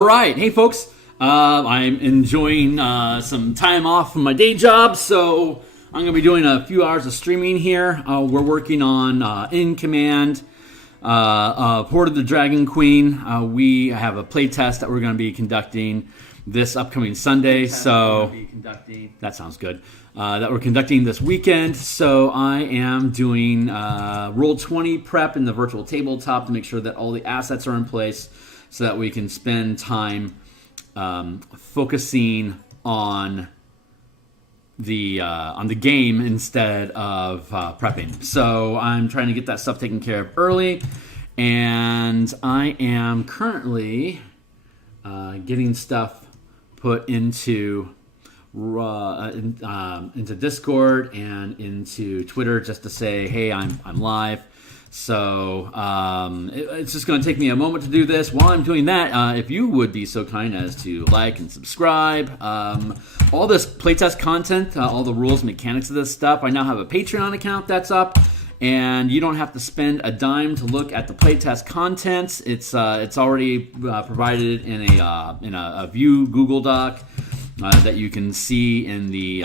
All right, hey folks, I'm enjoying some time off from my day job, so I'm going to be doing a few hours of streaming here. We're working on In Command, Hoard of the Dragon Queen. We have a playtest that we're going to be conducting this upcoming Sunday, so that sounds good. That we're conducting this weekend, so I am doing Roll20 prep in the virtual tabletop to make sure that all the assets are in place, so that we can spend time focusing on the game instead of prepping. So I'm trying to get that stuff taken care of early, and I am currently getting stuff put into Discord and into Twitter just to say, hey, I'm live. So it's just going to take me a moment to do this. While I'm doing that, if you would be so kind as to like and subscribe. All this playtest content, all the rules, mechanics of this stuff, I now have a Patreon account that's up, and you don't have to spend a dime to look at the playtest contents. It's already provided in a View Google Doc that you can see in the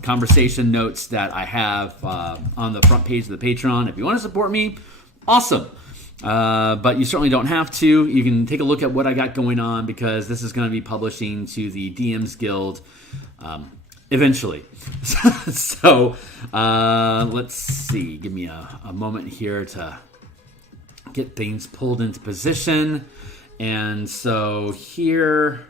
conversation notes that I have on the front page of the Patreon. If you want to support me, awesome. But you certainly don't have to. You can take a look at what I got going on, because this is going to be publishing to the DMsGuild eventually. So let's see. Give me a moment here to get things pulled into position. And so here,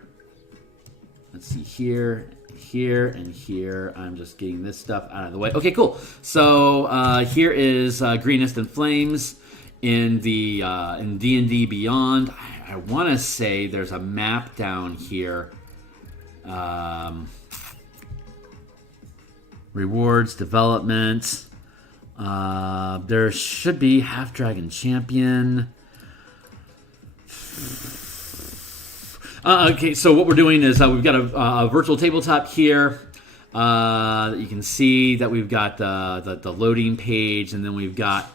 let's see, here, and here. I'm just getting this stuff out of the way. Okay, cool. So here is Greenest and Flames in the in D&D Beyond. I want to say there's a map down here. Rewards, development. There should be Half Dragon Champion. Okay, so what we're doing is we've got a virtual tabletop here that you can see that we've got the loading page, and then we've got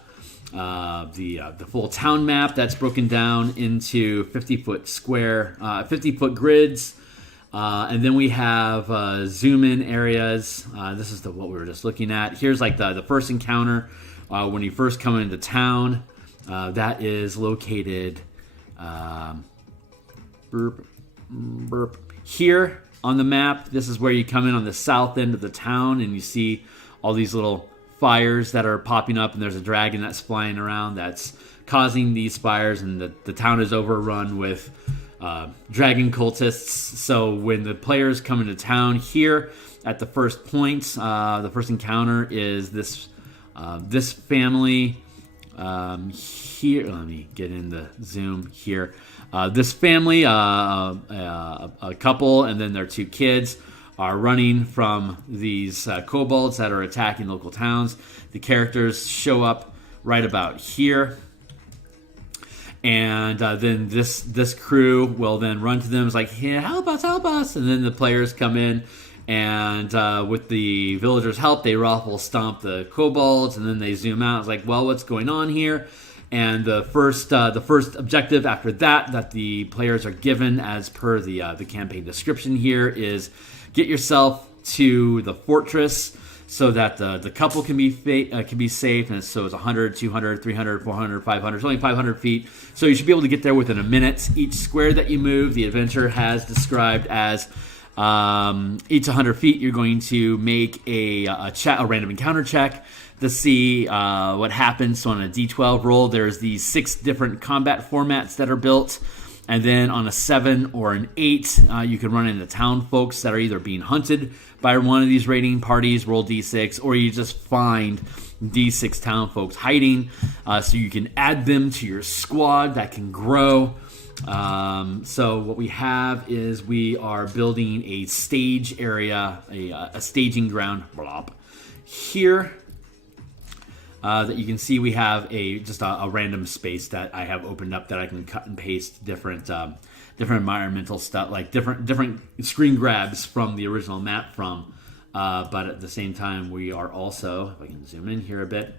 the full town map that's broken down into 50-foot square, 50-foot grids, and then we have zoom-in areas. This is what we were just looking at. Here's like the first encounter when you first come into town. That is located here on the map. This is where you come in on the south end of the town, and you see all these little fires that are popping up, and there's a dragon that's flying around that's causing these fires, and the town is overrun with dragon cultists. So when the players come into town here at the first point, the first encounter is this family here. Let me get in the zoom here. This family, a couple, and then their two kids, are running from these kobolds that are attacking local towns. The characters show up right about here, and then this crew will then run to them. It's like, hey, help us! And then the players come in, and with the villagers' help, they ruffle stomp the kobolds, and then they zoom out. It's like, well, what's going on here? And the first objective after that the players are given as per the campaign description here is get yourself to the fortress so that the couple can be safe. And so it's 100, 200, 300, 400, 500. It's only 500 feet. So you should be able to get there within a minute. Each square that you move, the adventure has described as each 100 feet, you're going to make a random encounter check to see what happens. So on a D12 roll, there's these 6 different combat formats that are built. And then on a 7 or an 8, you can run into town folks that are either being hunted by one of these raiding parties, roll D6, or you just find D6 town folks hiding. So you can add them to your squad that can grow. So what we have is we are building a stage area, a staging ground here. That you can see we have just a random space that I have opened up that I can cut and paste different environmental stuff, like different screen grabs from the original map from. But at the same time, we are also, if I can zoom in here a bit,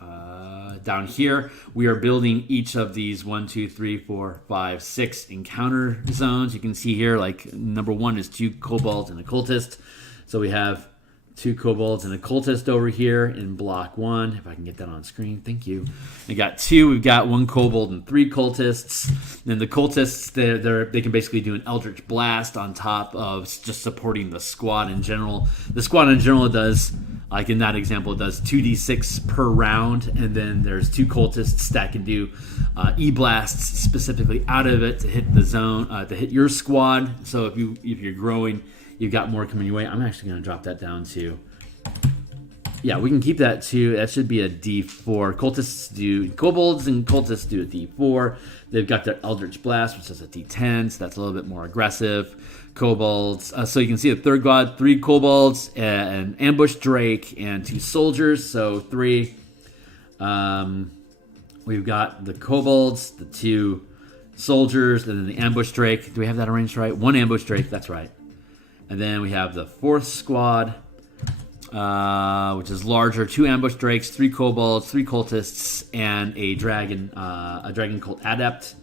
down here, we are building each of these 1, 2, 3, 4, 5, 6 encounter zones. You can see here, like number 1 is 2 kobolds and a cultist. So we have 2 kobolds and a cultist over here in block 1. If I can get that on screen, thank you. We got 2. We've got 1 kobold and 3 cultists. Then the cultists, they can basically do an eldritch blast on top of just supporting the squad in general. The squad in general does, like in that example, it does 2d6 per round, and then there's 2 cultists that can do e-blasts specifically out of it to hit the zone, to hit your squad. So if you're growing, you've got more coming your way. I'm actually going to drop that down to, yeah, we can keep that to, that should be a D4. Kobolds and cultists do a D4. They've got their Eldritch Blast, which is a D10, so that's a little bit more aggressive. Kobolds, so you can see the third god, 3 kobolds, an ambush drake, and 2 soldiers, so 3. We've got the kobolds, the 2 soldiers, and then the ambush drake. Do we have that arranged right? 1 ambush drake, that's right. And then we have the 4th squad, which is larger, 2 ambush drakes, 3 kobolds, 3 cultists, and a dragon called Adept.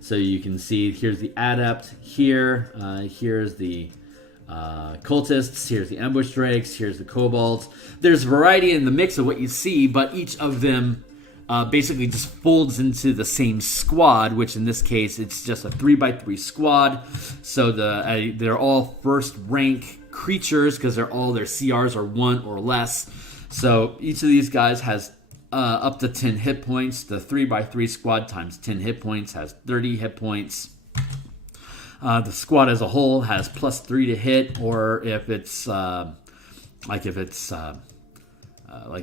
So you can see here's the Adept here, here's the cultists, here's the ambush drakes, here's the kobolds. There's variety in the mix of what you see, but each of them basically just folds into the same squad, which in this case it's just a 3x3 squad. So they're all first rank creatures because their CRs are 1 or less. So each of these guys has up to 10 hit points. The 3x3 squad times 10 hit points has 30 hit points. The squad as a whole has +3 to hit, or if it's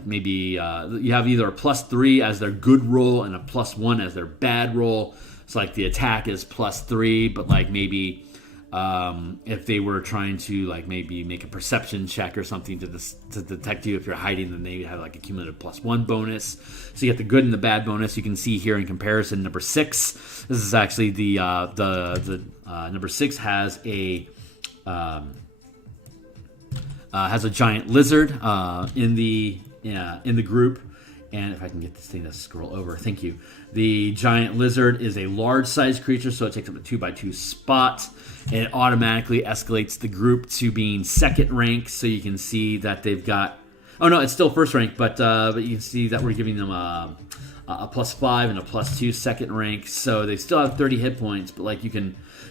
maybe you have either a +3 as their good roll and a +1 as their bad roll. So like the attack is +3, but like maybe if they were trying to like maybe make a perception check or something to detect you if you're hiding, then they have like a cumulative +1 bonus. So you get the good and the bad bonus. You can see here in comparison, number 6. This is actually the number 6 has a giant lizard in the group. And if I can get this thing to scroll over, thank you. The giant lizard is a large-sized creature, so it takes up a 2x2 spot. And it automatically escalates the group to being second rank, so you can see that they've got... Oh, no, it's still first rank, but you can see that we're giving them a +5 and a +2 second rank. So they still have 30 hit points, but like you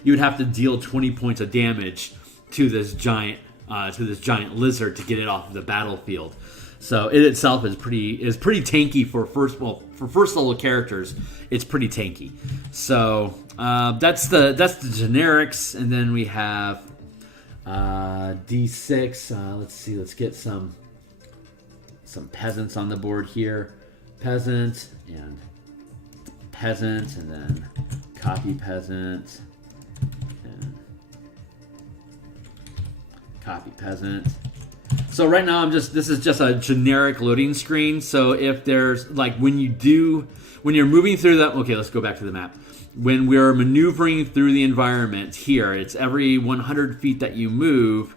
would have to deal 20 points of damage to this giant lizard to get it off of the battlefield. So it itself is pretty tanky for first level characters. It's pretty tanky. So that's the generics, and then we have D6. Let's see. Let's get some peasants on the board here. Peasant, and then copy peasant, and copy peasant. So right now this is just a generic loading screen. So if there's like when you're moving through that, okay, let's go back to the map. When we're maneuvering through the environment here, it's every 100 feet that you move,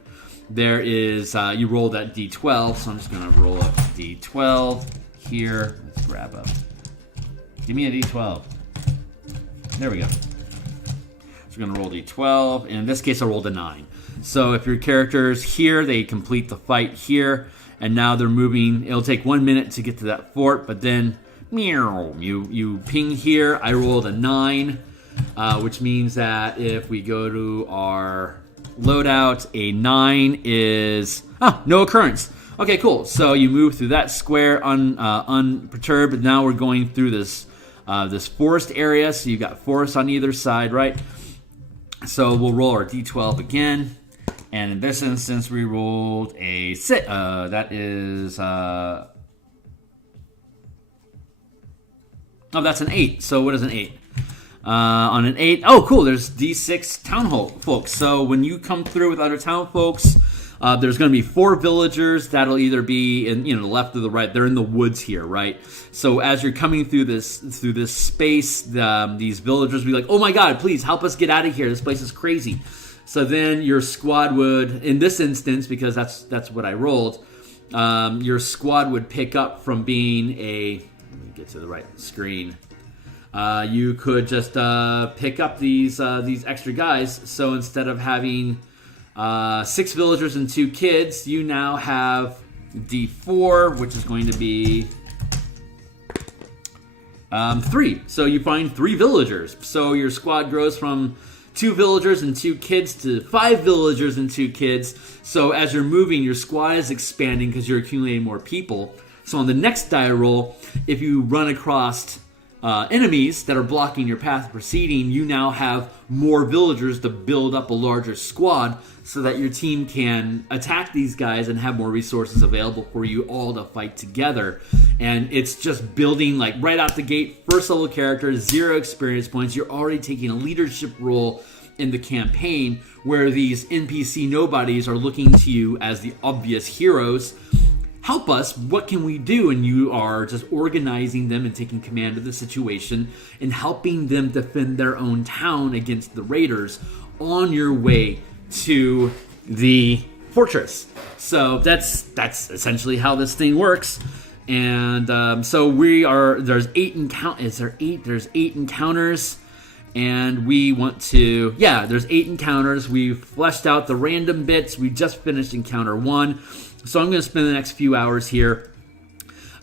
there is, you roll that D12. So I'm just going to roll up D12 here. Let's give me a D12. There we go. So we're going to roll D12. And in this case, I rolled a 9. So if your characters here, they complete the fight here, and now they're moving. It'll take 1 minute to get to that fort, but then you ping here. I rolled a 9, which means that if we go to our loadout, a 9 is no occurrence. Okay, cool. So you move through that square unperturbed, but now we're going through this forest area. So you've got forest on either side, right? So we'll roll our D12 again. And in this instance, we rolled a 6. That is... that's an 8. So what is an 8? On an 8... Oh, cool. There's D6 town folks. So when you come through with other town folks, there's going to be 4 villagers. That'll either be in the left or the right. They're in the woods here, right? So as you're coming through this space, these villagers will be like, "Oh my God, please help us get out of here. This place is crazy." So then your squad would, in this instance, because that's what I rolled, your squad would pick up from being Let me get to the right screen. You could just pick up these extra guys. So instead of having 6 villagers and 2 kids, you now have D4, which is going to be 3. So you find 3 villagers. So your squad grows from 2 villagers and 2 kids to 5 villagers and 2 kids. So as you're moving, your squad is expanding because you're accumulating more people. So on the next die roll, if you run across enemies that are blocking your path of proceeding, you now have more villagers to build up a larger squad so that your team can attack these guys and have more resources available for you all to fight together. And it's just building, like, right out the gate, first level character, 0 experience points. You're already taking a leadership role in the campaign where these NPC nobodies are looking to you as the obvious heroes. Help us, what can we do? And you are just organizing them and taking command of the situation and helping them defend their own town against the raiders on your way to the fortress. So that's essentially how this thing works. And so there's 8 There's 8 encounters. And we want to, there's 8 encounters. We've fleshed out the random bits. We just finished encounter 1. So I'm going to spend the next few hours here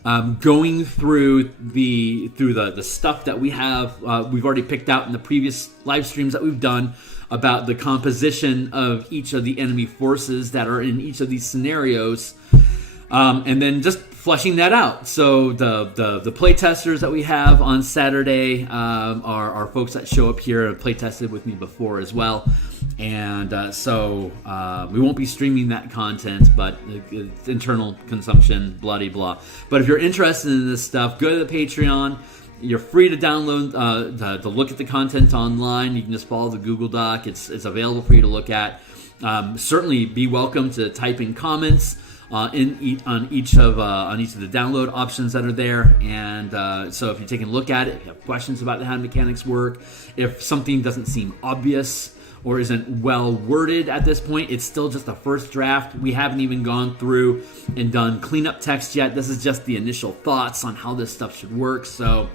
going through the stuff that we have. We've already picked out in the previous live streams that we've done about the composition of each of the enemy forces that are in each of these scenarios, and then just fleshing that out. So the playtesters that we have on Saturday are folks that show up here and playtested with me before as well. And so we won't be streaming that content, but it's internal consumption, bloody blah. But if you're interested in this stuff, go to the Patreon. You're free to download, to look at the content online. You can just follow the Google Doc. It's available for you to look at. Certainly be welcome to type in comments on each of the download options that are there. And so if you're taking a look at it, if you have questions about how the mechanics work, if something doesn't seem obvious or isn't well worded at this point, it's still just a first draft. We haven't even gone through and done cleanup text yet. This is just the initial thoughts on how this stuff should work. So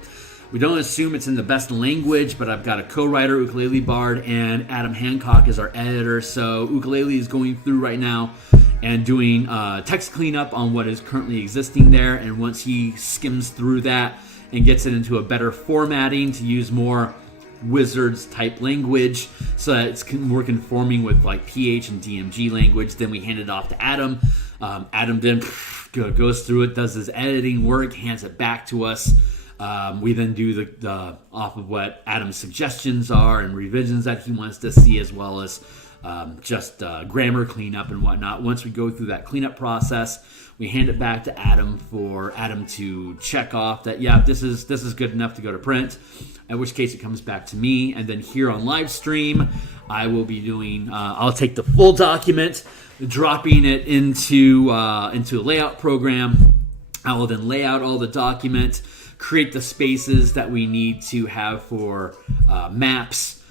we don't assume it's in the best language, but I've got a co-writer, Ukulele Bard, and Adam Hancock is our editor. So Ukulele is going through right now and doing text cleanup on what is currently existing there. And once he skims through that and gets it into a better formatting to use more Wizards type language so that it's more conforming with like PH and DMG language, then we hand it off to Adam. Adam then goes through it, does his editing work, hands it back to us. We then do the off of what Adam's suggestions are and revisions that he wants to see, as well as just grammar cleanup and whatnot. Once we go through that cleanup process, we hand it back to Adam for Adam to check off that, this is good enough to go to print, in which case it comes back to me. And then here on live stream, I will be doing, I'll take the full document, dropping it into a layout program. I will then lay out all the document, create the spaces that we need to have for maps,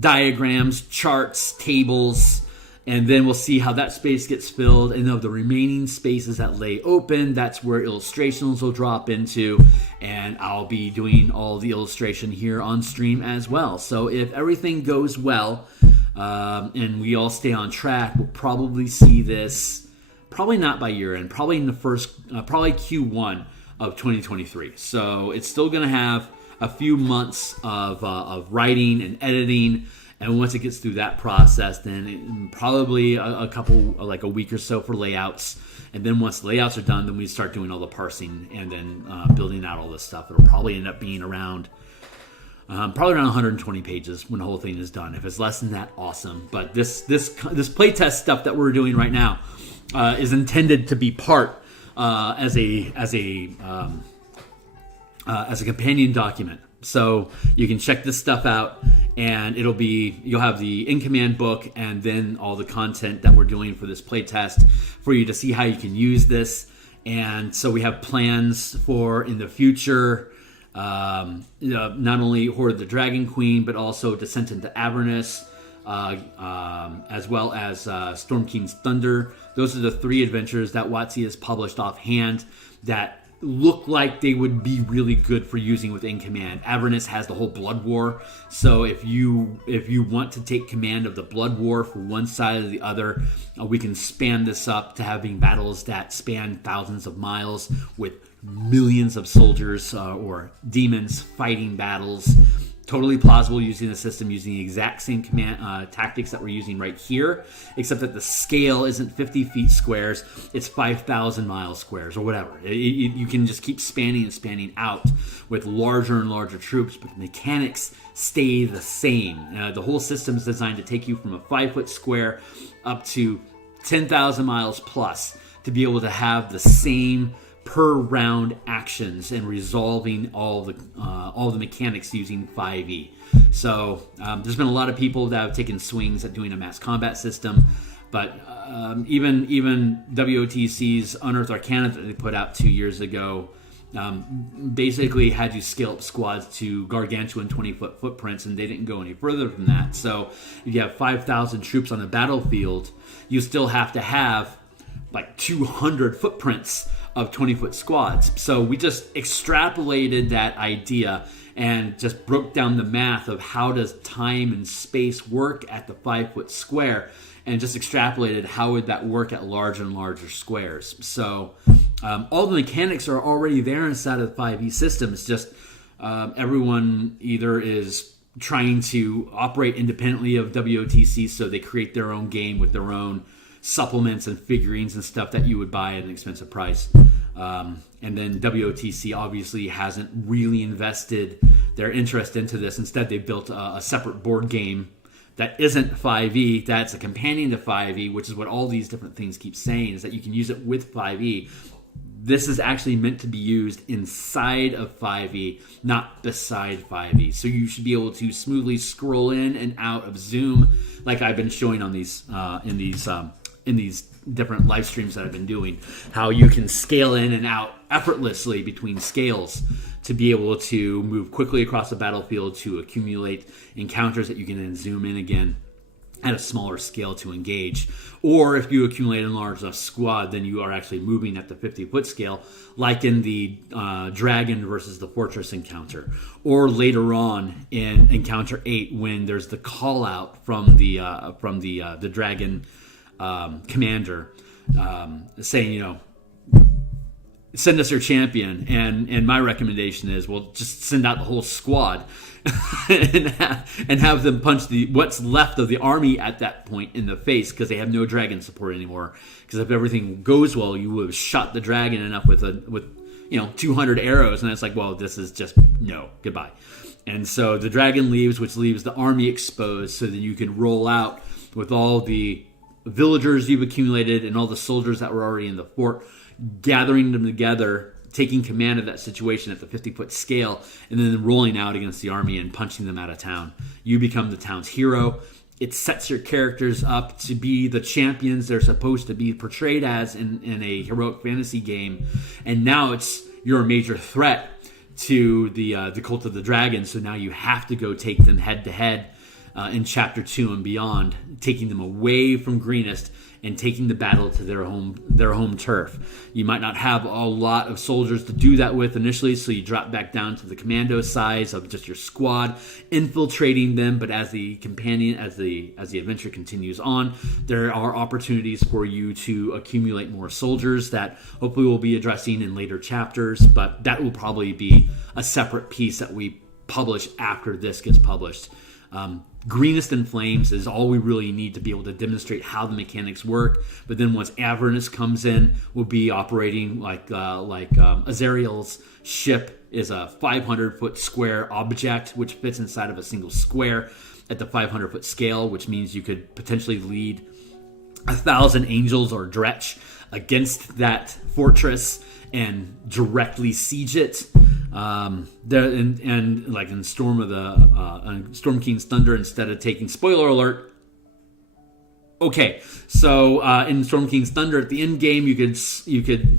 diagrams, charts, tables, and then we'll see how that space gets filled. And of the remaining spaces that lay open, that's where illustrations will drop into, and I'll be doing all the illustration here on stream as well. So if everything goes well and we all stay on track, we'll probably see this, probably not by year end, probably in the first, probably Q1 of 2023. So it's still going to have a few months of writing and editing, and once it gets through that process, then probably a couple, like a week or so for layouts. And then once the layouts are done, then we start doing all the parsing and then building out all this stuff. It'll probably end up being around 120 pages when the whole thing is done. If it's less than that, awesome. But this playtest stuff that we're doing right now is intended to be part as a companion document. So you can check this stuff out, and you'll have the in-command book and then all the content that we're doing for this playtest for you to see how you can use this. And so we have plans for in the future, not only Hoard of the Dragon Queen, but also Descent into Avernus, as well as Storm King's Thunder. Those are the 3 adventures that WotC has published offhand that look like they would be really good for using within command. Avernus has the whole Blood War, so if you want to take command of the Blood War for one side or the other, we can span this up to having battles that span thousands of miles with millions of soldiers or demons fighting battles. Totally plausible using the system, using the exact same command tactics that we're using right here, except that the scale isn't 50 feet squares, it's 5,000 miles squares or whatever. You can just keep spanning and spanning out with larger and larger troops, but the mechanics stay the same. The whole system is designed to take you from a 5-foot square up to 10,000 miles plus to be able to have the same per round actions and resolving all the mechanics using 5e. So there's been a lot of people that have taken swings at doing a mass combat system, but even WOTC's Unearthed Arcana that they put out 2 years ago basically had you scale up squads to gargantuan 20-foot footprints, and they didn't go any further than that. So if you have 5,000 troops on the battlefield, you still have to have like 200 footprints of 20-foot squads. So we just extrapolated that idea and just broke down the math of how does time and space work at the 5-foot square, and just extrapolated how would that work at larger and larger squares. So all the mechanics are already there inside of the 5e system. It's just everyone either is trying to operate independently of WOTC, so they create their own game with their own supplements and figurines and stuff that you would buy at an expensive price. And then WOTC obviously hasn't really invested their interest into this. Instead, they built a separate board game that isn't 5e, that's a companion to 5e, which is what all these different things keep saying, is that you can use it with 5e. This is actually meant to be used inside of 5e, not beside 5e. So you should be able to smoothly scroll in and out of Zoom, like I've been showing on these in these different live streams that I've been doing, how you can scale in and out effortlessly between scales to be able to move quickly across the battlefield to accumulate encounters that you can then zoom in again at a smaller scale to engage. Or if you accumulate a large enough squad, then you are actually moving at the 50-foot scale, like in the Dragon versus the Fortress encounter. Or later on in Encounter 8, when there's the call out from the Dragon commander saying, send us your champion, and my recommendation is, well, just send out the whole squad and have them punch what's left of the army at that point in the face, because they have no dragon support anymore. Because if everything goes well, you would have shot the dragon enough with 200 arrows, and it's like, well, this is just no, goodbye. And so the dragon leaves, which leaves the army exposed, so that you can roll out with all the villagers you've accumulated and all the soldiers that were already in the fort, gathering them together, taking command of that situation at the 50-foot scale, and then rolling out against the army and punching them out of town. You become the town's hero. It sets your characters up to be the champions they're supposed to be portrayed as in a heroic fantasy game. And now you're a major threat to the Cult of the Dragon, so now you have to go take them head-to-head in Chapter 2 and beyond, taking them away from Greenest and taking the battle to their home turf. You might not have a lot of soldiers to do that with initially, so you drop back down to the commando size of just your squad, infiltrating them. But as the adventure continues on, there are opportunities for you to accumulate more soldiers that hopefully we'll be addressing in later chapters. But that will probably be a separate piece that we publish after this gets published. Greenest and Flames is all we really need to be able to demonstrate how the mechanics work. But then once Avernus comes in, we'll be operating like Azariel's ship is a 500-foot square object, which fits inside of a single square at the 500-foot scale, which means you could potentially lead 1,000 angels or Dretch against that fortress and directly siege it. Like in Storm King's Thunder, instead of taking, spoiler alert. Okay, so in Storm King's Thunder, at the end game, you could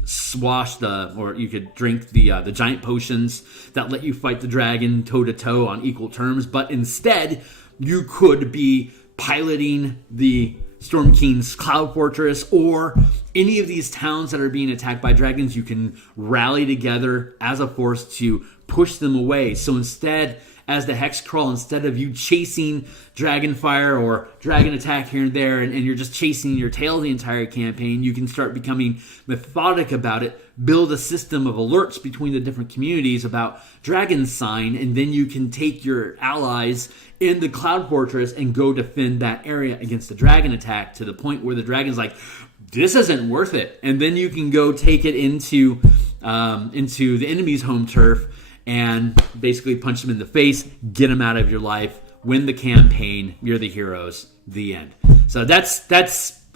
swash you could drink the giant potions that let you fight the dragon toe to toe on equal terms. But instead, you could be piloting the Storm King's Cloud Fortress, or any of these towns that are being attacked by dragons, you can rally together as a force to push them away. So instead, as the Hex Crawl, instead of you chasing dragon fire or dragon attack here and there, and you're just chasing your tail the entire campaign, you can start becoming methodic about it, build a system of alerts between the different communities about dragon sign, and then you can take your allies in the Cloud Fortress and go defend that area against the dragon attack to the point where the dragon's like, this isn't worth it. And then you can go take it into the enemy's home turf and basically punch them in the face, get them out of your life, win the campaign, you're the heroes, the end. So that's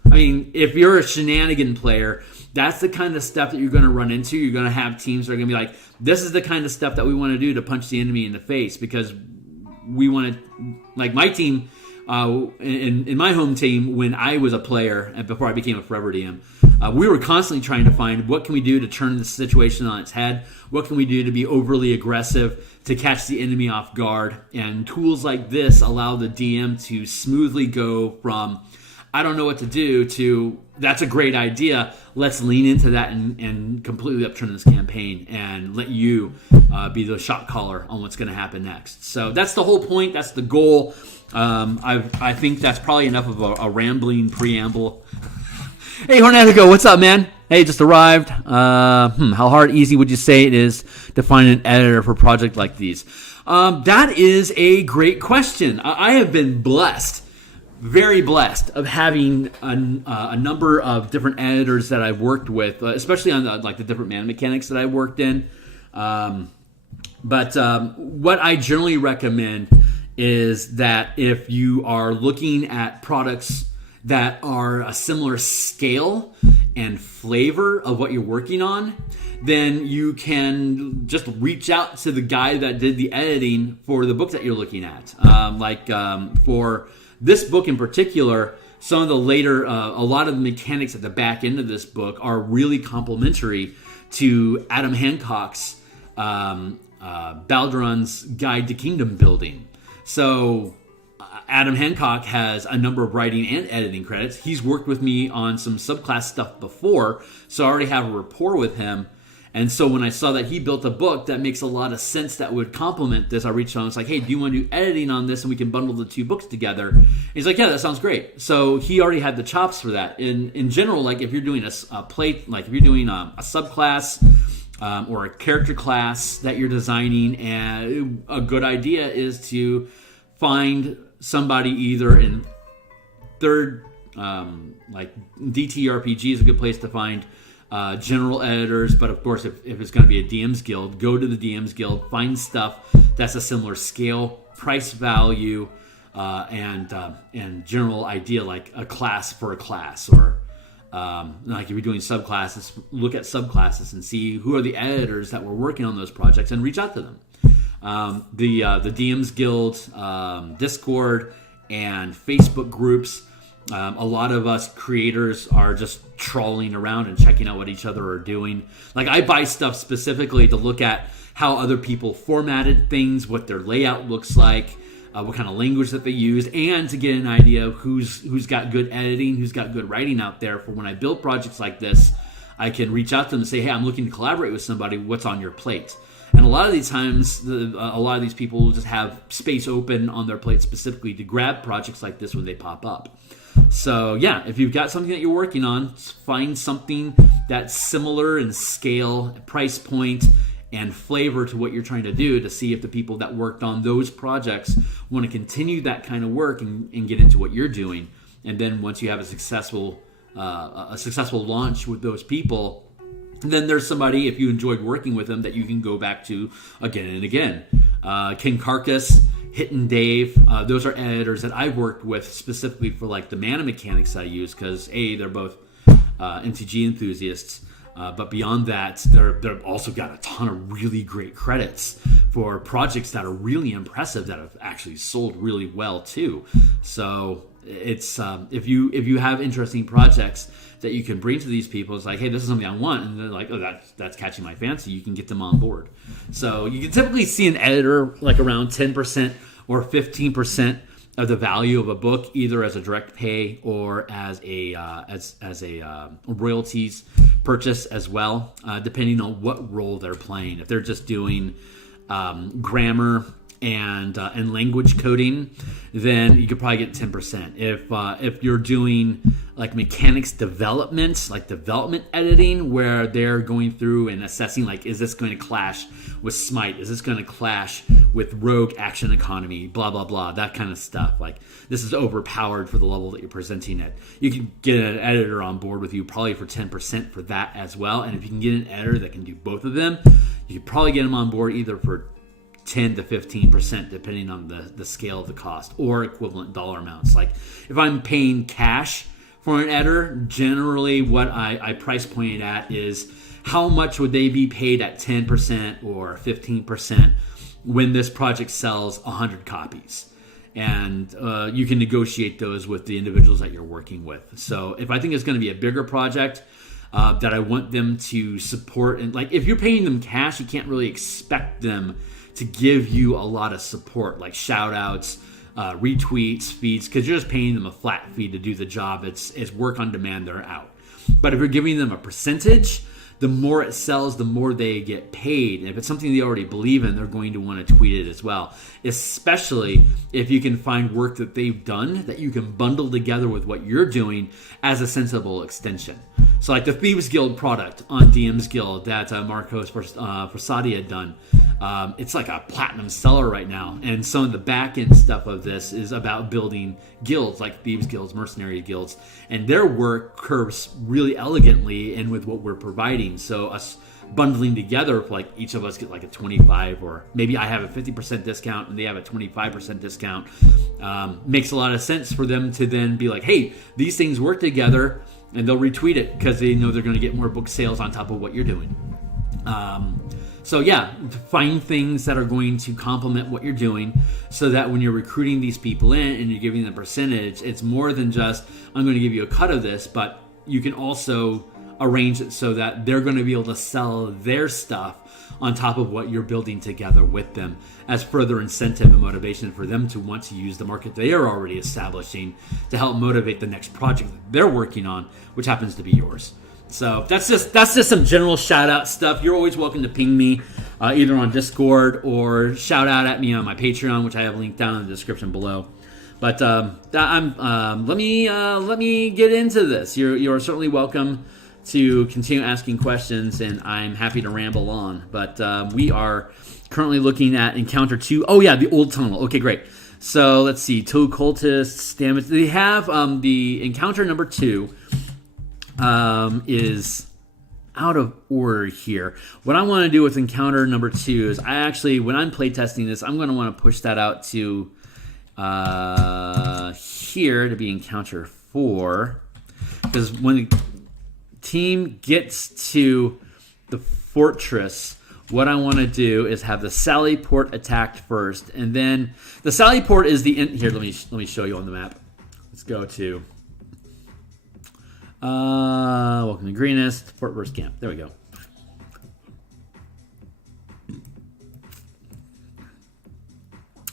I mean, if you're a shenanigan player, that's the kind of stuff that you're going to run into. You're going to have teams that are going to be like, this is the kind of stuff that we want to do to punch the enemy in the face, because we want to, like my team, in my home team, when I was a player and before I became a Forever DM, we were constantly trying to find what can we do to turn the situation on its head, what can we do to be overly aggressive, to catch the enemy off guard, and tools like this allow the DM to smoothly go from, I don't know what to do, to, that's a great idea, let's lean into that and completely upturn this campaign and let you be the shot caller on what's going to happen next. So that's the whole point, that's the goal. I think that's probably enough of a rambling preamble. Hey, Hornetico, what's up, man? Hey, just arrived. How hard, easy would you say it is to find an editor for a project like these? That is a great question. I have been blessed, very blessed, of having a number of different editors that I've worked with, especially on the different mana mechanics that I've worked in. But what I generally recommend is that if you are looking at products that are a similar scale and flavor of what you're working on, then you can just reach out to the guy that did the editing for the book that you're looking at. For this book in particular, some of the later, a lot of the mechanics at the back end of this book are really complementary to Adam Hancock's Balduran's Guide to Kingdom Building. So Adam Hancock has a number of writing and editing credits. He's worked with me on some subclass stuff before, so I already have a rapport with him. And so when I saw that he built a book that makes a lot of sense that would complement this, I reached out and was like, hey, do you want to do editing on this and we can bundle the two books together? And he's like, yeah, that sounds great. So he already had the chops for that. In general, like if you're doing a plate, like if you're doing a subclass or a character class that you're designing, and a good idea is to find somebody either in third, like DTRPG is a good place to find general editors, but of course if it's going to be a DMsGuild, go to the DMsGuild, find stuff that's a similar scale, price, value, and general idea, like a class for a class, or like if you're doing subclasses, look at subclasses and see who are the editors that were working on those projects and reach out to them. The DMsGuild Discord and Facebook groups, a lot of us creators are just trawling around and checking out what each other are doing. Like I buy stuff specifically to look at how other people formatted things, what their layout looks like, what kind of language that they use, and to get an idea of who's got good editing, who's got good writing out there. For when I build projects like this, I can reach out to them and say, hey, I'm looking to collaborate with somebody. What's on your plate? And a lot of these times, a lot of these people will just have space open on their plate specifically to grab projects like this when they pop up. So yeah, if you've got something that you're working on, find something that's similar in scale, price point, and flavor to what you're trying to do, to see if the people that worked on those projects want to continue that kind of work and get into what you're doing. And then once you have a successful launch with those people, then there's somebody, if you enjoyed working with them, that you can go back to again and again. King Carcass, Hidden Dave, those are editors that I've worked with specifically for like the mana mechanics I use, because they're both MTG enthusiasts, but beyond that, they've also got a ton of really great credits for projects that are really impressive, that have actually sold really well too. So it's if you have interesting projects that you can bring to these people, it's like, hey, this is something I want, and they're like, oh, that's catching my fancy, you can get them on board. So you can typically see an editor like around 10% or 15% of the value of a book, either as a direct pay or as a royalties purchase as well, depending on what role they're playing. If they're just doing grammar and language coding, then you could probably get 10%. If you're doing like mechanics development, like development editing, where they're going through and assessing, like, is this going to clash with Smite? Is this going to clash with Rogue Action Economy? Blah, blah, blah, that kind of stuff. Like, this is overpowered for the level that you're presenting it. You can get an editor on board with you probably for 10% for that as well. And if you can get an editor that can do both of them, you could probably get them on board either for 10 to 15%, depending on the scale of the cost, or equivalent dollar amounts. Like, if I'm paying cash for an editor, generally what I price point it at is how much would they be paid at 10% or 15% when this project sells 100 copies. And you can negotiate those with the individuals that you're working with. So if I think it's going to be a bigger project that I want them to support, and like, if you're paying them cash, you can't really expect them to give you a lot of support, like shout outs, retweets, feeds, because you're just paying them a flat fee to do the job. It's work on demand, they're out. But if you're giving them a percentage, the more it sells, the more they get paid. And if it's something they already believe in, they're going to want to tweet it as well. Especially if you can find work that they've done that you can bundle together with what you're doing as a sensible extension. So like the Thieves Guild product on DMsGuild that Marcos Prasadi had done. It's like a platinum seller right now. And some of the back end stuff of this is about building guilds like Thieves Guilds, Mercenary Guilds. And their work curves really elegantly in with what we're providing. So us bundling together, like each of us get like a 25, or maybe I have a 50% discount and they have a 25% discount. Makes a lot of sense for them to then be like, hey, these things work together, and they'll retweet it because they know they're going to get more book sales on top of what you're doing. So yeah, find things that are going to complement what you're doing, so that when you're recruiting these people in and you're giving them a percentage, it's more than just, I'm going to give you a cut of this, but you can also arrange it so that they're going to be able to sell their stuff on top of what you're building together with them, as further incentive and motivation for them to want to use the market they are already establishing to help motivate the next project that they're working on, which happens to be yours. So that's just some general shout out stuff. You're always welcome to ping me either on Discord or shout out at me on my Patreon, which I have linked down in the description below. But let me get into this. You're certainly welcome to continue asking questions, and I'm happy to ramble on. But we are currently looking at Encounter 2. Oh yeah, the old tunnel. Okay, great. So let's see. Two cultists, damage. They have the Encounter number 2 is out of order here. What I want to do with Encounter number 2 is I actually, when I'm playtesting this, I'm going to want to push that out to here to be Encounter 4, because when the team gets to the fortress, what I want to do is have the Sally Port attacked first, and then the Sally Port is the here. Let me show you on the map. Let's go to welcome to Greenest, Fort Worth Camp. There we go.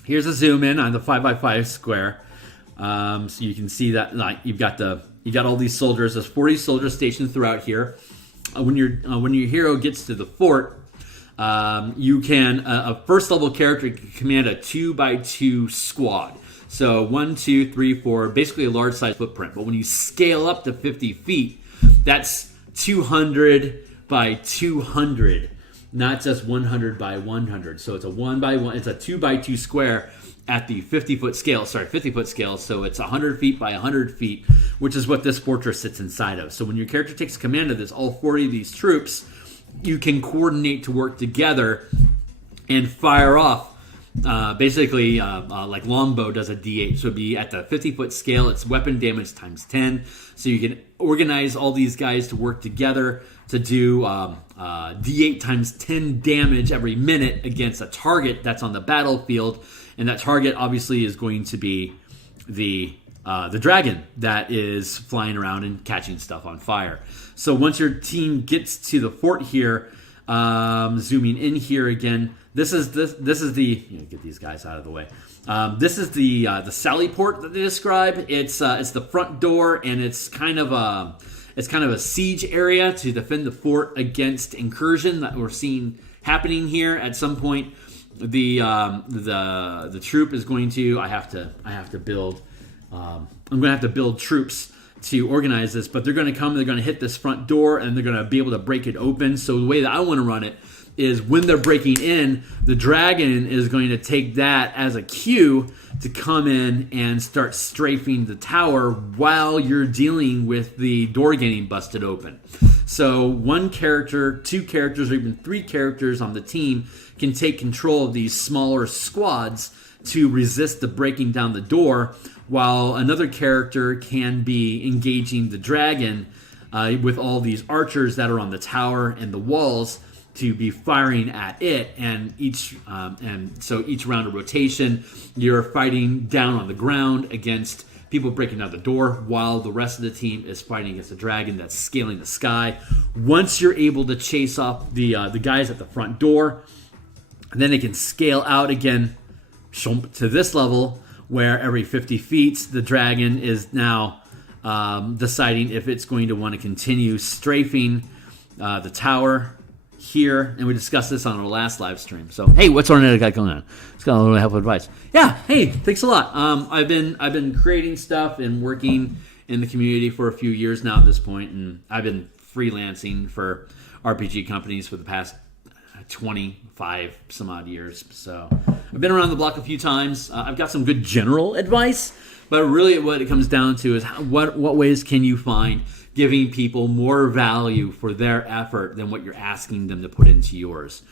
Here's a zoom in on the 5x5 square, so you can see that like you got all these soldiers. There's 40 soldiers stationed throughout here. When your hero gets to the fort, you can a first level character can command a 2x2 squad. So 1, 2, 3, 4, basically a large size footprint. But when you scale up to 50 feet, that's 200 by 200, not just 100 by 100. So it's a 1 by 1. It's a 2 by 2 square at the 50 foot scale. So it's 100 feet by 100 feet, which is what this fortress sits inside of. So when your character takes command of this, all 40 of these troops, you can coordinate to work together and fire off. Basically, like longbow does a D8, so it'd be at the 50-foot scale. It's weapon damage times 10. So you can organize all these guys to work together to do D8 times 10 damage every minute against a target that's on the battlefield, and that target obviously is going to be the dragon that is flying around and catching stuff on fire. So once your team gets to the fort here, zooming in here again, This is the get these guys out of the way. This is the sally port that they describe. It's the front door, and it's kind of a siege area to defend the fort against incursion that we're seeing happening here. At some point, the troop is going to. I have to build. I'm going to have to build troops to organize this, but they're going to come. They're going to hit this front door, and they're going to be able to break it open. So the way that I want to run it is when they're breaking in, the dragon is going to take that as a cue to come in and start strafing the tower while you're dealing with the door getting busted open. So one character, two characters, or even three characters on the team can take control of these smaller squads to resist the breaking down the door, while another character can be engaging the dragon with all these archers that are on the tower and the walls to be firing at it, and so each round of rotation, you're fighting down on the ground against people breaking down the door, while the rest of the team is fighting against a dragon that's scaling the sky. Once you're able to chase off the guys at the front door, then they can scale out again to this level, where every 50 feet, the dragon is now deciding if it's going to want to continue strafing the tower here, and we discussed this on our last live stream. So, hey, what's our net got going on? It's got a little helpful advice. Yeah, hey, thanks a lot. I've been creating stuff and working in the community for a few years now at this point, and I've been freelancing for RPG companies for the past 25 some odd years. So I've been around the block a few times. I've got some good general advice, but really what it comes down to is what ways can you find giving people more value for their effort than what you're asking them to put into yours.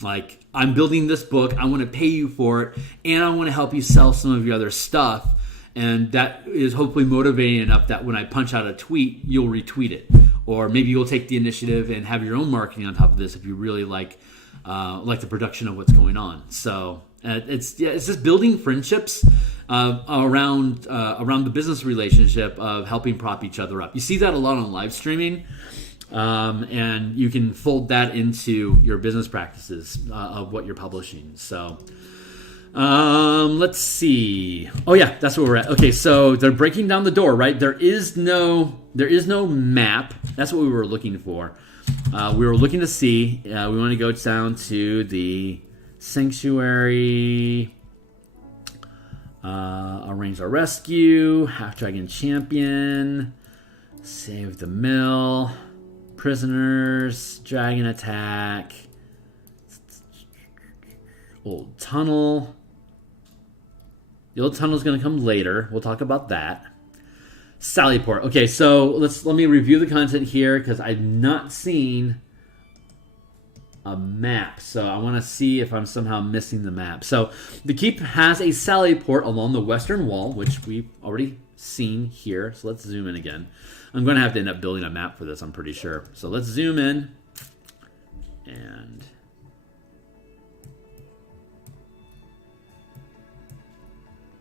Like, I'm building this book, I want to pay you for it, and I want to help you sell some of your other stuff, and that is hopefully motivating enough that when I punch out a tweet, you'll retweet it. Or maybe you'll take the initiative and have your own marketing on top of this if you really like the production of what's going on. So it's just building friendships around the business relationship of helping prop each other up. You see that a lot on live streaming, and you can fold that into your business practices of what you're publishing. So let's see. Oh yeah, that's where we're at. Okay, so they're breaking down the door, right? There is no map. That's what we were looking for. We were looking to see. We want to go down to the sanctuary. Arrange our rescue. Half Dragon Champion. Save the mill. Prisoners. Dragon attack. Old tunnel. The old tunnel is going to come later. We'll talk about that. Sallyport. Okay, so let me review the content here because I've not seen a map. So I want to see if I'm somehow missing the map. So the keep has a Sallyport along the western wall, which we've already seen here. So let's zoom in again. I'm going to have to end up building a map for this, I'm pretty sure. So let's zoom in. And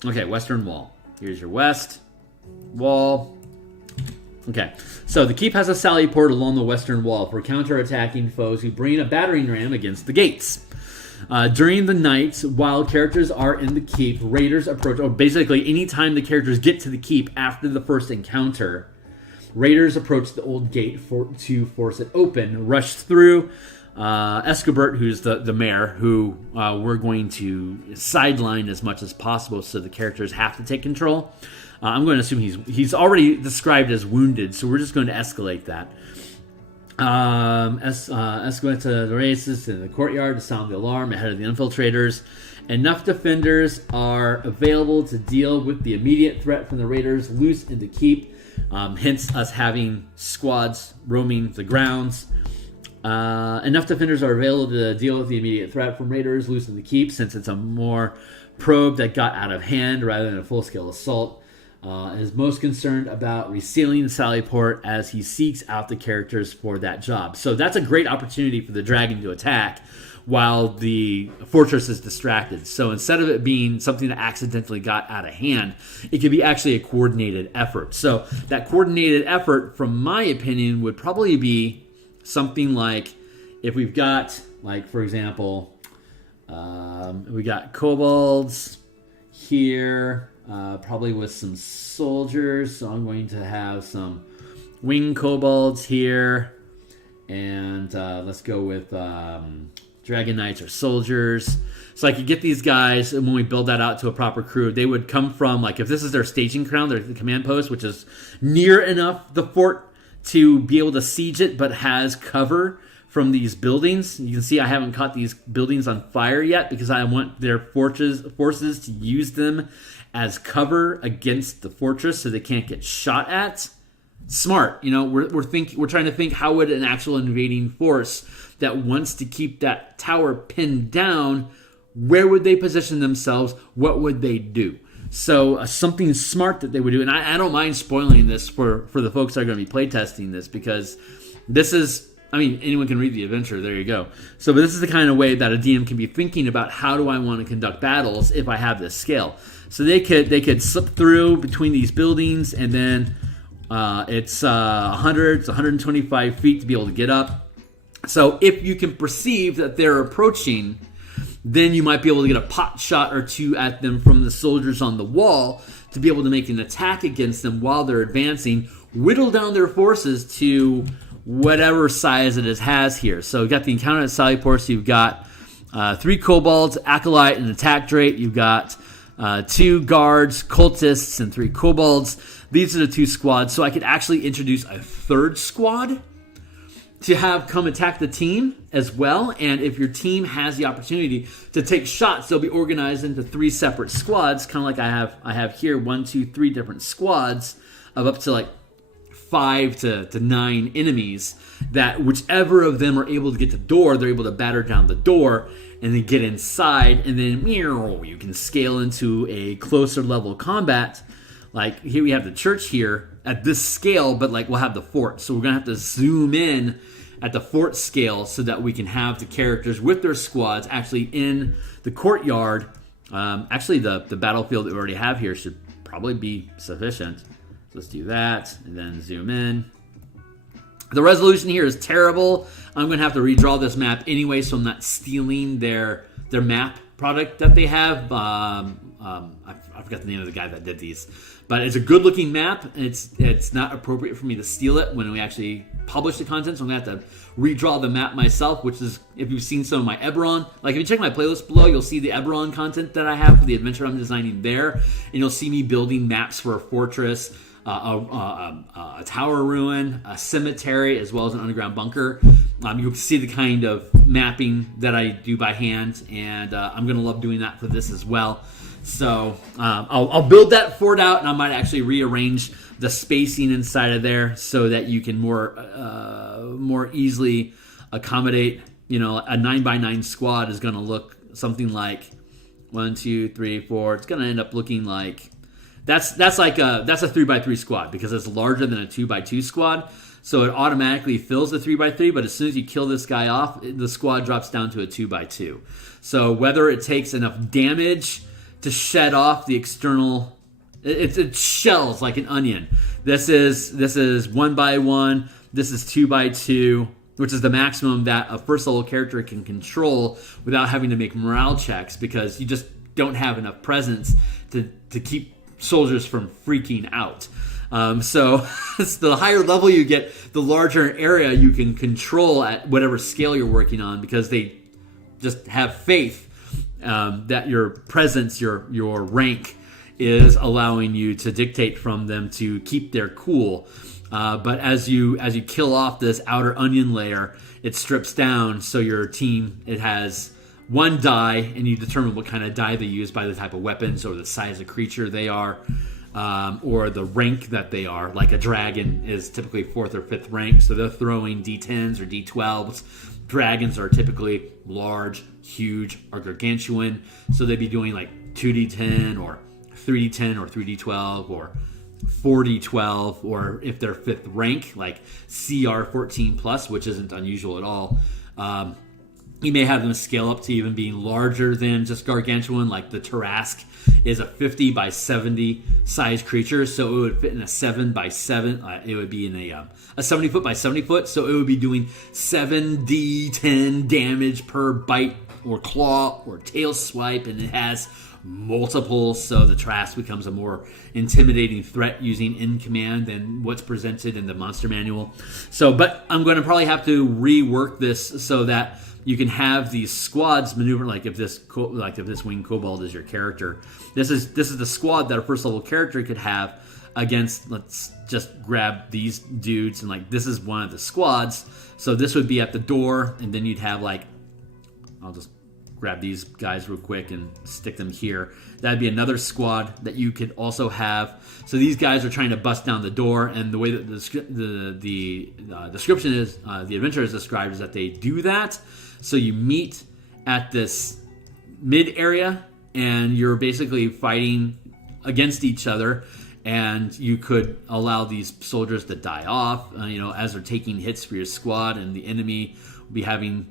okay, western wall. Here's your west wall. Okay, so the keep has a Sallyport along the western wall for counter-attacking foes who bring a battering ram against the gates. During the night, while characters are in the keep, raiders approach, or basically anytime the characters get to the keep after the first encounter, raiders approach the old gate to force it open, rush through. Escobert, who's the mayor, who we're going to sideline as much as possible so the characters have to take control. I'm going to assume he's already described as wounded, so we're just going to escalate that. Escalate to the races in the courtyard to sound the alarm ahead of the infiltrators. Enough defenders are available to deal with the immediate threat from the raiders loose in the keep, hence us having squads roaming the grounds. Enough defenders are available to deal with the immediate threat from raiders loose in the keep, since it's a more probe that got out of hand rather than a full-scale assault. Is most concerned about resealing the Sallyport as he seeks out the characters for that job. So that's a great opportunity for the dragon to attack while the fortress is distracted. So instead of it being something that accidentally got out of hand, it could be actually a coordinated effort. So that coordinated effort, from my opinion, would probably be something like if we've got, like, for example, We got kobolds here, probably with some soldiers. So I'm going to have some winged kobolds here. And let's go with dragon knights or soldiers. So I could get these guys, and when we build that out to a proper crew, they would come from, like, if this is their staging ground, their command post, which is near enough the fort to be able to siege it, but has cover from these buildings. You can see I haven't caught these buildings on fire yet because I want their forces to use them as cover against the fortress so they can't get shot at. Smart. We're trying to think, how would an actual invading force that wants to keep that tower pinned down, where would they position themselves? What would they do? So something smart that they would do. And I don't mind spoiling this for the folks that are going to be playtesting this, because this is, anyone can read the adventure. There you go. So but this is the kind of way that a DM can be thinking about, how do I want to conduct battles if I have this scale? So they could slip through between these buildings, and then it's 100 to 125 feet to be able to get up. So if you can perceive that they're approaching, then you might be able to get a pot shot or two at them from the soldiers on the wall to be able to make an attack against them while they're advancing, whittle down their forces to whatever size it has here. So you've got the encounter at Sallyport, so you've got 3 kobolds, acolyte, and attack drake. You've got 2 guards, cultists, and 3 kobolds. These are the 2 squads. So I could actually introduce a 3rd squad to have come attack the team as well. And if your team has the opportunity to take shots, they'll be organized into 3 separate squads, kind of like I have here, 1, 2, 3 different squads of up to like 5 to 9 enemies, that whichever of them are able to get the door, they're able to batter down the door and then get inside, and then you can scale into a closer level combat. Like here we have the church here at this scale, but like we'll have the fort. So we're going to have to zoom in at the fort scale so that we can have the characters with their squads actually in the courtyard. Actually, the battlefield that we already have here should probably be sufficient. So let's do that and then zoom in. The resolution here is terrible. I'm going to have to redraw this map anyway, so I'm not stealing their map product that they have. I forgot the name of the guy that did these. But it's a good-looking map. It's not appropriate for me to steal it when we actually publish the content, so I'm going to have to redraw the map myself, which is, if you've seen some of my Eberron, like if you check my playlist below, you'll see the Eberron content that I have for the adventure I'm designing there, and you'll see me building maps for a fortress, a tower ruin, a cemetery, as well as an underground bunker. You'll see the kind of mapping that I do by hand, and I'm going to love doing that for this as well. So I'll build that fort out, and I might actually rearrange the spacing inside of there so that you can more easily accommodate. A 9x9 squad is going to look something like 1, 2, 3, 4. It's going to end up looking like that's a 3x3 squad because it's larger than a 2x2 squad. So it automatically fills the 3x3, but as soon as you kill this guy off, the squad drops down to a 2x2. So whether it takes enough damage to shed off the external, it shells like an onion. This is 1x1. This is 2x2, which is the maximum that a first level character can control without having to make morale checks, because you just don't have enough presence to keep soldiers from freaking out. So the higher level you get, the larger area you can control at whatever scale you're working on, because they just have faith that your presence, your rank, is allowing you to dictate from them to keep their cool. But as you kill off this outer onion layer, it strips down. So your team, it has 1 die, and you determine what kind of die they use by the type of weapons or the size of creature they are, or the rank that they are. Like a dragon is typically 4th or 5th rank, so they're throwing D10s or D12s. Dragons are typically large, huge, or gargantuan, so they'd be doing like 2d10 or 3d10 or 3d12 or 4d12, or if they're 5th rank, like CR 14 plus, which isn't unusual at all. You may have them scale up to even being larger than just gargantuan, like the Tarask is a 50 by 70 size creature, so it would fit in a 7 by 7. It would be in a 70 foot by 70 foot, so it would be doing 7d10 damage per bite or claw or tail swipe, and it has multiple, so the Trask becomes a more intimidating threat using in command than what's presented in the monster manual. So, but I'm going to probably have to rework this so that you can have these squads maneuver, like if this winged kobold is your character. This is the squad that a first level character could have against. Let's just grab these dudes, and like this is one of the squads. So this would be at the door, and then you'd have like, I'll just grab these guys real quick and stick them here. That'd be another squad that you could also have. So these guys are trying to bust down the door, and the way that the description is, the adventure is described, is that they do that. So you meet at this mid area, and you're basically fighting against each other, and you could allow these soldiers to die off, as they're taking hits for your squad, and the enemy will be having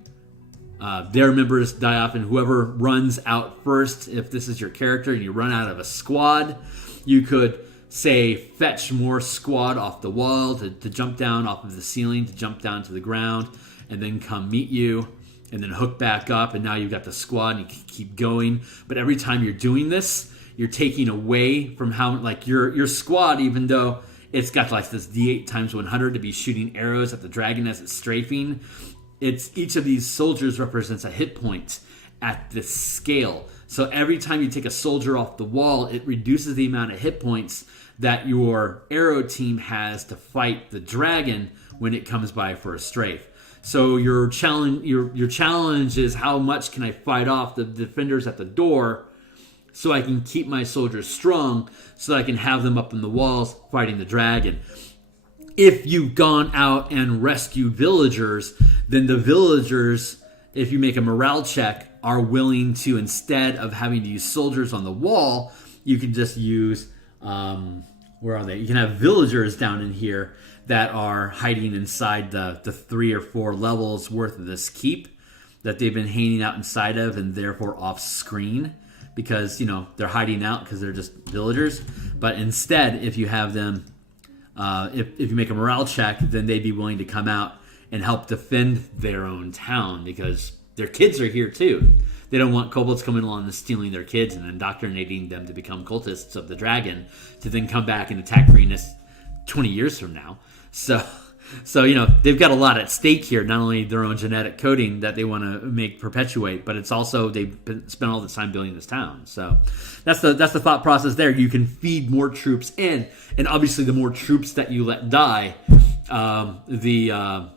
their members die off, and whoever runs out first, if this is your character and you run out of a squad, you could say fetch more squad off the wall to jump down off of the ceiling, to jump down to the ground, and then come meet you, and then hook back up, and now you've got the squad, and you can keep going. But every time you're doing this, you're taking away from how, like, your squad, even though it's got like this D8 times 100 to be shooting arrows at the dragon as it's strafing, it's each of these soldiers represents a hit point at this scale. So every time you take a soldier off the wall, it reduces the amount of hit points that your arrow team has to fight the dragon when it comes by for a strafe. So your challenge is, how much can I fight off the defenders at the door so I can keep my soldiers strong, so I can have them up in the walls fighting the dragon. If you've gone out and rescued villagers, then the villagers, if you make a morale check, are willing to, instead of having to use soldiers on the wall, you can just use, where are they? You can have villagers down in here that are hiding inside the 3 or 4 levels worth of this keep that they've been hanging out inside of, and therefore off screen, because they're hiding out because they're just villagers. But instead, if you have them, if you make a morale check, then they'd be willing to come out and help defend their own town, because their kids are here too. They don't want kobolds coming along and stealing their kids and indoctrinating them to become cultists of the dragon, to then come back and attack Greenest 20 years from now. So they've got a lot at stake here. Not only their own genetic coding that they want to perpetuate, but it's also they've spent all this time building this town. So that's the thought process there. You can feed more troops in, and obviously the more troops that you let die, the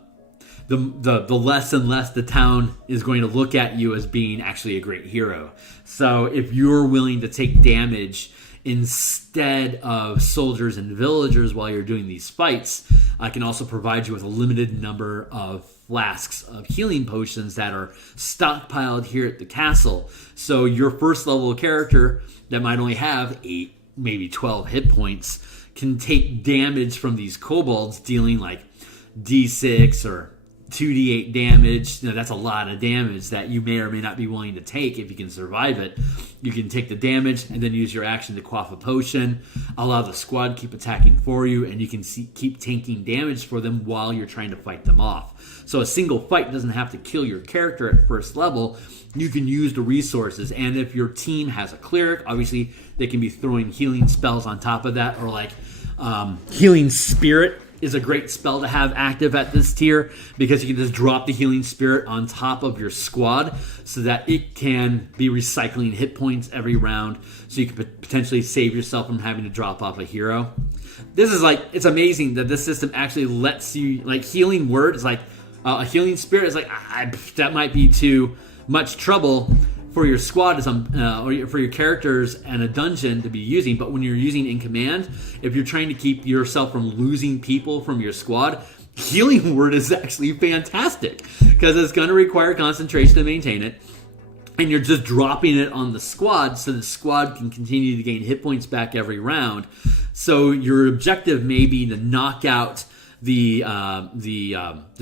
less and less the town is going to look at you as being actually a great hero. So if you're willing to take damage instead of soldiers and villagers while you're doing these fights, I can also provide you with a limited number of flasks of healing potions that are stockpiled here at the castle. So your first level character that might only have 8, maybe 12 hit points can take damage from these kobolds, dealing like D6 or 2d8 damage. That's a lot of damage that you may or may not be willing to take. If you can survive it, you can take the damage and then use your action to quaff a potion, allow the squad keep attacking for you, and you can keep tanking damage for them while you're trying to fight them off. So a single fight doesn't have to kill your character at first level. You can use the resources, and if your team has a cleric, obviously they can be throwing healing spells on top of that, or like healing spirit is a great spell to have active at this tier, because you can just drop the healing spirit on top of your squad so that it can be recycling hit points every round, so you can potentially save yourself from having to drop off a hero. This is it's amazing that this system actually lets you, healing word is a healing spirit is that might be too much trouble for your squad or for your characters and a dungeon to be using. But when you're using in command, if you're trying to keep yourself from losing people from your squad, healing word is actually fantastic, because it's going to require concentration to maintain it, and you're just dropping it on the squad so the squad can continue to gain hit points back every round. So your objective may be to knock out the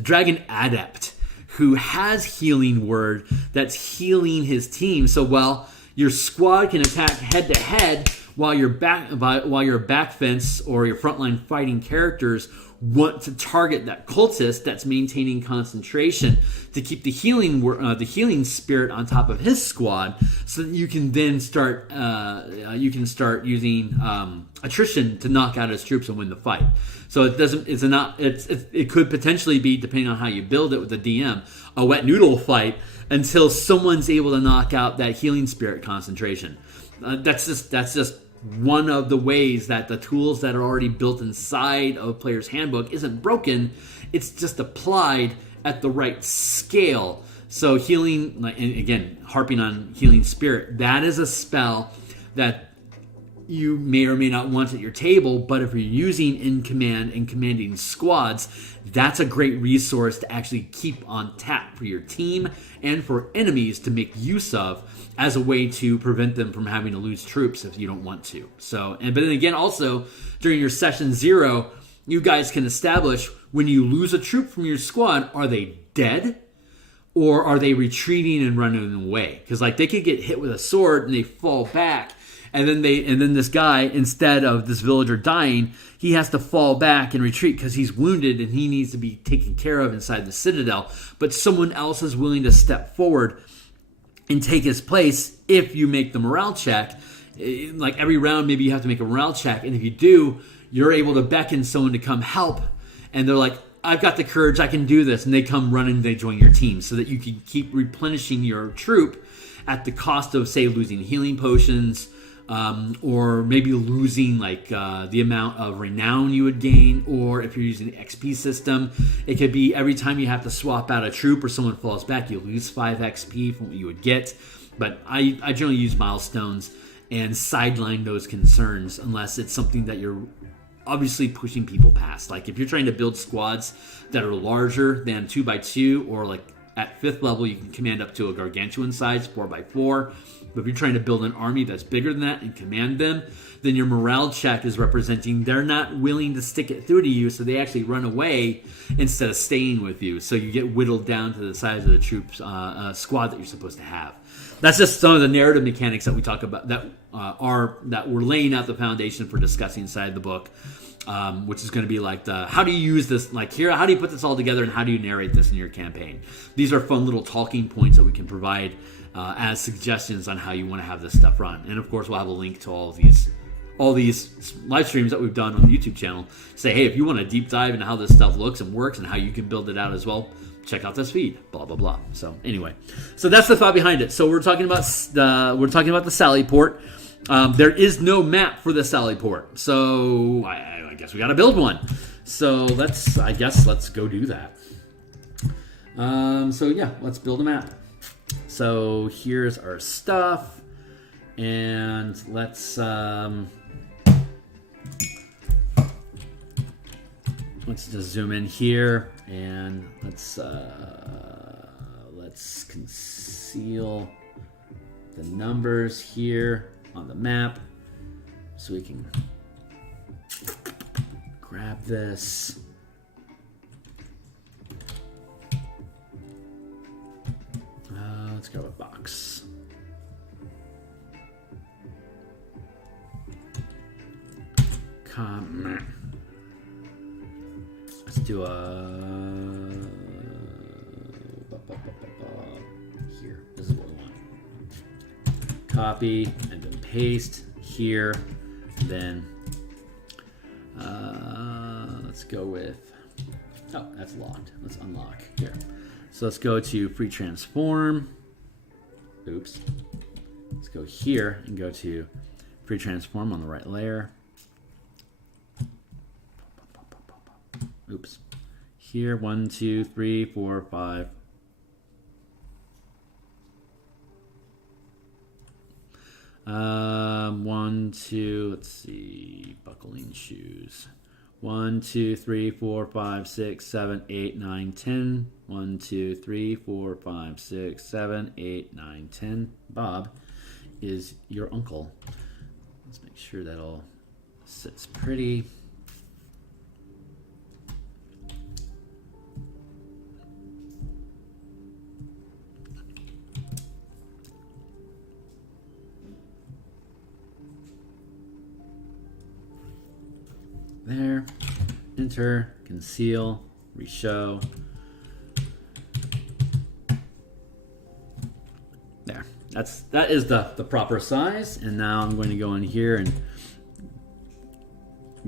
dragon adept, who has healing word that's healing his team. So while your squad can attack head to head while your back fence or your frontline fighting characters want to target that cultist that's maintaining concentration to keep the healing spirit on top of his squad, so that you can then start using attrition to knock out his troops and win the fight. So it could potentially be, depending on how you build it with the DM, a wet noodle fight until someone's able to knock out that healing spirit concentration. That's just one of the ways that the tools that are already built inside of a player's handbook isn't broken. It's just applied at the right scale. So healing, and again, harping on healing spirit, that is a spell that you may or may not want at your table, but if you're using in command and commanding squads, that's a great resource to actually keep on tap for your team and for enemies to make use of as a way to prevent them from having to lose troops if you don't want to. So, but then again, also during your session 0, you guys can establish when you lose a troop from your squad, are they dead or are they retreating and running away? Because like they could get hit with a sword and they fall back. And then this guy, instead of this villager dying, he has to fall back and retreat because he's wounded and he needs to be taken care of inside the citadel. But someone else is willing to step forward and take his place if you make the morale check. Like every round, maybe you have to make a morale check. And if you do, you're able to beckon someone to come help. And they're like, I've got the courage, I can do this. And they come running, they join your team so that you can keep replenishing your troop at the cost of, say, losing healing potions, or maybe losing like the amount of renown you would gain, or if you're using the XP system, it could be every time you have to swap out a troop or someone falls back, you lose 5 XP from what you would get. But I generally use milestones and sideline those concerns unless it's something that you're obviously pushing people past. Like if you're trying to build squads that are larger than 2x2, or like at 5th level you can command up to a gargantuan size 4x4. But if you're trying to build an army that's bigger than that and command them, then your morale check is representing they're not willing to stick it through to you, so they actually run away instead of staying with you. So you get whittled down to the size of the troops squad that you're supposed to have. That's just some of the narrative mechanics that we talk about that we're laying out the foundation for discussing inside the book, which is going to be like how do you use this, like here, how do you put this all together and how do you narrate this in your campaign? These are fun little talking points that we can provide as suggestions on how you want to have this stuff run. And of course, we'll have a link to all these live streams that we've done on the YouTube channel. Say, hey, if you want to deep dive into how this stuff looks and works and how you can build it out as well, check out this feed. Blah blah blah. So anyway, so that's the thought behind it. So we're talking about the Sally port. There is no map for the Sally port, so I guess we got to build one. So let's go do that. So yeah, let's build a map. So here's our stuff, and let's just zoom in here, and let's conceal the numbers here on the map so we can grab this. Let's grab a box. Let's do here. This is what we want. Copy and then paste here. And then let's go with. Oh, that's locked. Let's unlock here. So let's go to free transform. Oops. Let's go here and go to free transform on the right layer. Oops. Here, 1, 2, 3, 4, 5. One, two, let's see, buckling shoes. 1, 2, 3, 4, 5, 6, 7, 8, 9, 10. 1, 2, 3, 4, 5, 6, 7, 8, 9, 10. Bob is your uncle. Let's make sure that all sits pretty. there. Enter, conceal, reshow. There. That is the proper size. And now I'm going to go in here and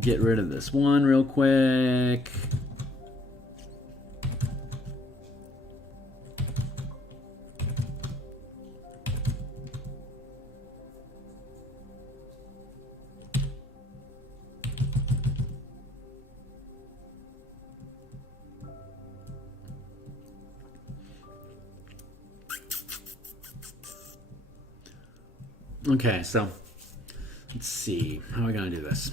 get rid of this one real quick. Okay, so let's see. How are we going to do this?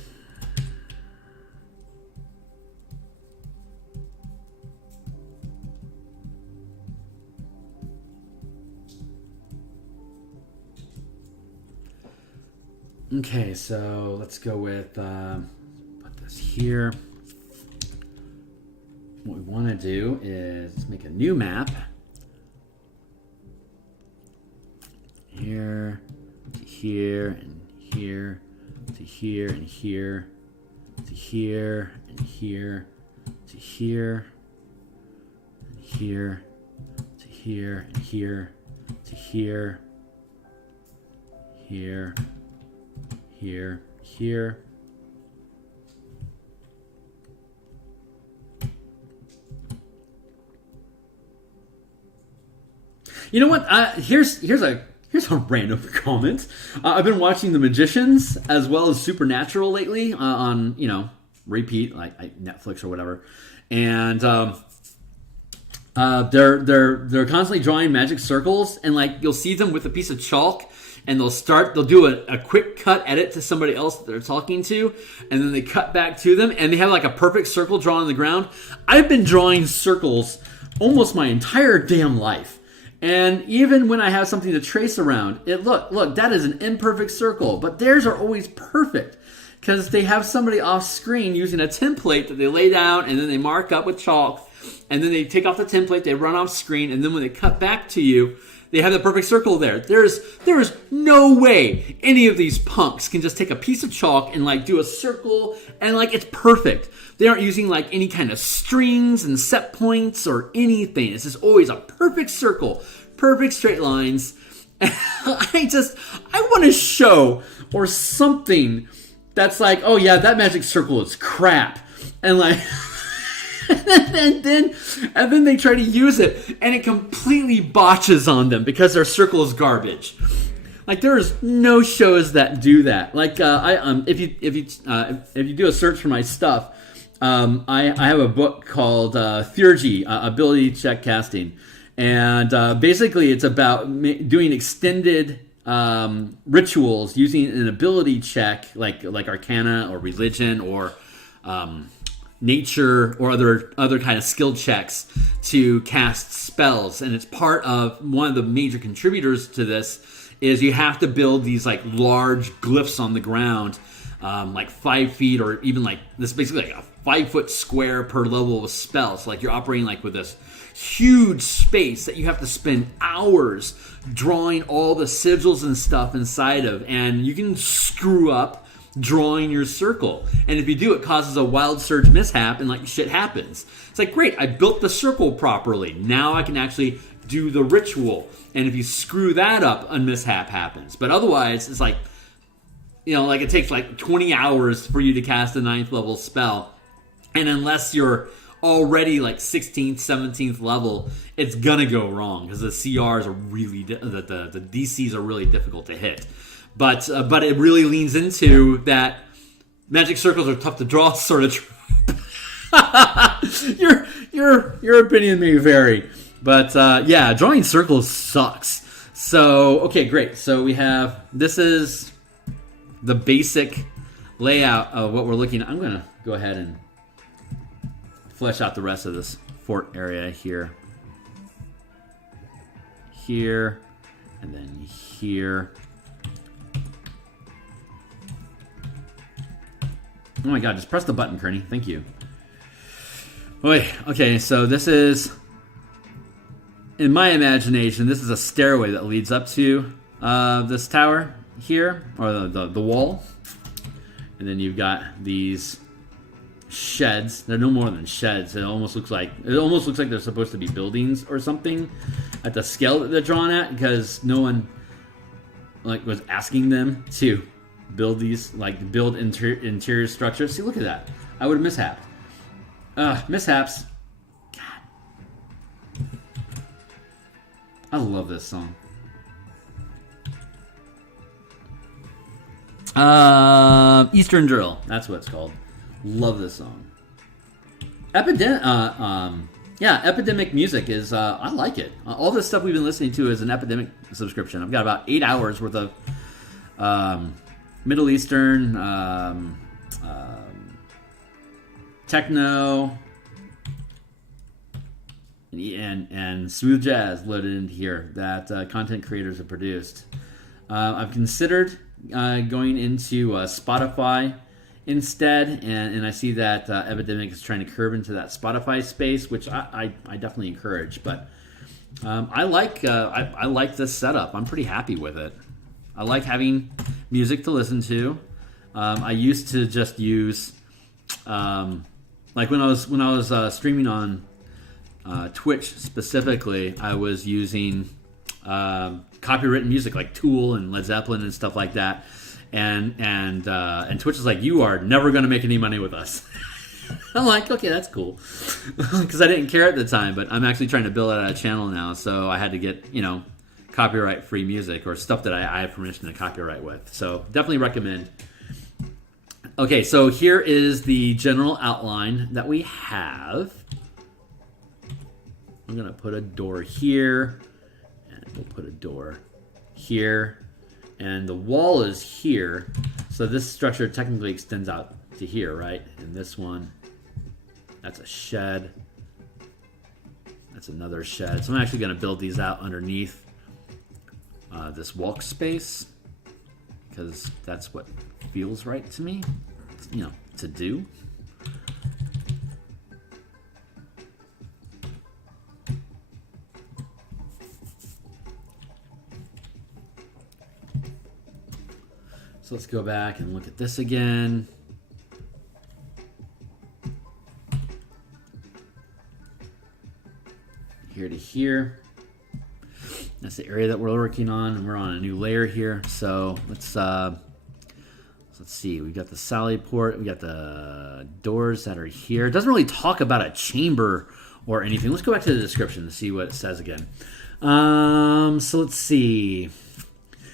Okay, so let's go with, put this here. What we want to do is make a new map. Here, to here, and here, to here, and here, to here, and here, to here, and here, to here, and here, to here, here, here, here. You know what? Here's a random comment. I've been watching The Magicians as well as Supernatural lately on repeat like Netflix or whatever, and they're constantly drawing magic circles, and like you'll see them with a piece of chalk. And they'll do a quick cut edit to somebody else that they're talking to, and then they cut back to them, and they have like a perfect circle drawn on the ground. I've been drawing circles almost my entire damn life. And even when I have something to trace around, look, that is an imperfect circle, but theirs are always perfect because they have somebody off screen using a template that they lay down and then they mark up with chalk, and then they take off the template, they run off screen, and then when they cut back to you, they have the perfect circle there. There is no way any of these punks can just take a piece of chalk and like do a circle and like it's perfect. They aren't using like any kind of strings and set points or anything. It's just always a perfect circle, perfect straight lines. And I want to show or something that's like, oh yeah, that magic circle is crap. And like... and then they try to use it, and it completely botches on them because their circle is garbage. Like there is no shows that do that. Like if you do a search for my stuff, I have a book called Theurgy, Ability Check Casting, and basically it's about doing extended rituals using an ability check, like Arcana or Religion or nature or other kind of skill checks to cast spells. And it's part of one of the major contributors to this is you have to build these like large glyphs on the ground, like 5 feet or even like this, basically like a 5 foot square per level of spells. So like you're operating like with this huge space that you have to spend hours drawing all the sigils and stuff inside of, and you can screw up drawing your circle, and if you do, it causes a wild surge mishap and like shit happens. It's like, great, I built the circle properly, now I can actually do the ritual, and if you screw that up, a mishap happens. But otherwise, it's like, like it takes like 20 hours for you to cast a 9th level spell, and unless you're already like 16th, 17th level, it's gonna go wrong because the CRs are really the DCs are really difficult to hit. But it really leans into that magic circles are tough to draw sort of your opinion may vary, but yeah, drawing circles sucks. So okay, great. So we have, this is the basic layout of what we're looking at. I'm gonna go ahead and flesh out the rest of this fort area here, and then here. Oh my god, just press the button, Kearney. Thank you. Okay, so this is, in my imagination, this is a stairway that leads up to this tower here, or the wall. And then you've got these sheds. They're no more than sheds. It almost looks like they're supposed to be buildings or something at the scale that they're drawn at, because no one like was asking them to build these, like build interior structures. See, look at that. I would have mishapped. Mishaps. God. I love this song. Eastern Drill. That's what it's called. Love this song. Epidemic music is, I like it. All this stuff we've been listening to is an Epidemic subscription. I've got about 8 hours worth of Middle Eastern techno and smooth jazz loaded into here that content creators have produced. I've considered going into Spotify instead, and I see that Epidemic is trying to curve into that Spotify space, which I definitely encourage. But I like this setup. I'm pretty happy with it. I like having music to listen to. I used to just use like when I was streaming on Twitch specifically, I was using copywritten music like Tool and Led Zeppelin and stuff like that. And Twitch is like, you are never going to make any money with us. I'm like, okay, that's cool, because I didn't care at the time. But I'm actually trying to build out a channel now, so I had to get copyright free music or stuff that I have permission to copyright with. So definitely recommend. Okay, so here is the general outline that we have. I'm gonna put a door here, and we'll put a door here. And the wall is here, so this structure technically extends out to here, right? And this one, that's a shed. That's another shed. So I'm actually going to build these out underneath this walk space, because that's what feels right to me, to do. So let's go back and look at this again. Here to here. That's the area that we're working on, and we're on a new layer here. So let's see. We got the Sally port. We got the doors that are here. It doesn't really talk about a chamber or anything. Let's go back to the description to see what it says again. So let's see.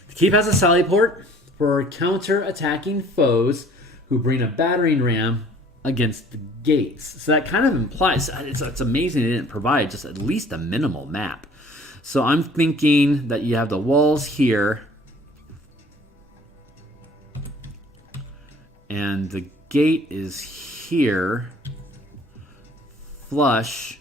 The keep has a Sally port for counter-attacking foes who bring a battering ram against the gates. So that kind of implies, it's amazing they didn't provide just at least a minimal map. So I'm thinking that you have the walls here, and the gate is here, flush.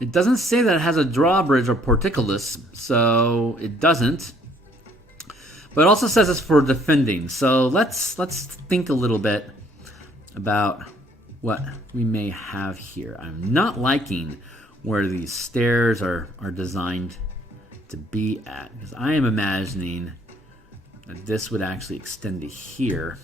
It doesn't say that it has a drawbridge or portcullis, so it doesn't. But it also says it's for defending. So let's think a little bit about what we may have here. I'm not liking where these stairs are designed to be at, because I am imagining that this would actually extend to here.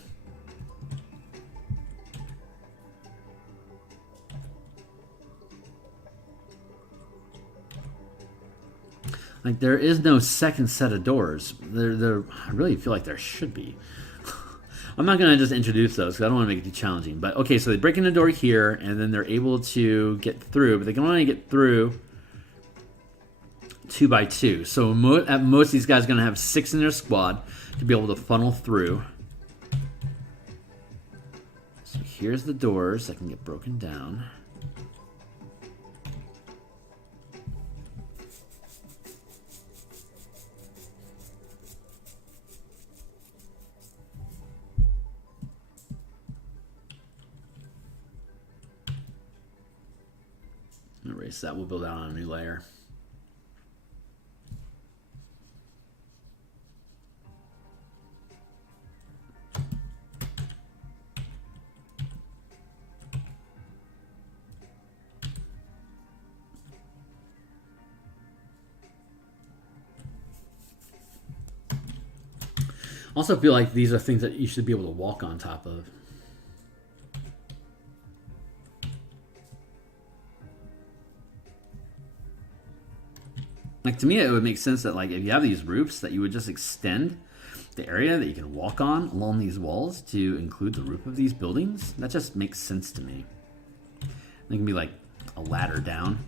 Like, there is no second set of doors. I really feel like there should be. I'm not going to just introduce those because I don't want to make it too challenging. But, okay, so they break in the door here, and then they're able to get through. But they can only get through 2 by 2. So at most, these guys are going to have 6 in their squad to be able to funnel through. So here's the doors that can get broken down. Erase that. We'll build out on a new layer. Also feel like these are things that you should be able to walk on top of. Like, to me, it would make sense that, like, if you have these roofs, that you would just extend the area that you can walk on along these walls to include the roof of these buildings. That just makes sense to me. It can be like a ladder down.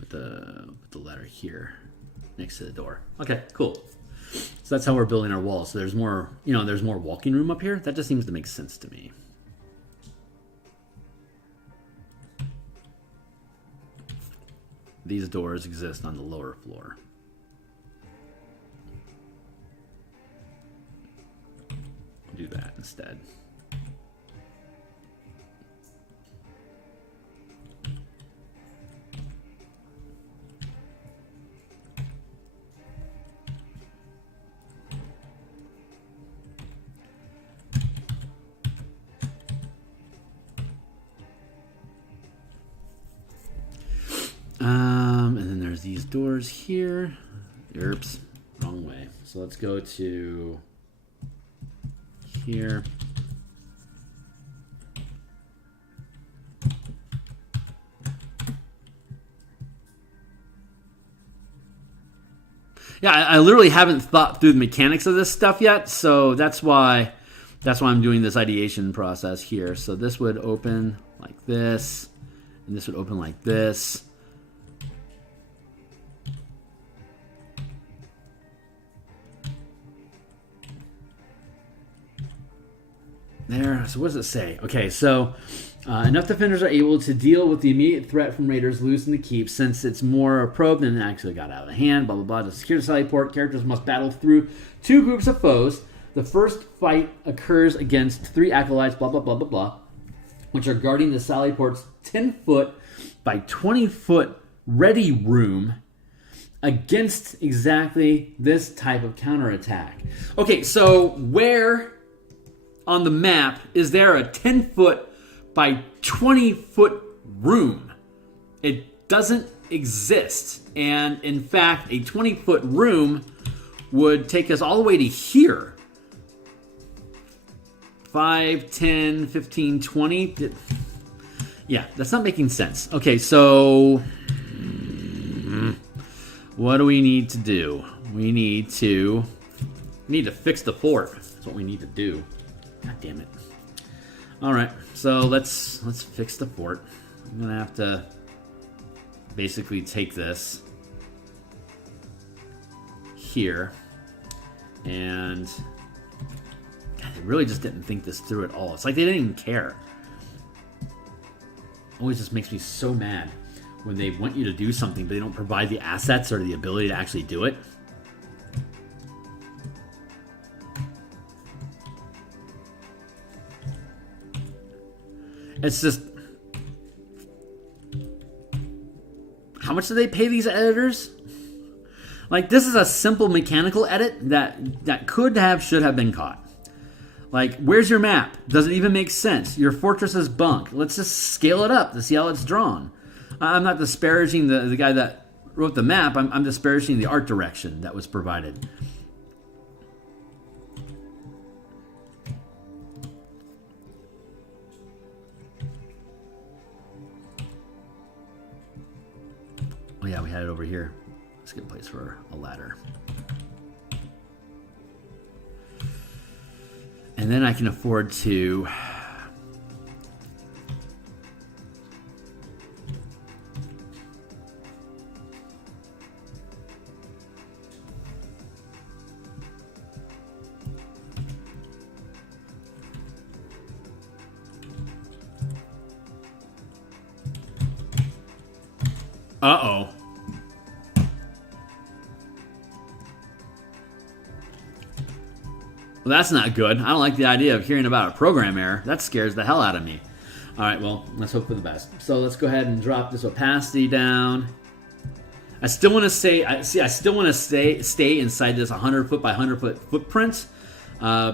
Put the ladder here next to the door. Okay, cool. So that's how we're building our walls. So there's more, there's more walking room up here. That just seems to make sense to me. These doors exist on the lower floor. Do that instead. And then there's these doors here. Oops, wrong way. So let's go to here. Yeah, I literally haven't thought through the mechanics of this stuff yet, so that's why I'm doing this ideation process here. So this would open like this, and this would open like this. There, so what does it say? Okay, so enough defenders are able to deal with the immediate threat from raiders losing the keep. Since it's more a probe than it actually got out of hand, blah, blah, blah. To secure the Sally Port, characters must battle through two groups of foes. The first fight occurs against 3 acolytes, blah, blah, blah, blah, blah, which are guarding the Sally Port's 10-foot by 20-foot ready room against exactly this type of counterattack. Okay, so where on the map is there a 10-foot by 20-foot room? It doesn't exist. And in fact, a 20-foot room would take us all the way to here. 5, 10, 15, 20. Yeah, that's not making sense. Okay, so what do we need to do? We need to fix the fort. That's what we need to do. God damn it. Alright, so let's fix the fort. I'm gonna have to basically take this here, and God, they really just didn't think this through at all. It's like they didn't even care. Always just makes me so mad when they want you to do something but they don't provide the assets or the ability to actually do it. It's just, how much do they pay these editors? Like, this is a simple mechanical edit that should have been caught. Like, where's your map? Does it even make sense? Your fortress is bunk. Let's just scale it up to see how it's drawn. I'm not disparaging the guy that wrote the map. I'm disparaging the art direction that was provided. Oh yeah, we had it over here. Let's get a place for a ladder. And then I can afford to uh-oh. Well, that's not good. I don't like the idea of hearing about a program error. That scares the hell out of me. All right, well, let's hope for the best. So let's go ahead and drop this opacity down. I still want to stay. I still want to stay inside this 100 foot by 100 foot footprint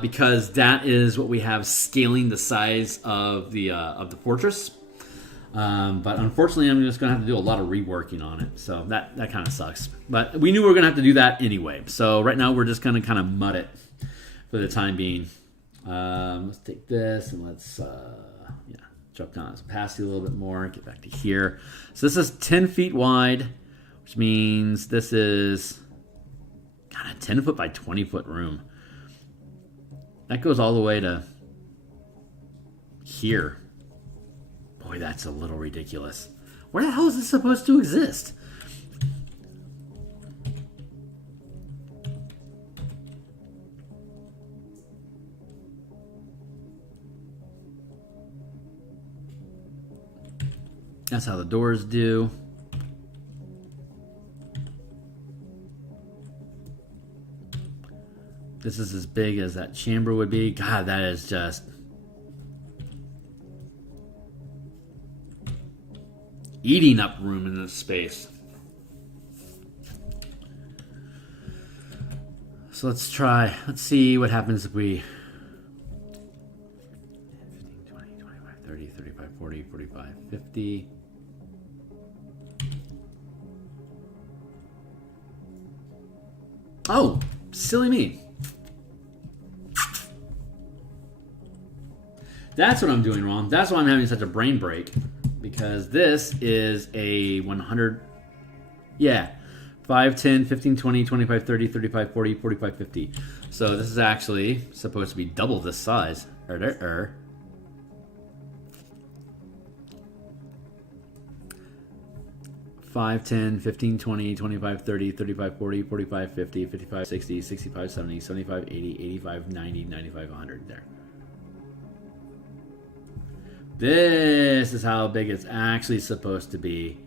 because that is what we have scaling the size of the fortress. But unfortunately, I'm just going to have to do a lot of reworking on it. So that kind of sucks. But we knew we were going to have to do that anyway. So right now, we're just going to kind of mud it for the time being. Let's take this and let's drop down its opacity a little bit more. Get back to here. So this is 10 feet wide, which means this is a 10 foot by 20 foot room. That goes all the way to here. Boy, that's a little ridiculous. Where the hell is this supposed to exist? That's how the doors do. This is as big as that chamber would be. God, that is just eating up room in this space. So let's see what happens if we 15, 20, 25, 30, 35, 40, 45, 50. Oh, silly me. That's what I'm doing wrong. That's why I'm having such a brain break. Because this is a 100, 5, 10, 15, 20, 25, 30, 35, 40, 45, 50. So this is actually supposed to be double this size. 5, 10, 15, 20, 25, 30, 35, 40, 45, 50, 55, 60, 65, 70, 75, 80, 85, 90, 95, 100 there. This is how big it's actually supposed to be.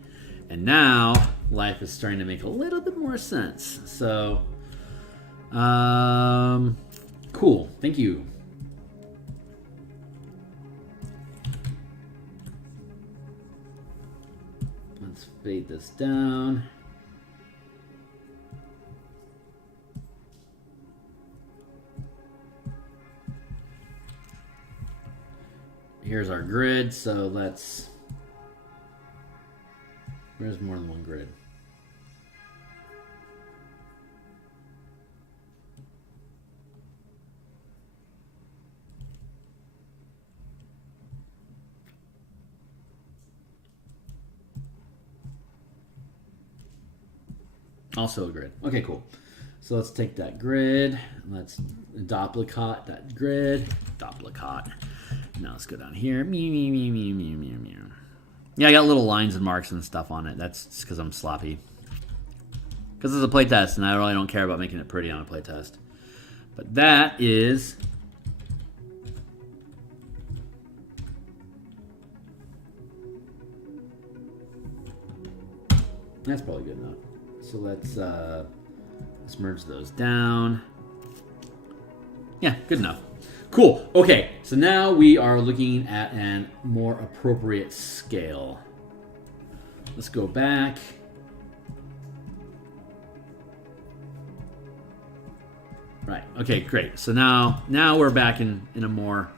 And now, life is starting to make a little bit more sense. So, cool. Thank you. Let's fade this down. Here's our grid, so let's... Where's more than one grid? Also a grid. Okay, cool. So let's take that grid. Let's duplicate that grid. Duplicate. Now let's go down here. Yeah, I got little lines and marks and stuff on it. That's just because I'm sloppy. Because it's a playtest, and I really don't care about making it pretty on a playtest. But that is... That's probably good enough. So let's merge those down. Yeah, good enough. Cool. Okay, so now we are looking at a more appropriate scale. Let's go back. Right. Okay, great. So now we're back in a more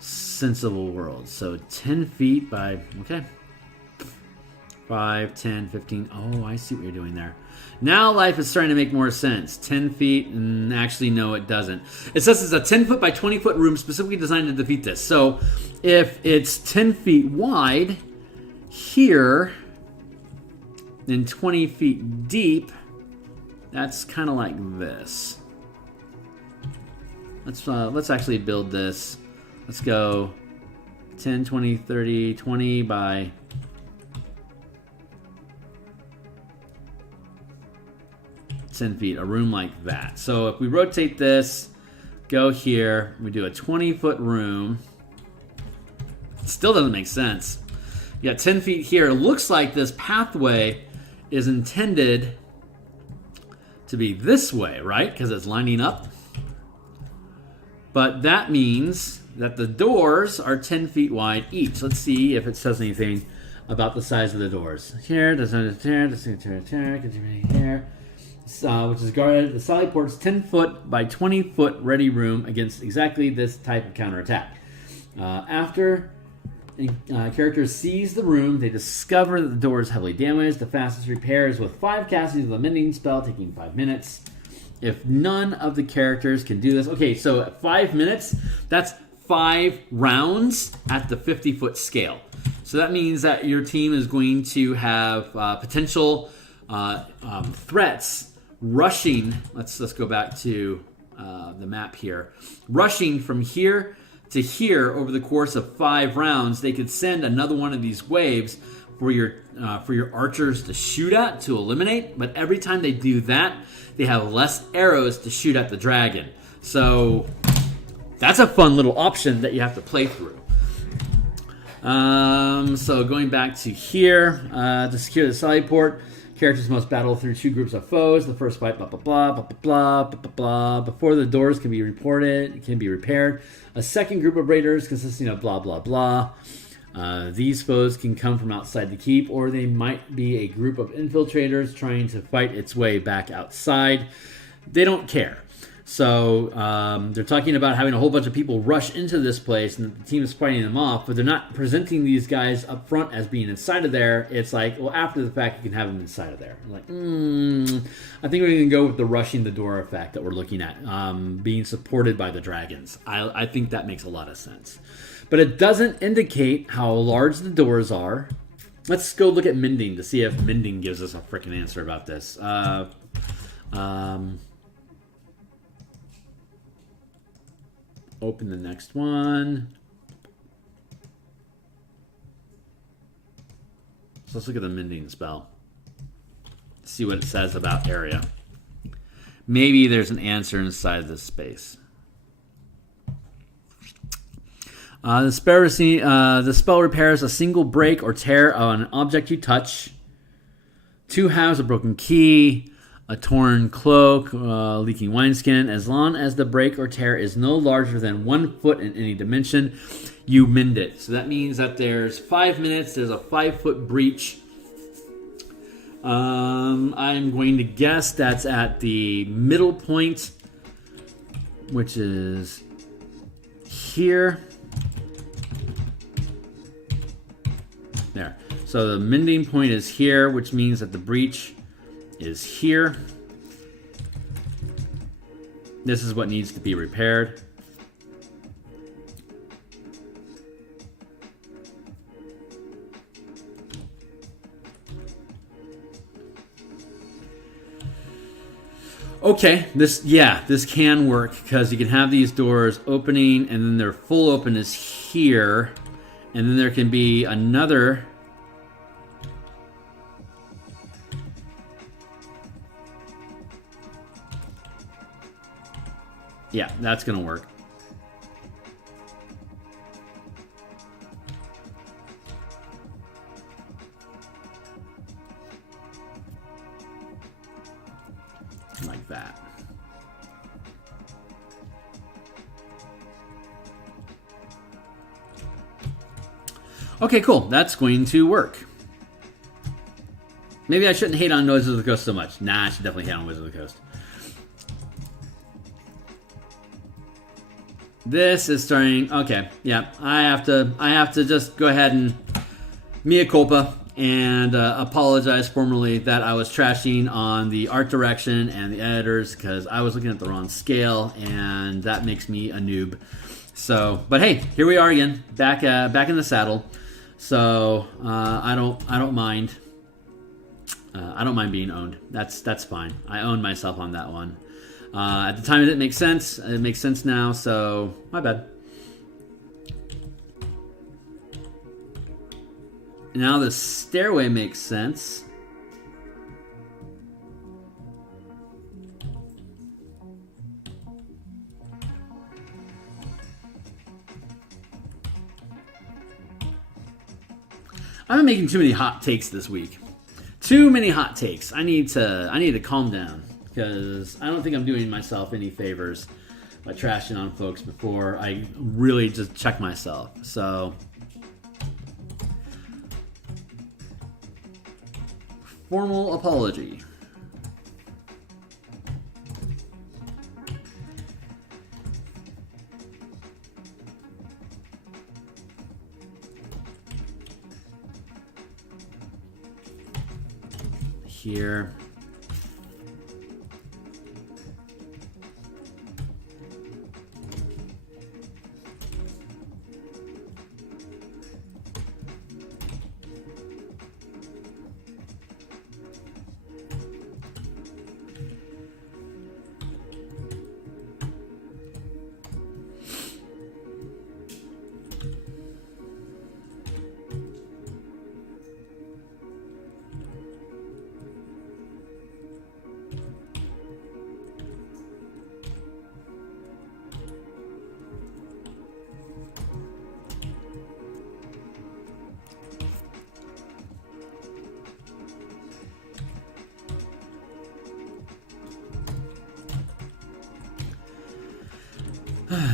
sensible world. So 10 feet by, okay. 5, 10, 15. Oh, I see what you're doing there. Now life is starting to make more sense. 10 feet, and actually, no, it doesn't. It says it's a 10 foot by 20 foot room specifically designed to defeat this. So if it's 10 feet wide here, then 20 feet deep, that's kind of like this. Let's actually build this. Let's go 10, 20, 30, 20 by... feet, a room like that. So if we rotate this, go here, we do a 20-foot room. It still doesn't make sense. You got 10 feet here. It looks like this pathway is intended to be this way, right? Because it's lining up. But that means that the doors are 10 feet wide each. Let's see if it says anything about the size of the doors. Here, which is guarded. The sally port's 10 foot by 20 foot ready room against exactly this type of counterattack. After character sees the room, they discover that the door is heavily damaged. The fastest repair is with 5 castings of the mending spell, taking 5 minutes. If none of the characters can do this... Okay, so at 5 minutes, that's 5 rounds at the 50-foot scale. So that means that your team is going to have potential threats rushing... Let's go back to the map here. Rushing from here to here over the course of 5 rounds. They could send another one of these waves for your archers to shoot at, to eliminate. But every time they do that, they have less arrows to shoot at the dragon. So that's a fun little option that you have to play through. So going back to here, to secure the sally port, characters must battle through 2 groups of foes. The first fight, blah, blah, blah, blah, blah, blah, blah, blah. Before the doors can be repaired. A second group of raiders consisting of blah, blah, blah. These foes can come from outside the keep, or they might be a group of infiltrators trying to fight its way back outside. They don't care. So they're talking about having a whole bunch of people rush into this place, and the team is fighting them off, but they're not presenting these guys up front as being inside of there. It's like, well, after the fact, you can have them inside of there. I'm like, I think we're going to go with the rushing the door effect that we're looking at, being supported by the dragons. I think that makes a lot of sense. But it doesn't indicate how large the doors are. Let's go look at mending to see if mending gives us a freaking answer about this. Open the next one. So let's look at the mending spell. See what it says about area. Maybe there's an answer inside this space. The spell repairs a single break or tear on an object you touch. 2 halves, a broken key, a torn cloak, leaking wineskin. As long as the break or tear is no larger than 1 foot in any dimension, you mend it. So that means that there's 5 minutes. There's a 5-foot breach. I'm going to guess that's at the middle point, which is here. There. So the mending point is here, which means that the breach is here. This is what needs to be repaired. Okay, this can work, because you can have these doors opening and then their full open is here, and then there can be another. Yeah, that's going to work. Like that. Okay, cool. That's going to work. Maybe I shouldn't hate on Wizards of the Coast so much. Nah, I should definitely hate on Wizards of the Coast. This is starting. Okay, yeah. I have to just go ahead and mea culpa and apologize formally that I was trashing on the art direction and the editors, because I was looking at the wrong scale, and that makes me a noob. So, but hey, here we are again, back in the saddle. So I don't mind. I don't mind being owned. That's fine. I own myself on that one. At the time, it didn't make sense. It makes sense now, so my bad. Now the stairway makes sense. I've been making too many hot takes this week. Too many hot takes. I need to calm down, because I don't think I'm doing myself any favors by trashing on folks before I really just check myself. So, formal apology. Here.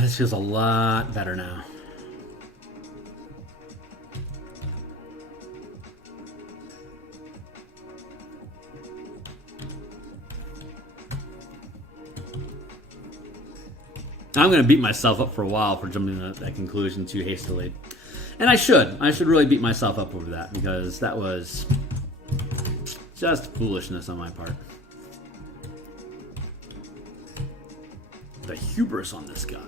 This feels a lot better now. I'm going to beat myself up for a while for jumping to that conclusion too hastily. And I should. I should really beat myself up over that, because that was just foolishness on my part. The hubris on this guy.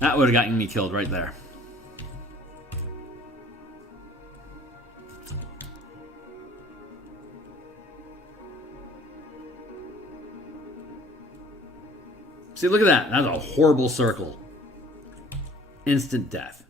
That would have gotten me killed right there. See, look at that. That's a horrible circle. Instant death.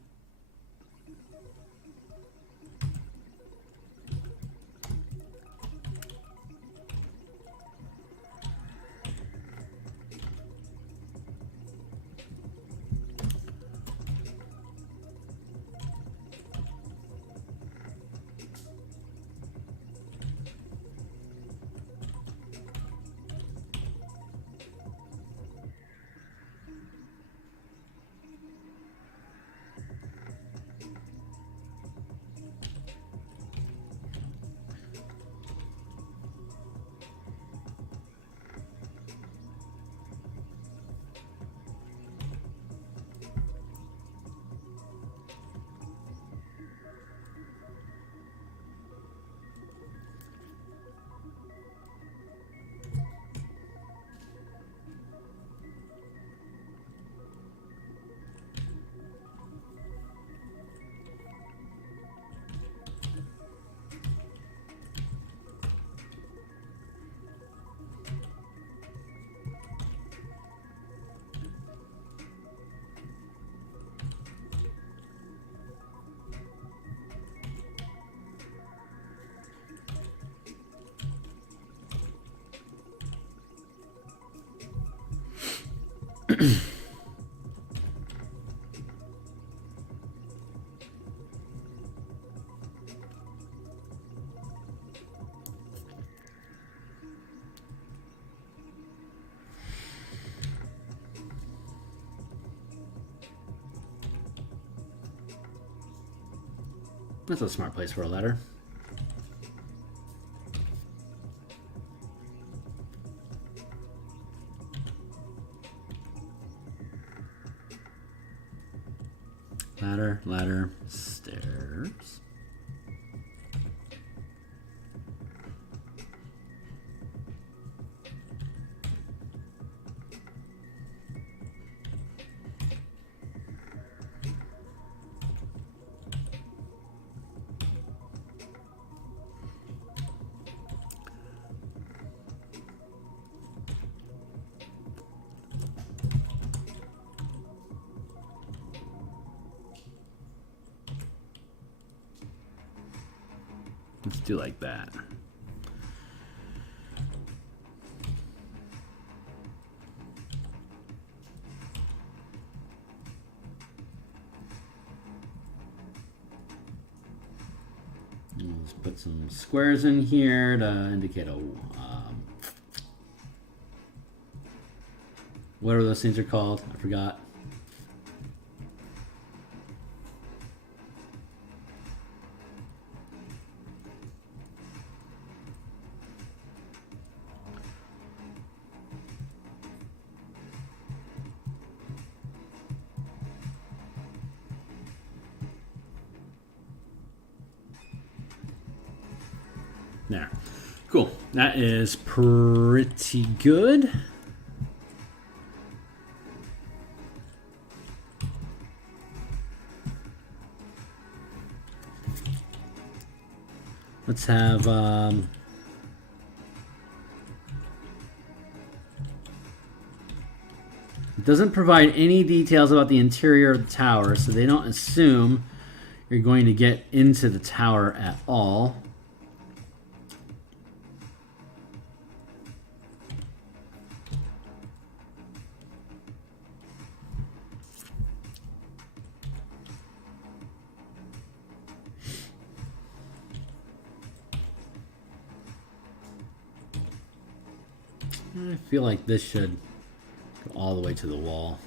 That's a smart place for a ladder. Ladder, ladder, stairs. Let's do like that. let's put some squares in here to indicate a whatever those things are called. I forgot. There. Cool. That is pretty good. Let's have it doesn't provide any details about the interior of the tower, so they don't assume you're going to get into the tower at all. I feel like this should go all the way to the wall.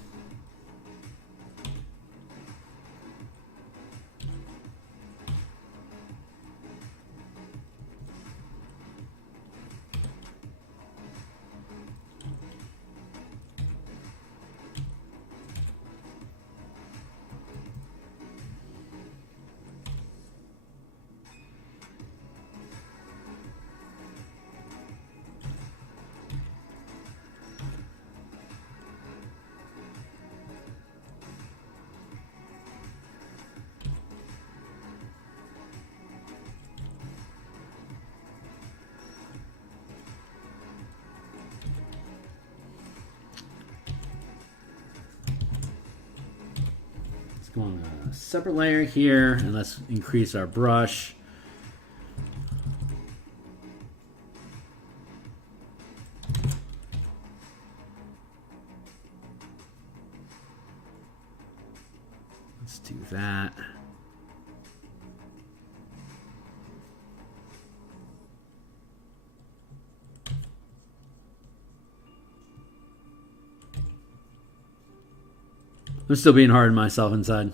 Go on a separate layer here, and let's increase our brush. Let's do that. I'm still being hard on myself inside.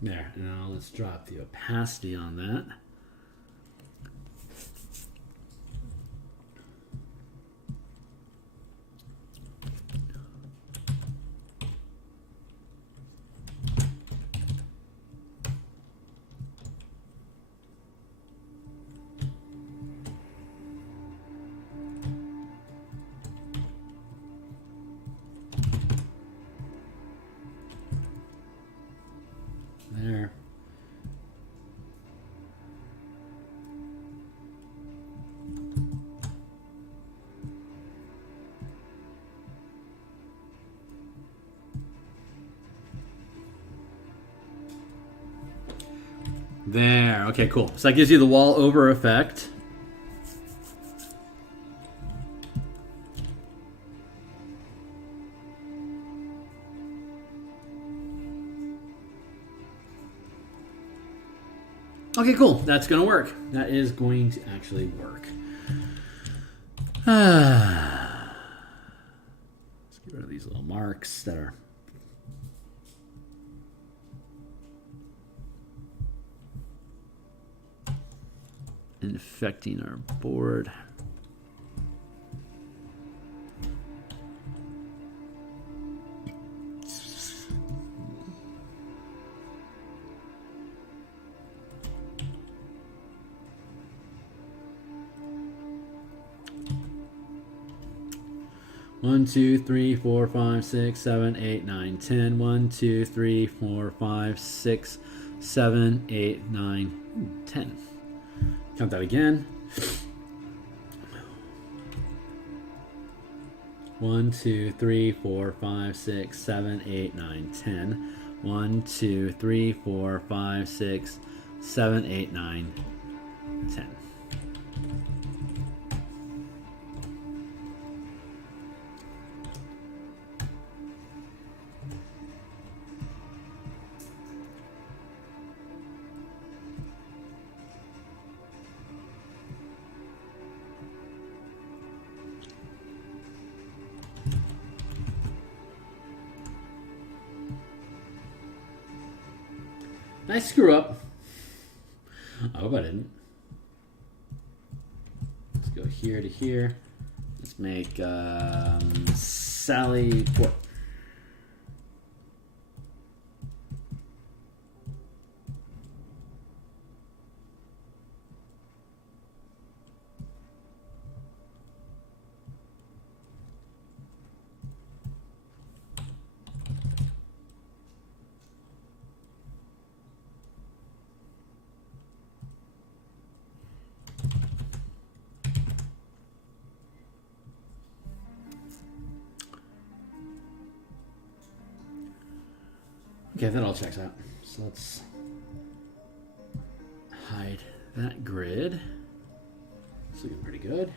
There, now let's drop the opacity on that. There. There. Okay, cool. So that gives you the wall over effect. Okay, cool. That's going to work. That is going to actually work. Let's get rid of these little marks that are infecting our board. One, 2, 3, 4, 5, 6, 7, 8, 9, 10. 1, 2, 3, 4, 5, 6, 7, 8, 9, 10. Count that again. 1, 2, 3, 4, 5, 6, 7, 8, 9, 10. 1, 2, 3, 4, 5, 6, 7, 8, 9, 10. Nice screw up. I hope I didn't. Let's go here to here. Let's make Sally Port. Okay, that all checks out. So let's hide that grid. It's looking pretty good.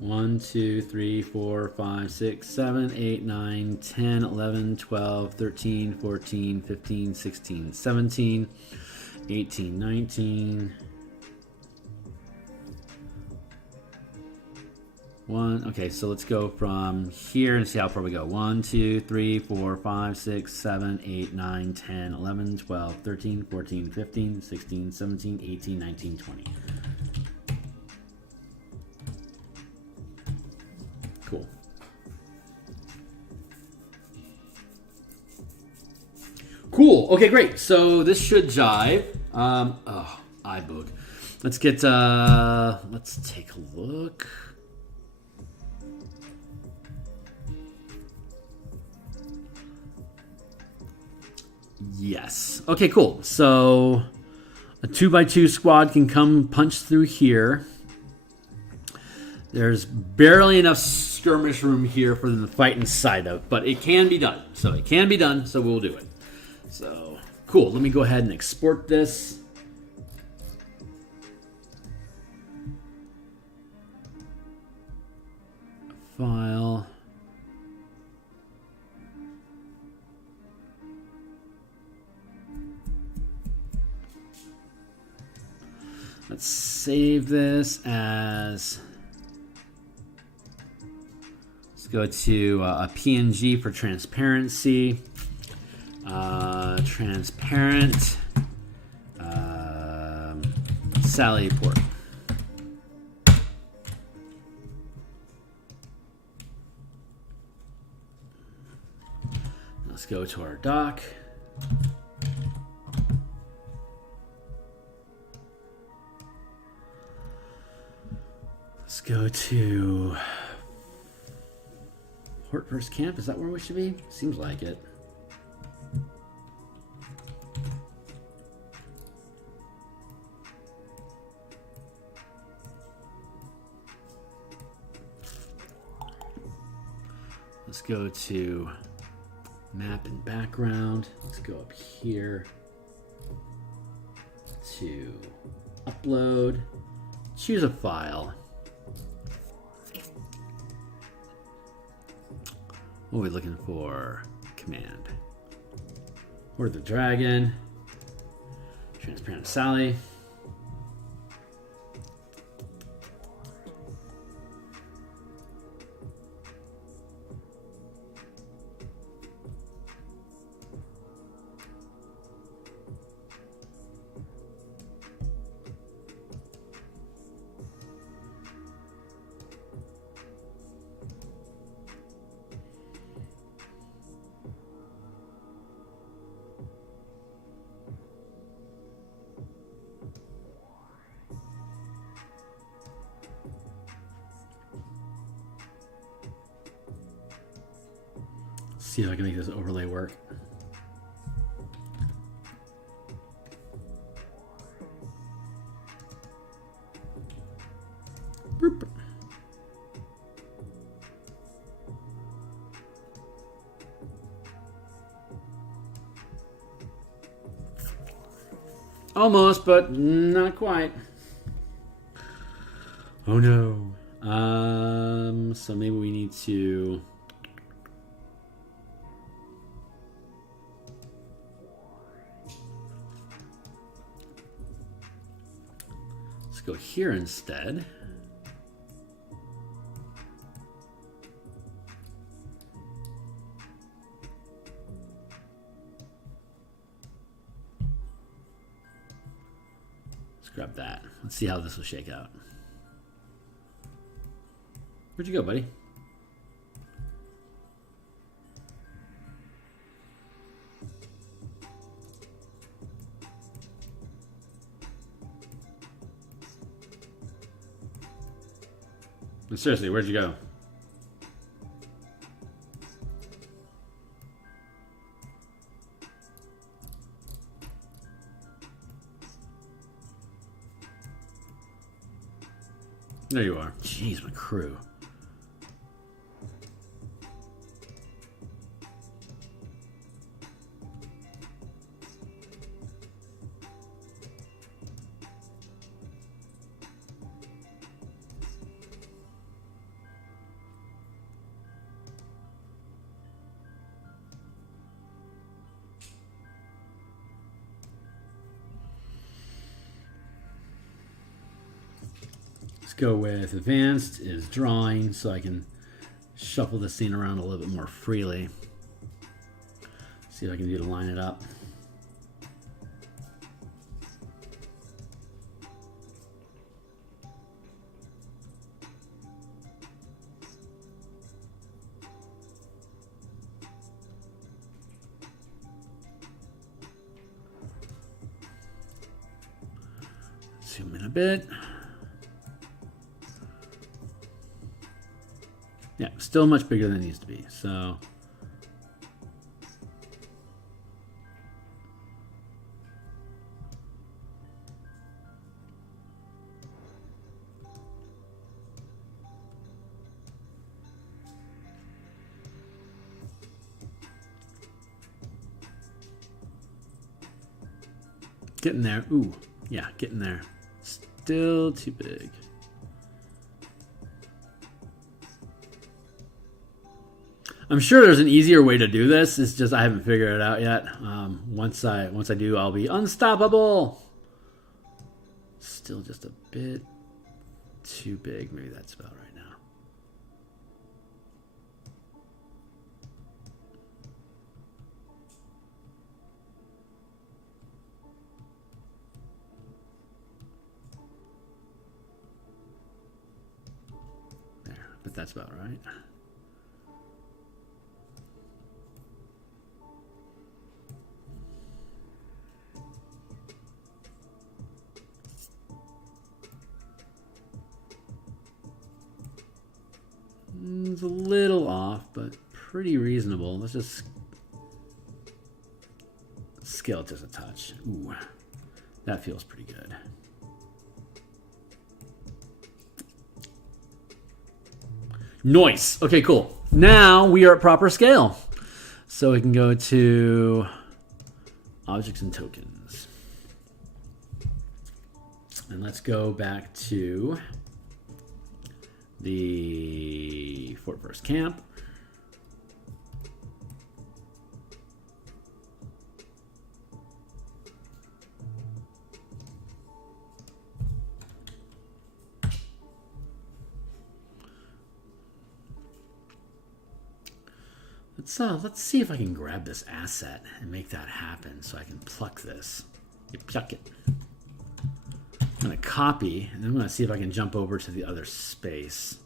One, 2, 3, 4, 5, 6, 7, 8, 9, 10, 11, 12, 13, 14, 15, 16, 17, 18, 19. Okay, so let's go from here and see how far we go. 1, 2, 3, 4, 5, 6, 7, 8, 9, 10, 11, 12, 13, 14, 15, 16, 17, 18, 19, 20. Cool. Cool. Okay, great. So this should jive. iBook. Let's get, let's take a look. Yes. Okay, cool. So a 2x2 squad can come punch through here. There's barely enough skirmish room here for them to fight inside of, but it can be done. So it can be done, so we'll do it. So, cool. Let me go ahead and export this. File. Let's save this as, let's go to a PNG for transparency. Transparent Sally Port. Let's go to our dock. Let's go to Hoard first camp. Is that where we should be? Seems like it. Let's go to map and background. Let's go up here to upload. Choose a file. What are we looking for? Command. Hoard the dragon. Transparent Sally. See if I can make this overlay work. Almost, but not quite. Oh no. So maybe we need to... Let's go here instead. Let's grab that. Let's see how this will shake out. Where'd you go, buddy? Seriously, where'd you go? There you are. Jeez, my crew. Go with advanced is drawing, so I can shuffle the scene around a little bit more freely. See what I can do to line it up. Zoom in a bit. Yeah, still much bigger than it needs to be, so. Getting there. Ooh, yeah, getting there. Still too big. I'm sure there's an easier way to do this. It's just I haven't figured it out yet. Once I do, I'll be unstoppable. Still just a bit too big. Maybe that's about right now. There, but that's about right. It's a little off, but pretty reasonable. Let's just scale it just a touch. Ooh, that feels pretty good. Nice. Okay, cool. Now we are at proper scale. So we can go to objects and tokens. And let's go back to the Fort First Camp. Let's see if I can grab this asset and make that happen so I can pluck this. You pluck it. I'm going to copy, and then I'm going to see if I can jump over to the other space.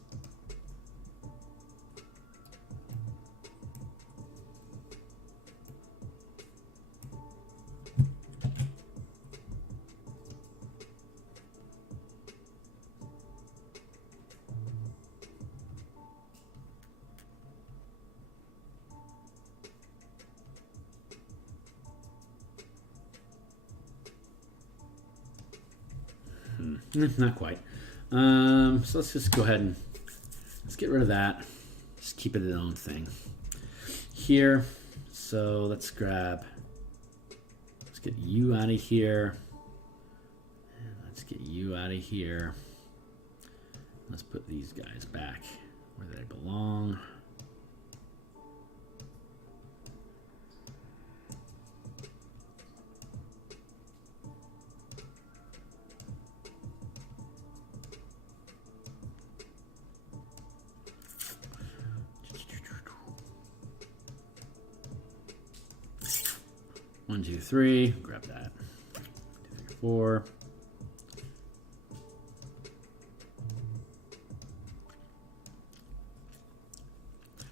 Not quite. So let's just go ahead and let's get rid of that. Just keep it its own thing. Here, so let's get you out of here. get you out of here. Let's put these guys back where they belong. One, two, three. Grab that. 2, 3, 4.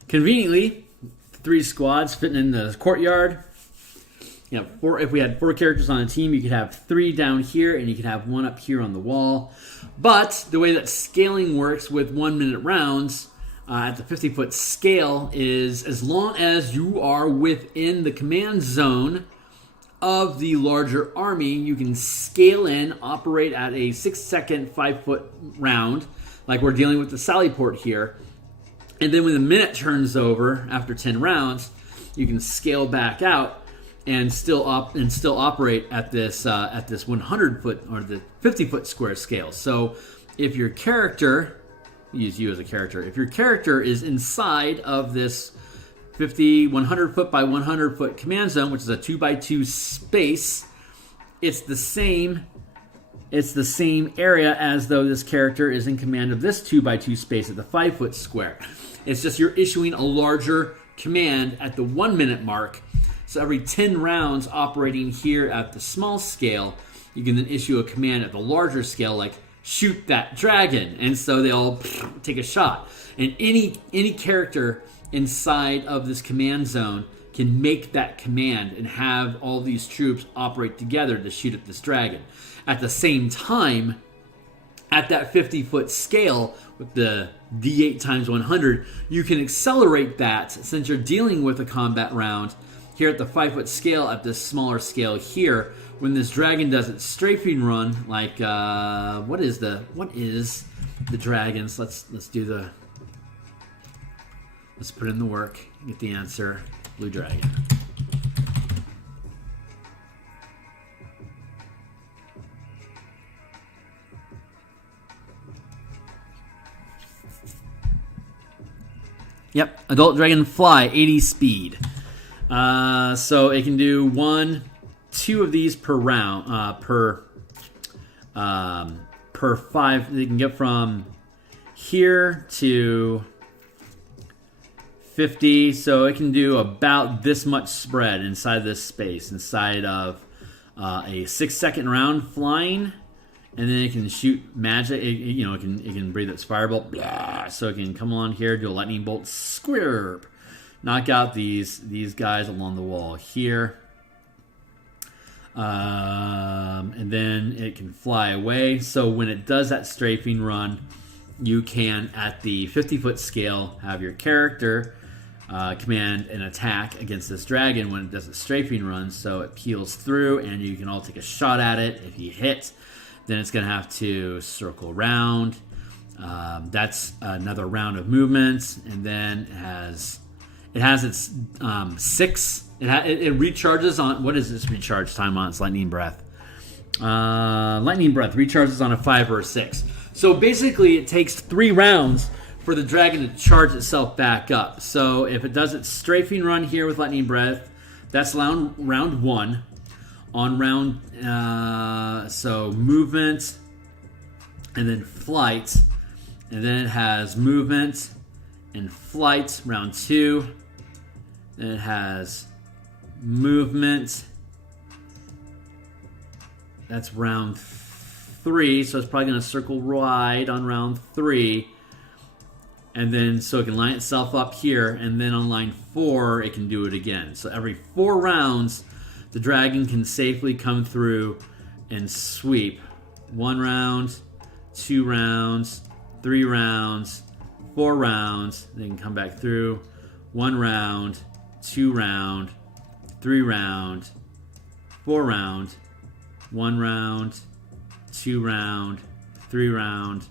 Conveniently, 3 squads fitting in the courtyard. You know, 4. If we had 4 characters on a team, you could have 3 down here, and you could have 1 up here on the wall. But the way that scaling works with 1-minute rounds at the 50-foot scale is as long as you are within the command zone of the larger army, you can scale in, operate at a 6-second 5-foot round, like we're dealing with the Sallyport here. And then when the minute turns over after 10 rounds, you can scale back out and still operate at this 100-foot or the 50-foot square scale. So if your character, use you as a character, if your character is inside of this 100 foot by 100 foot command zone, which is a 2x2 space, it's the same area as though this character is in command of this 2x2 space at the 5-foot square. It's just you're issuing a larger command at the 1-minute mark. So every 10 rounds operating here at the small scale, you can then issue a command at the larger scale, like shoot that dragon, and so they all take a shot. And any character inside of this command zone can make that command and have all these troops operate together to shoot at this dragon. At the same time, at that 50-foot scale with the D8 times 100, you can accelerate that since you're dealing with a combat round here at the 5-foot scale at this smaller scale here. When this dragon does its strafing run, like what is the dragons? Let's put in the work, get the answer. Blue dragon. Yep, adult dragon fly, 80 speed. So it can do 1, 2 of these per round, per 5. They can get from here to 50, so it can do about this much spread inside this space, inside of a 6-second round flying, and then it can shoot magic. It can breathe its firebolt, blah, so it can come on here, do a lightning bolt, squirp, knock out these guys along the wall here, and then it can fly away. So when it does that strafing run, you can, at the 50-foot scale, have your character command an attack against this dragon when it does its strafing run, so it peels through and you can all take a shot at it. If you hit, then it's going to have to circle around. That's another round of movements, and then it has its 6. It recharges on, what is this recharge time on its lightning breath? Lightning breath recharges on a 5 or a 6. So basically, it takes 3 rounds for the dragon to charge itself back up. So if it does its strafing run here with lightning breath, that's round 1. On round, so movement, and then flight, and then it has movement and flight, round 2. Then it has movement. That's round 3, so it's probably going to circle wide on round 3. And then, so it can line itself up here, and then on line 4, it can do it again. So every 4 rounds, the dragon can safely come through and sweep. 1 round, 2 rounds, 3 rounds, 4 rounds. They can come back through. 1 round, 2 round, 3 round, 4 round, 1 round, 2 round, 3 round,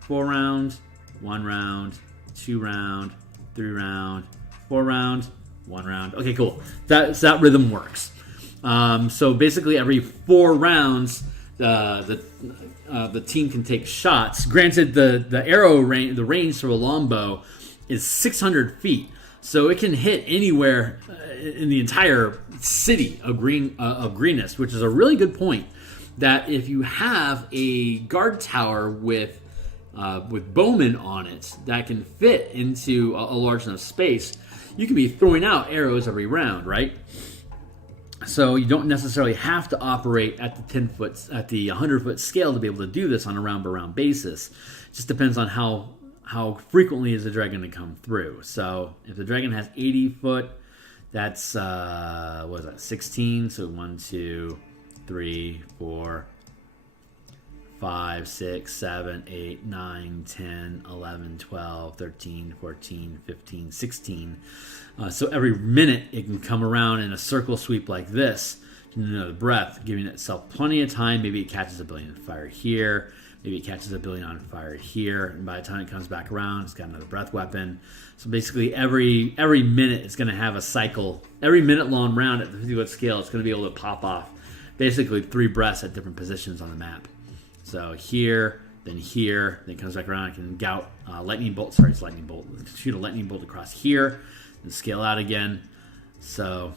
4 round, 1 round, 2 round, 3 round, 4 round, 1 round. Okay, cool. That rhythm works. So basically every 4 rounds, the team can take shots. Granted, the arrow range, the range for a longbow is 600 feet, so it can hit anywhere in the entire city of Greenest, which is a really good point. That if you have a guard tower with bowmen on it that can fit into a large enough space, you can be throwing out arrows every round, right? So you don't necessarily have to operate at the 10-foot, at the 100-foot scale to be able to do this on a round-by-round basis. It just depends on how frequently is the dragon to come through. So if the dragon has 80 foot, that's what is that? 16. So 1, 2, 3, 4, 5, 6, 7, 8, 9, 10, 11, 12, 13, 14, 15, 16. So every minute it can come around in a circle sweep like this in another breath, giving itself plenty of time. Maybe it catches a billion on fire here. Maybe it catches a billion on fire here. And by the time it comes back around, it's got another breath weapon. So basically every minute it's going to have a cycle. Every minute long round at the 50-foot scale, it's going to be able to pop off basically 3 breaths at different positions on the map. So here, then it comes back around. It can gout lightning bolt. Sorry, it's lightning bolt. Shoot a lightning bolt across here, and scale out again. So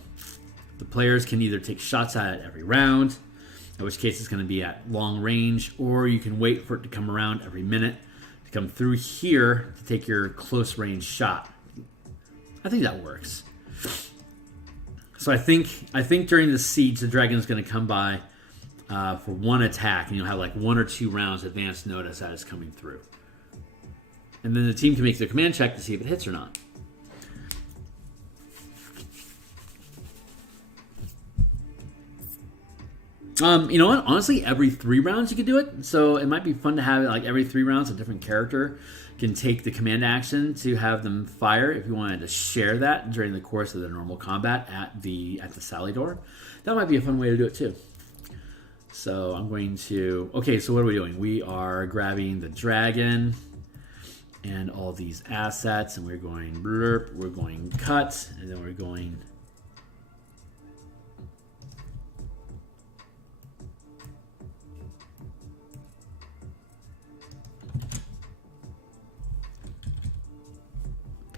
the players can either take shots at it every round, in which case it's going to be at long range, or you can wait for it to come around every minute to come through here to take your close range shot. I think that works. So I think during the siege, the dragon is going to come by for one attack, and you'll have like 1 or 2 rounds advance notice that it's coming through. And then the team can make their command check to see if it hits or not. You know what? Honestly, every 3 rounds you could do it. So it might be fun to have it like every 3 rounds a different character can take the command action to have them fire. If you wanted to share that during the course of the normal combat at the Sally door, that might be a fun way to do it too. So I'm going to... Okay, so what are we doing? We are grabbing the dragon and all these assets, and we're going blurp, we're going cut, and then we're going...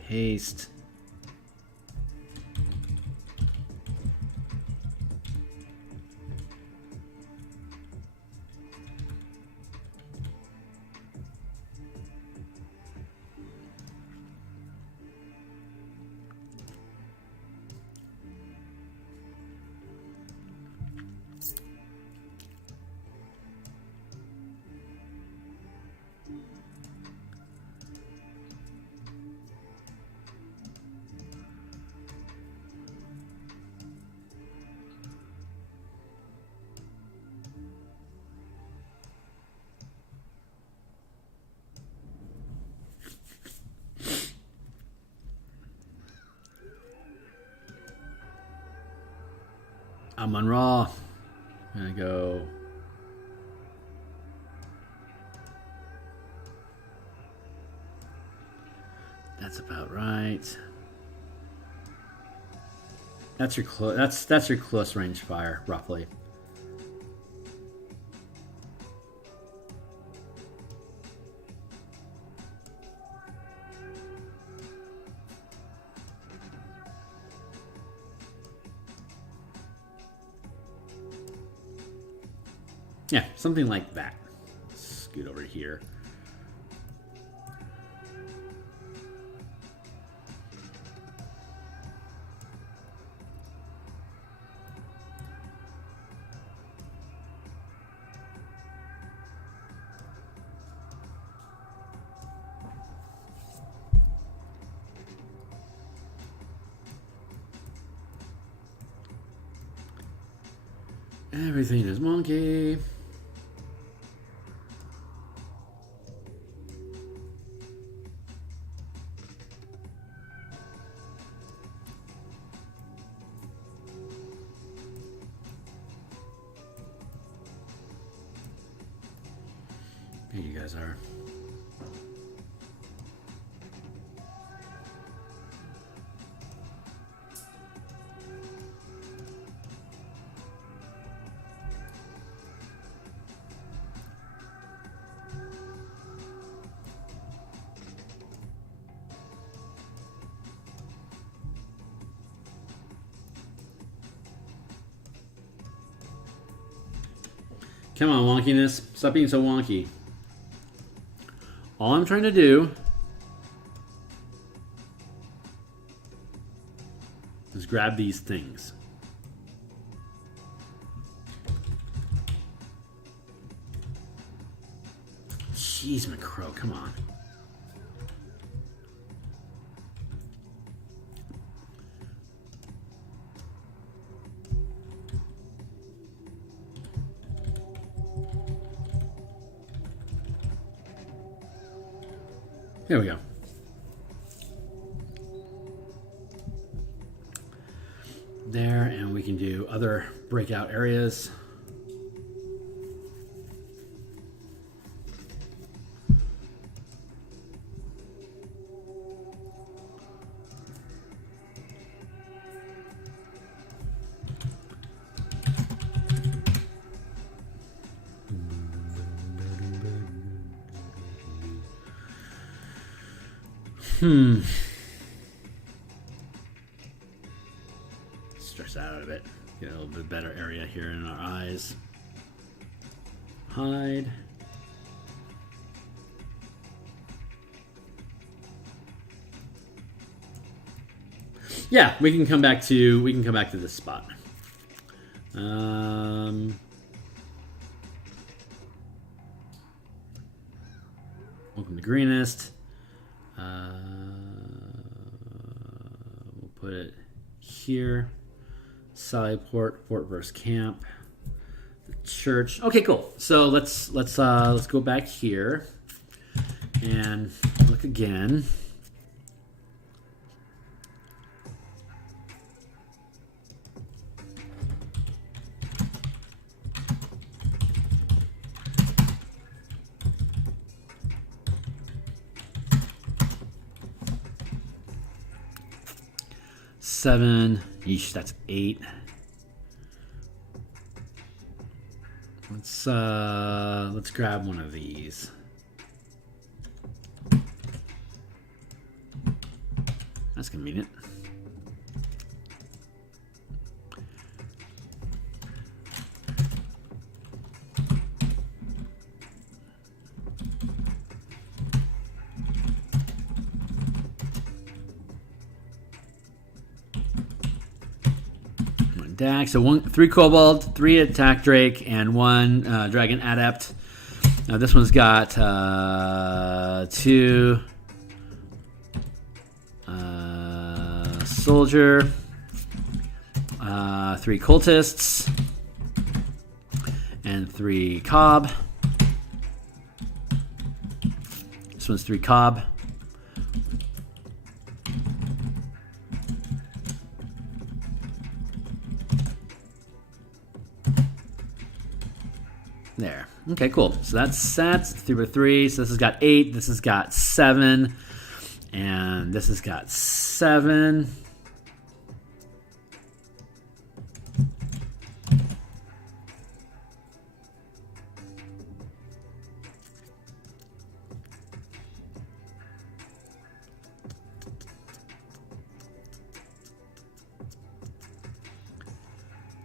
paste. I'm on raw. I'm gonna go. That's about right. That's your that's your close range fire, roughly. Yeah, something like that. Scoot over here. Everything is monkey. Here you guys are. Come on, wonkiness. Stop being so wonky. All I'm trying to do is grab these things. Jeez, McCrow, come on. There we go. There, and we can do other breakout areas. Stretch that out a bit. Get a little bit better area here in our eyes. Hide. Yeah, we can come back to this spot. Welcome to Greenest. We'll put it here. Sallyport, Fort versus Camp, the church. Okay, cool. So let's go back here and look again. Seven. Yeesh, that's 8. Let's grab one of these. That's convenient. Dax, so 3 Kobold, 3 Attack Drake, and 1 Dragon Adept. Now this one's got 2 Soldier, 3 Cultists, and 3 Cobb. This one's 3 Cobb. There. Okay, cool. So that's 3 by 3. So this has got 8. This has got 7. And this has got 7.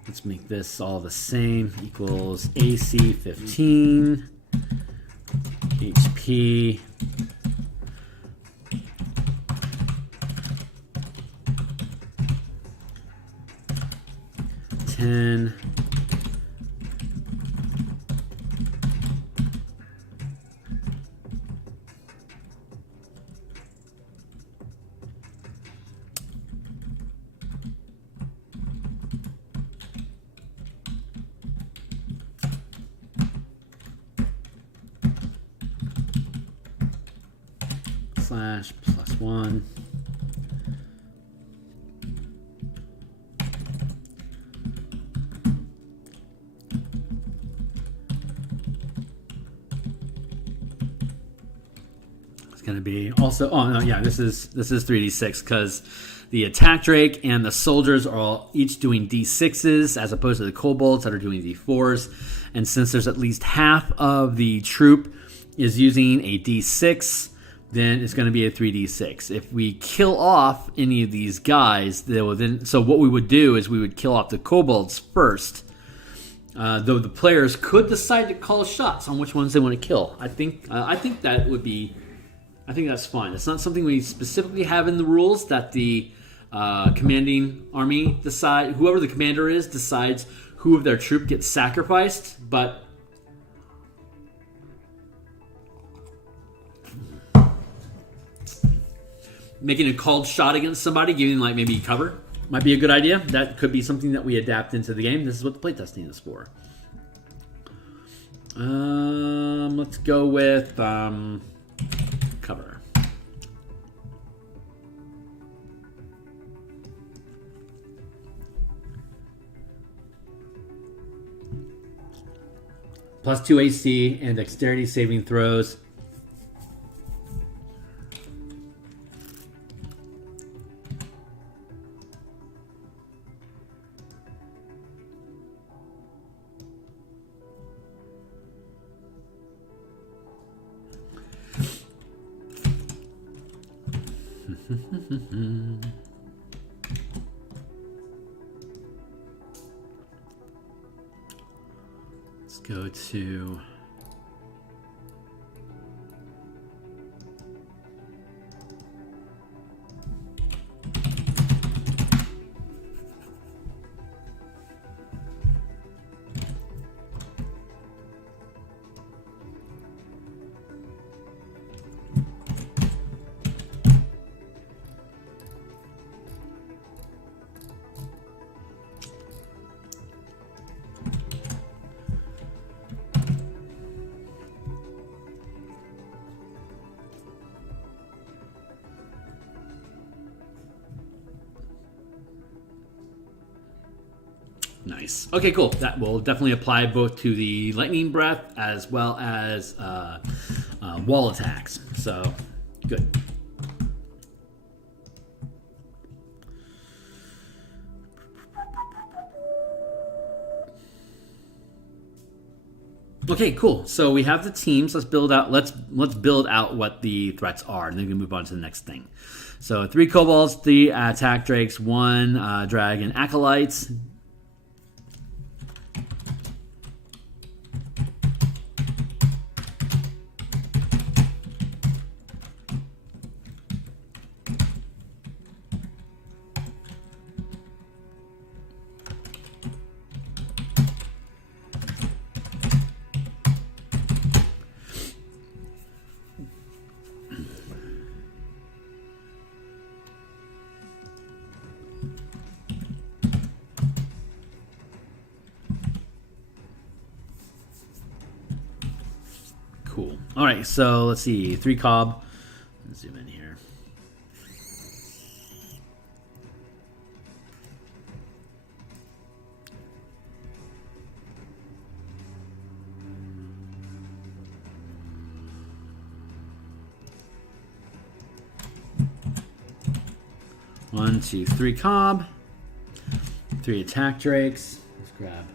Let's make this all the same. Equals AC 15, HP, /10, / +1. It's going to be also, oh no, yeah, this is 3d6 because the attack drake and the soldiers are all each doing d6s as opposed to the kobolds that are doing d4s. And since there's at least half of the troop is using a d6, then it's going to be a 3d6. If we kill off any of these guys, they will then. So what we would do is we would kill off the kobolds first, though the players could decide to call shots on which ones they want to kill. I think that would be. I think that's fine. It's not something we specifically have in the rules that the commanding army whoever the commander is, decides who of their troop gets sacrificed. But making a called shot against somebody, giving like maybe cover, might be a good idea. That could be something that we adapt into the game. This is what the playtesting is for. Let's go with cover. +2 AC and dexterity saving throws. Let's go to nice. Okay, cool. That will definitely apply both to the lightning breath as well as wall attacks. So, good. Okay, cool. So we have the teams. Let's build out. Let's build out what the threats are, and then we can move on to the next thing. So 3 kobolds, 3 attack drakes, 1 dragon acolytes. Cool. All right, so let's see. 3 cob. Let's zoom in here. One, 2, 3 cob. 3 attack drakes. Let's grab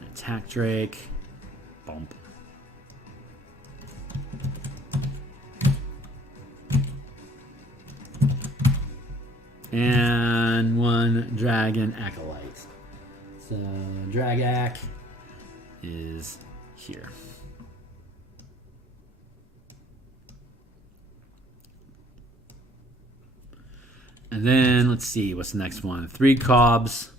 an attack drake. Bump. And 1 dragon acolyte. So Dragac is here. And then let's see, what's the next one? 3 cobs.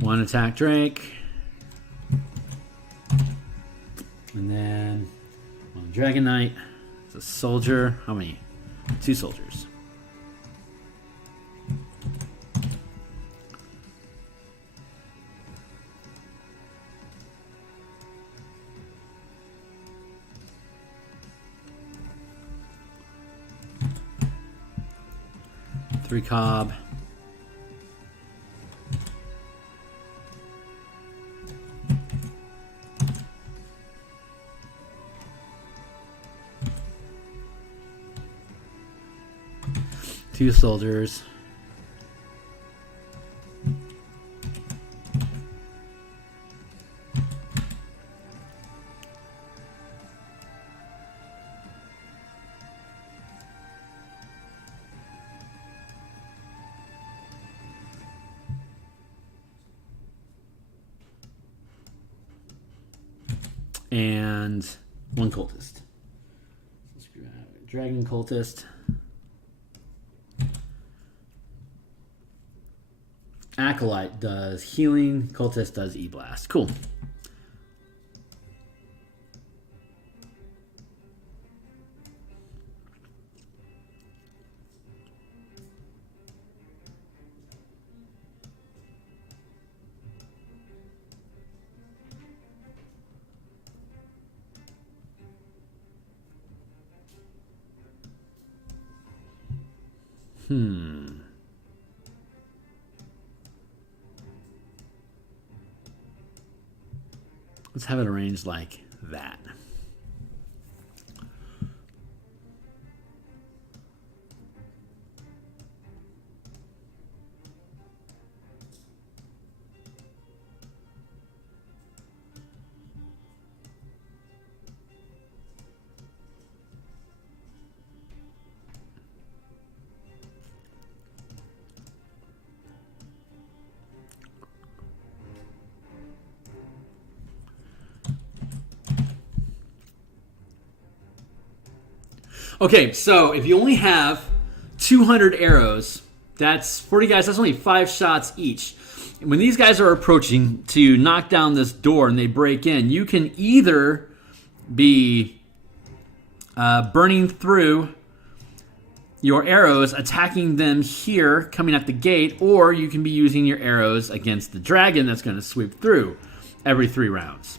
One attack drake. And then 1 dragon knight. It's a soldier. How many? 2 soldiers. Three cob. Two soldiers. and 1 cultist. Dragon cultist. Acolyte does healing. Cultist does E-Blast. Cool. Let's have it arranged like that. Okay, so if you only have 200 arrows, that's 40 guys, that's only 5 shots each. And when these guys are approaching to knock down this door and they break in, you can either be burning through your arrows, attacking them here, coming at the gate, or you can be using your arrows against the dragon that's going to sweep through every 3 rounds.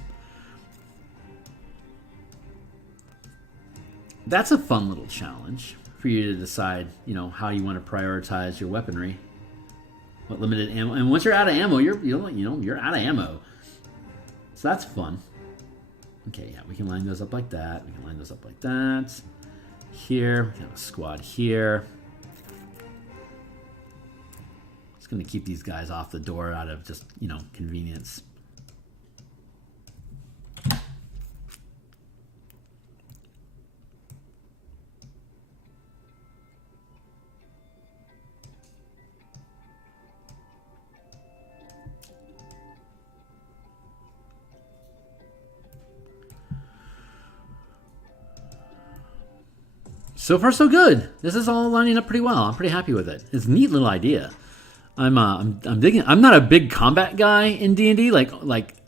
That's a fun little challenge for you to decide, you know, how you want to prioritize your weaponry. What limited ammo, and once you're out of ammo, you're out of ammo. So that's fun. Okay, yeah, we can line those up like that. We can line those up like that. Here, we can have a squad here. Just going to keep these guys off the door out of just, you know, convenience. So far, so good. This is all lining up pretty well. I'm pretty happy with it. It's a neat little idea. I'm digging it. I'm not a big combat guy in D&D. Like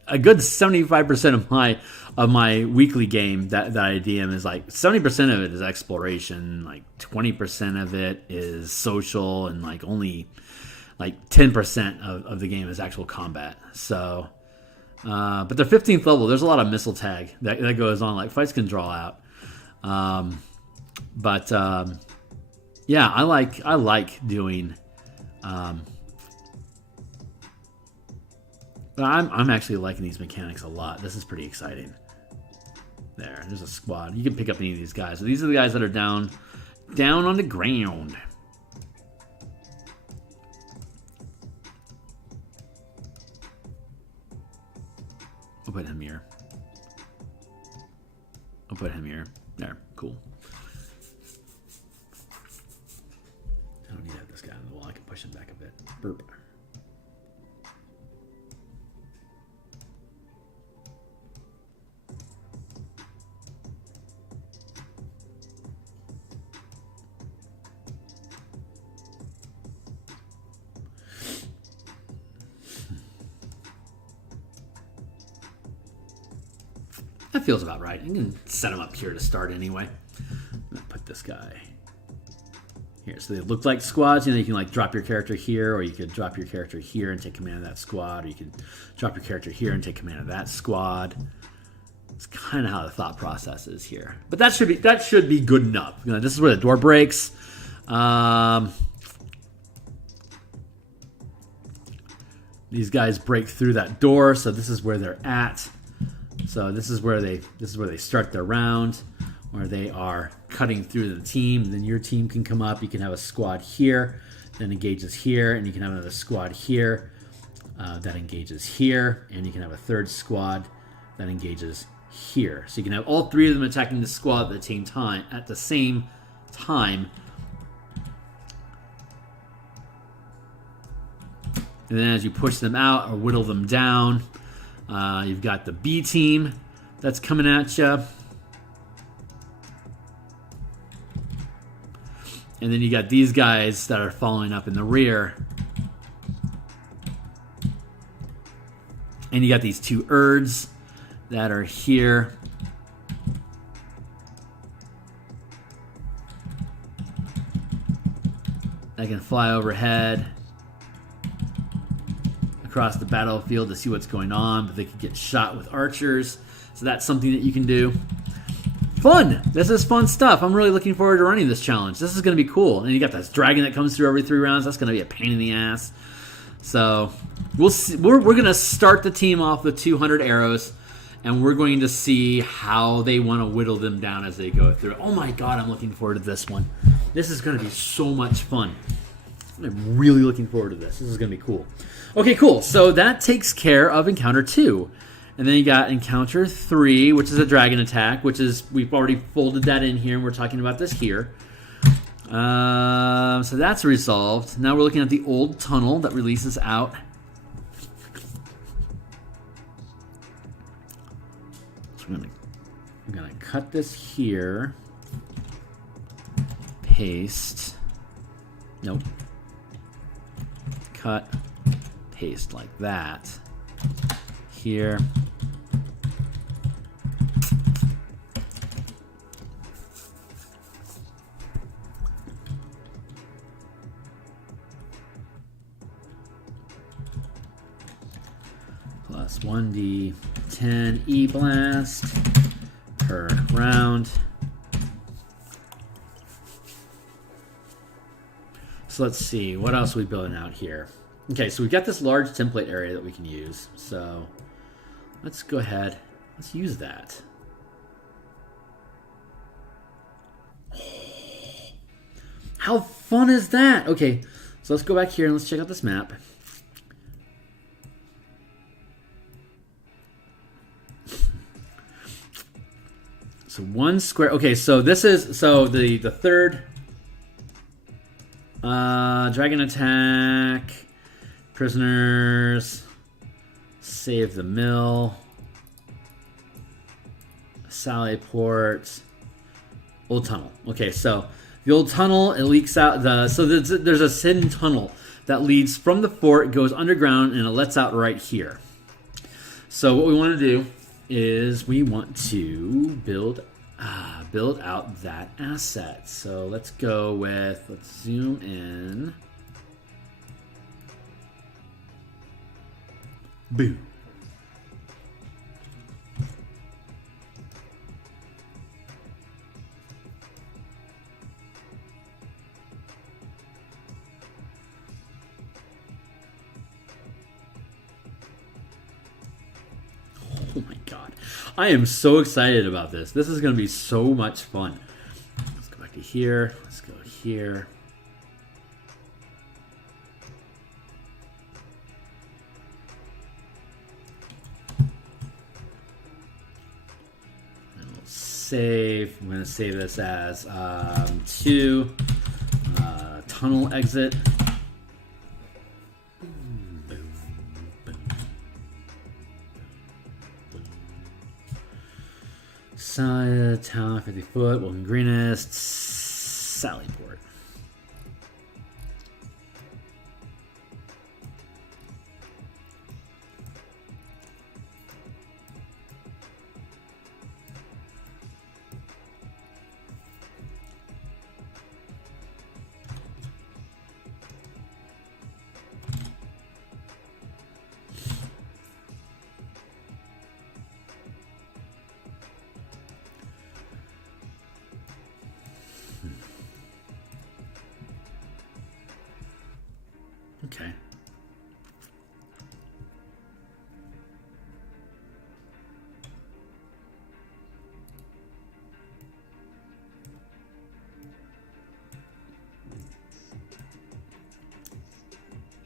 a good 75% of my weekly game that I DM is like 70% of it is exploration. Like 20% of it is social, and like only like 10% of the game is actual combat. So, but the 15th level, there's a lot of missile tag that goes on. Like fights can draw out. But yeah, I like doing. But I'm actually liking these mechanics a lot. This is pretty exciting. There's a squad. You can pick up any of these guys. So these are the guys that are down on the ground. I'll put him here. There, cool. I don't need to have this guy on the wall. I can push him back a bit. Burp. That feels about right. I can set him up here to start anyway. I'm gonna put this guy here. So they look like squads. You know, you can like drop your character here, or you could drop your character here and take command of that squad, or you could drop your character here and take command of that squad. It's kind of how the thought process is here. But that should be good enough. You know, this is where the door breaks. These guys break through that door, so this is where they're at. So this is where they start their round, where they are cutting through the team. Then your team can come up. You can have a squad here that engages here, and you can have another squad here that engages here, and you can have a third squad that engages here. So you can have all 3 of them attacking the squad at the same time. And then as you push them out or whittle them down, you've got the B team that's coming at you. And then you got these guys that are following up in the rear. And you got these two Urds that are here. They can fly overhead across the battlefield to see what's going on, but they can get shot with archers. So that's something that you can do. Fun! This is fun stuff. I'm really looking forward to running this challenge. This is going to be cool. And you got this dragon that comes through every 3 rounds. That's going to be a pain in the ass. So we'll see. We're going to start the team off with 200 arrows, and we're going to see how they want to whittle them down as they go through. Oh my god, I'm looking forward to this one. This is going to be so much fun. I'm really looking forward to this. This is going to be cool. Okay, cool. So that takes care of Encounter 2. And then you got Encounter 3, which is a dragon attack, which is, we've already folded that in here, and we're talking about this here. So that's resolved. Now we're looking at the old tunnel that releases out. So I'm gonna cut this here. Paste. Nope. Cut. Paste like that. Here. Plus 1d10 E-Blast per round. So let's see, what else are we building out here? Okay, so we've got this large template area that we can use. So let's go ahead, let's use that. How fun is that? Okay, so let's go back here and let's check out this map. So 1 square. Okay, so this is the third dragon attack, prisoners, save the mill, Sally Port, old tunnel. Okay, so the old tunnel, it leaks out there's a hidden tunnel that leads from the fort, goes underground, and it lets out right here. So what we want to do is we want to build out that asset. So let's zoom in. Boom. Oh my god. I am so excited about this. This is going to be so much fun. Let's go back to here. Let's go here. And we'll save. I'm going to save this as 2 tunnel exit. Side, town, 50 foot, welcome Greenest, Sally Port. Okay.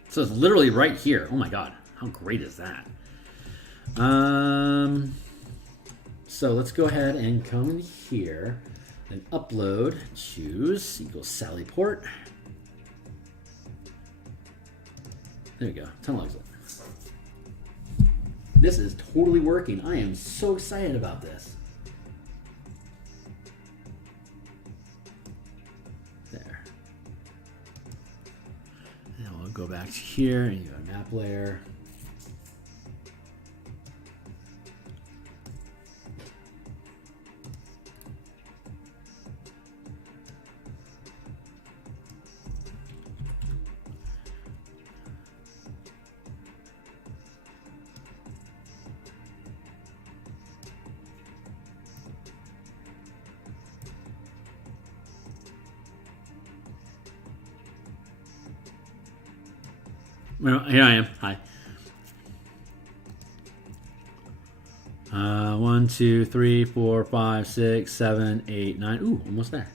So it's literally right here. Oh my god. How great is that? So let's go ahead and come in here and upload, choose, equals Sally Port. There you go, tunnel exit. This is totally working. I am so excited about this. There. And we'll go back to here and you go map layer. Well, here I am. Hi. 1, 2, 3, 4, 5, 6, 7, 8, 9. Ooh, almost there.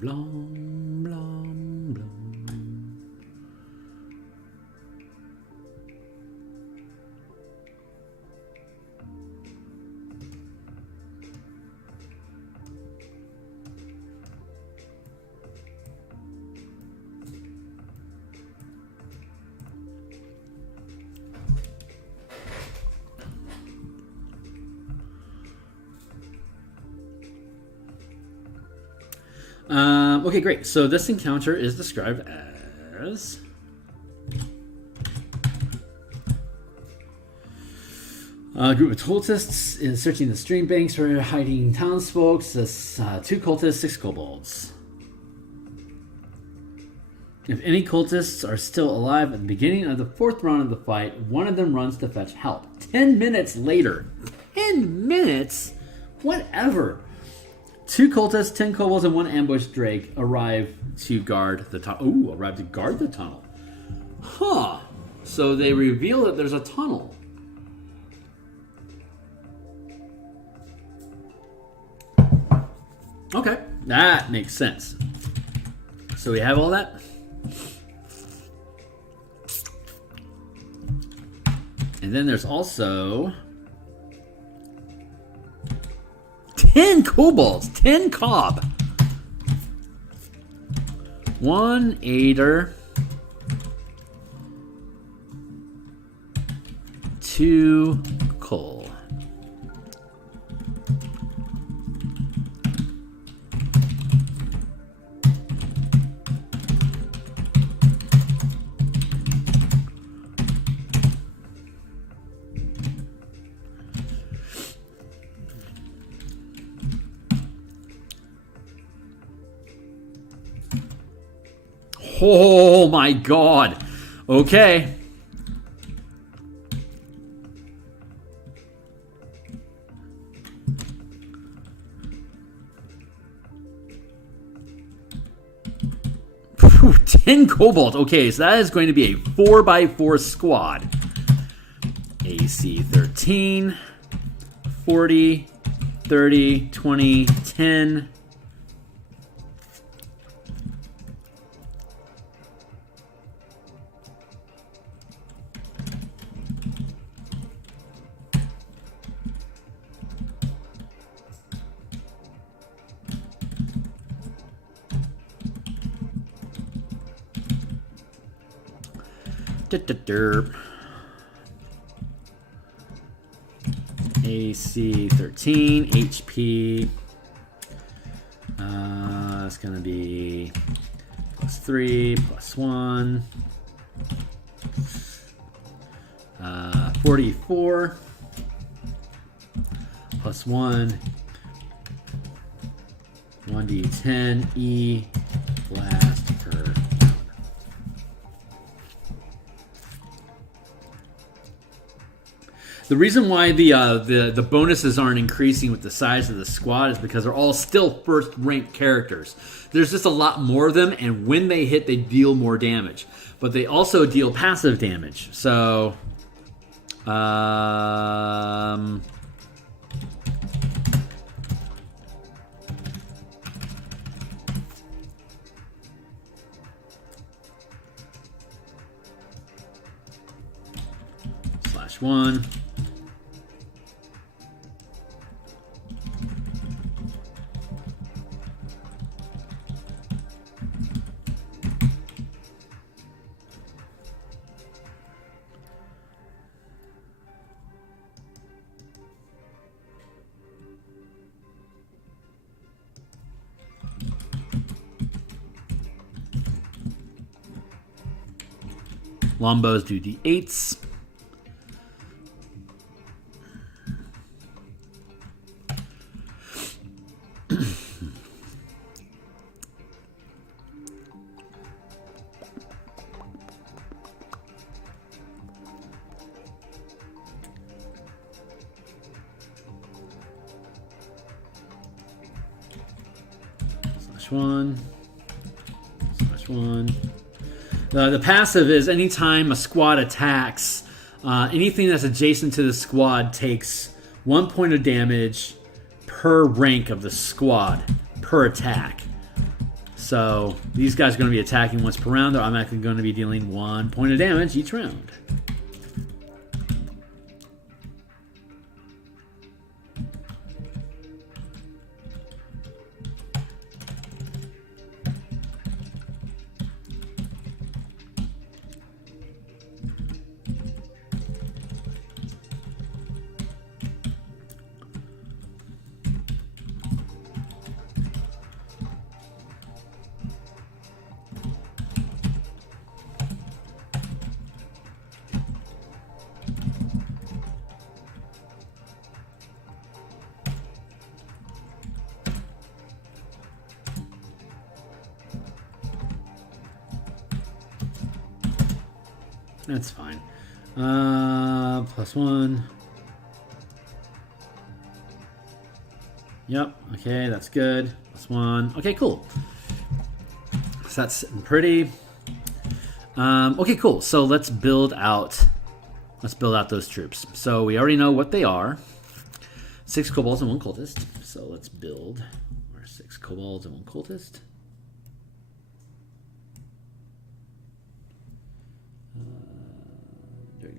Blom, blom, blom. Okay, great. So this encounter is described as a group of cultists is searching the stream banks for hiding townsfolk. This 2 cultists, 6 kobolds. If any cultists are still alive at the beginning of the 4th round of the fight, one of them runs to fetch help. 10 minutes later. 10 minutes? Whatever. 2 cultists, 10 kobolds, and 1 ambush drake arrive to guard the tunnel. Ooh, arrive to guard the tunnel. Huh. So they reveal that there's a tunnel. Okay, that makes sense. So we have all that. And then there's also 10 kobolds, 10 cob, 1 aider, 2 coal. Oh my god. Okay. Whew, 10 kobolds. Okay, so that is going to be a 4x4 squad. AC 13, 40, 30, 20, 10. AC 13, HP. It's going to be +3, +1. 44. +1. 1d10 E blast per round. The reason why the bonuses aren't increasing with the size of the squad is because they're all still first-ranked characters. There's just a lot more of them, and when they hit, they deal more damage. But they also deal passive damage. So, /1. Lombos do D8s. /1. The passive is anytime a squad attacks, anything that's adjacent to the squad takes 1 point of damage per rank of the squad per attack. So these guys are going to be attacking once per round. They're automatically going to be dealing 1 point of damage each round. That's fine. +1. Yep. Okay, that's good. +1. Okay, cool. So that's sitting pretty. Okay, cool. So let's build out. Let's build out those troops. So we already know what they are. 6 kobolds and 1 cultist. So let's build our 6 kobolds and 1 cultist.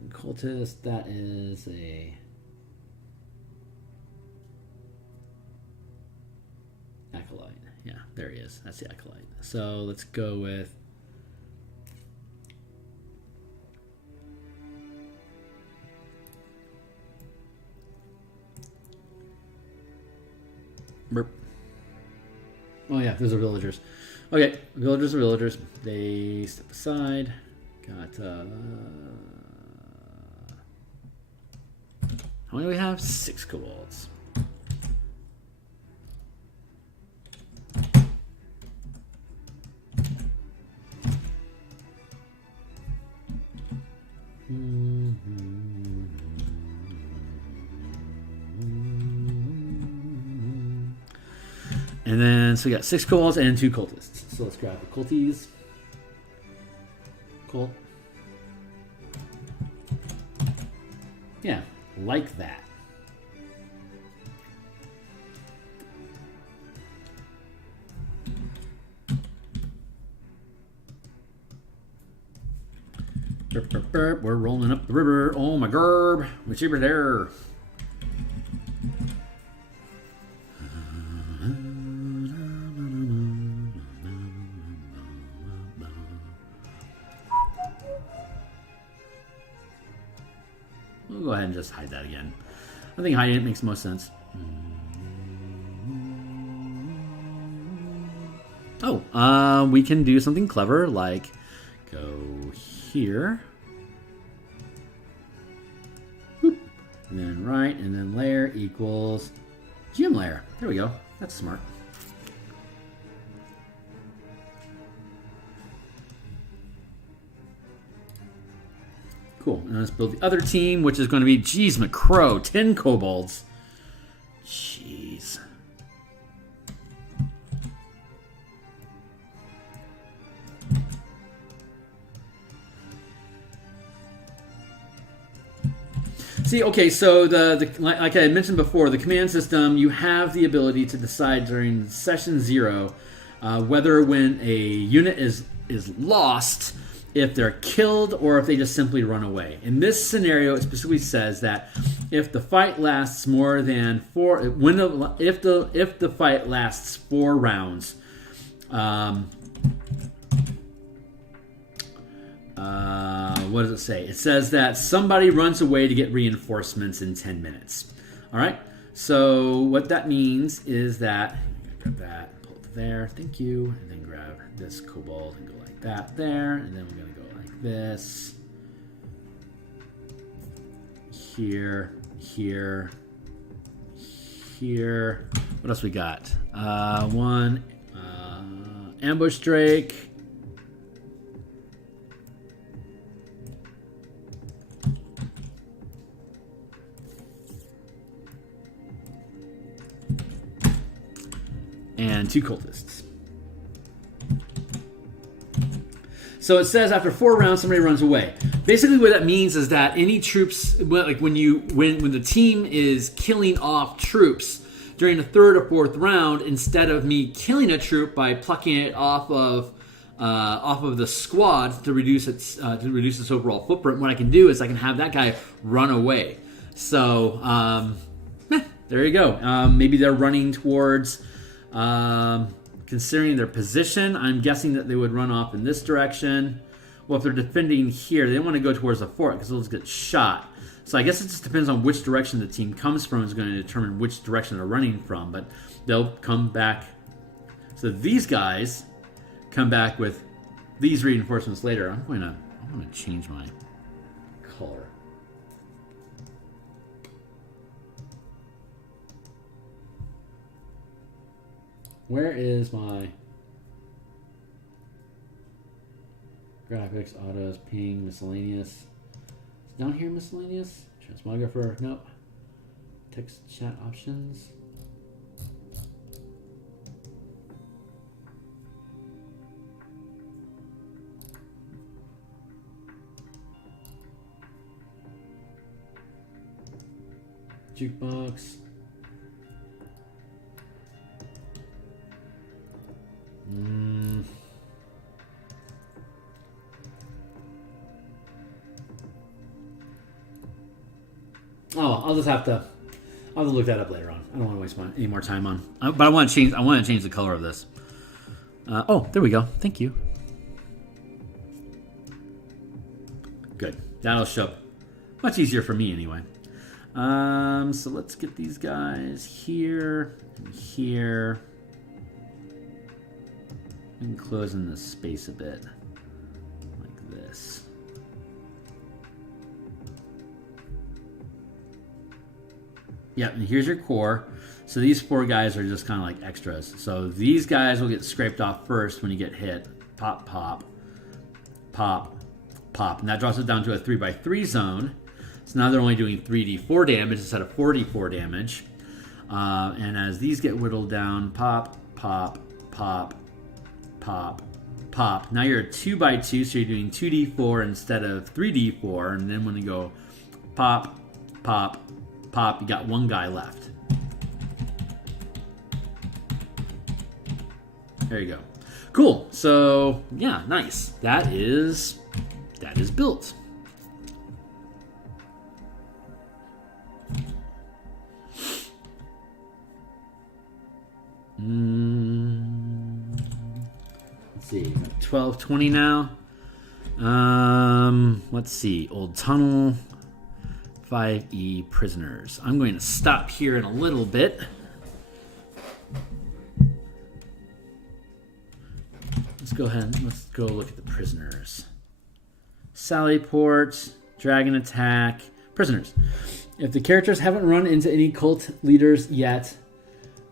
Cultist, that is a acolyte. Yeah, there he is. That's the acolyte. So let's go with burp. Oh yeah, those are villagers. Okay, villagers are villagers. They step aside. Got how many do we have? 6 kobolds. And then, so we got 6 kobolds and 2 cultists. So let's grab the culties. Cool. Yeah, like that. Burp, burp, burp. We're rolling up the river. Oh my garb. Which river there? We'll go ahead and just hide that again. I think hiding it makes most sense. Oh, we can do something clever like go here. Whoop. And then right, and then layer equals GM layer. There we go. That's smart. cool. And let's build the other team, which is going to be, geez, McCrow, 10 kobolds. Jeez. See, okay, so like I had mentioned before, the command system, you have the ability to decide during session 0 whether when a unit is lost, if they're killed or if they just simply run away. In this scenario, it specifically says that if the fight lasts more than if the fight lasts 4 rounds, what does it say? It says that somebody runs away to get reinforcements in 10 minutes. All right. So what that means is that grab that, pull it there. Thank you, and then grab this kobold and go like that there, and then we're gonna go like this. Here, here, here. What else we got? One ambush drake. And 2 cultists. So it says after 4 rounds, somebody runs away. Basically, what that means is that any troops, like when the team is killing off troops during the 3rd or 4th round, instead of me killing a troop by plucking it off of the squad to reduce its overall footprint, what I can do is I can have that guy run away. So there you go. Maybe they're running towards. Considering their position, I'm guessing that they would run off in this direction. Well, if they're defending here, they don't want to go towards the fort because they'll just get shot. So I guess it just depends on which direction the team comes from is going to determine which direction they're running from. But they'll come back. So these guys come back with these reinforcements later. I'm going to change my color. Where is my graphics, autos, ping, miscellaneous? Is it down here, miscellaneous? Transmographer, nope. Text chat options. Jukebox. Oh, I'll have to look that up later on. I don't want to waste any more time on. But I want to change the color of this. Oh, there we go. Thank you. Good. That'll show up much easier for me anyway. So let's get these guys here and here. And close in the space a bit, like this. Yeah, and here's your core. So these 4 guys are just kind of like extras. So these guys will get scraped off first when you get hit. Pop, pop, pop, pop. And that drops it down to a 3x3 zone. So now they're only doing 3d4 damage instead of 4d4 damage. And as these get whittled down, pop, pop, pop, pop, pop. Now you're a 2x2, so you're doing 2d4 instead of 3d4. And then when you go pop, pop, pop, you got 1 guy left. There you go. Cool. So yeah, nice. That is built. Let's see, 12:20 now. Let's see, Old Tunnel, 5E prisoners. I'm going to stop here in a little bit. Let's go ahead and let's go look at the prisoners. Sallyport, Dragon Attack, prisoners. If the characters haven't run into any cult leaders yet,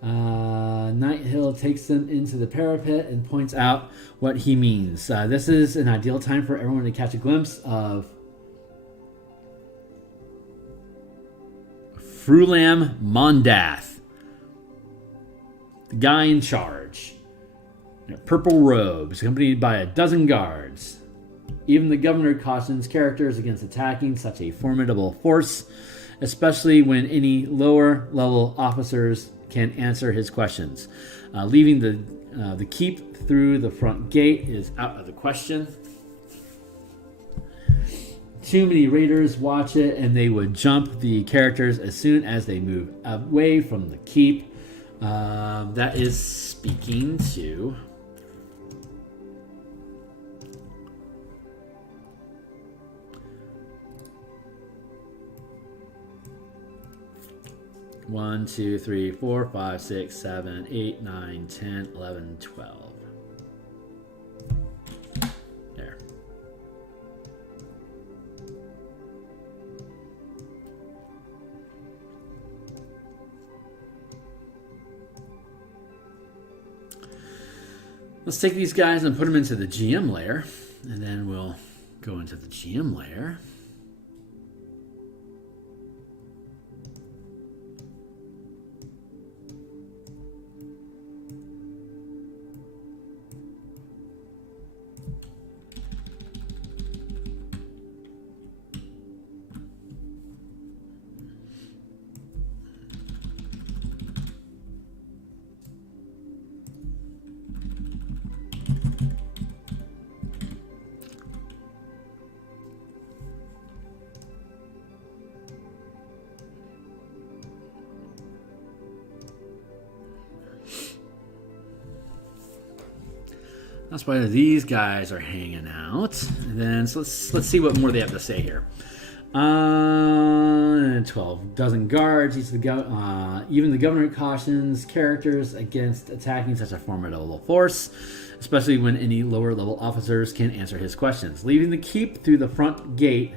Nighthill takes them into the parapet and points out what he means. This is an ideal time for everyone to catch a glimpse of Frulam Mondath, the guy in charge. Purple robes, accompanied by a dozen guards. Even the governor cautions characters against attacking such a formidable force, especially when any lower level officers can answer his questions. Leaving the keep through the front gate is out of the question. Too many raiders watch it, and they would jump the characters as soon as they move away from the keep. That is speaking to... One, two, three, 4, 5, 6, 7, 8, 9, 10, 11, 12. There. Let's take these guys and put them into the GM layer, and then we'll go into the GM layer. That's why these guys are hanging out. And then so let's see what more they have to say here. 12 dozen guards. Even the governor cautions characters against attacking such a formidable force, especially when any lower level officers can answer his questions. Leaving the keep through the front gate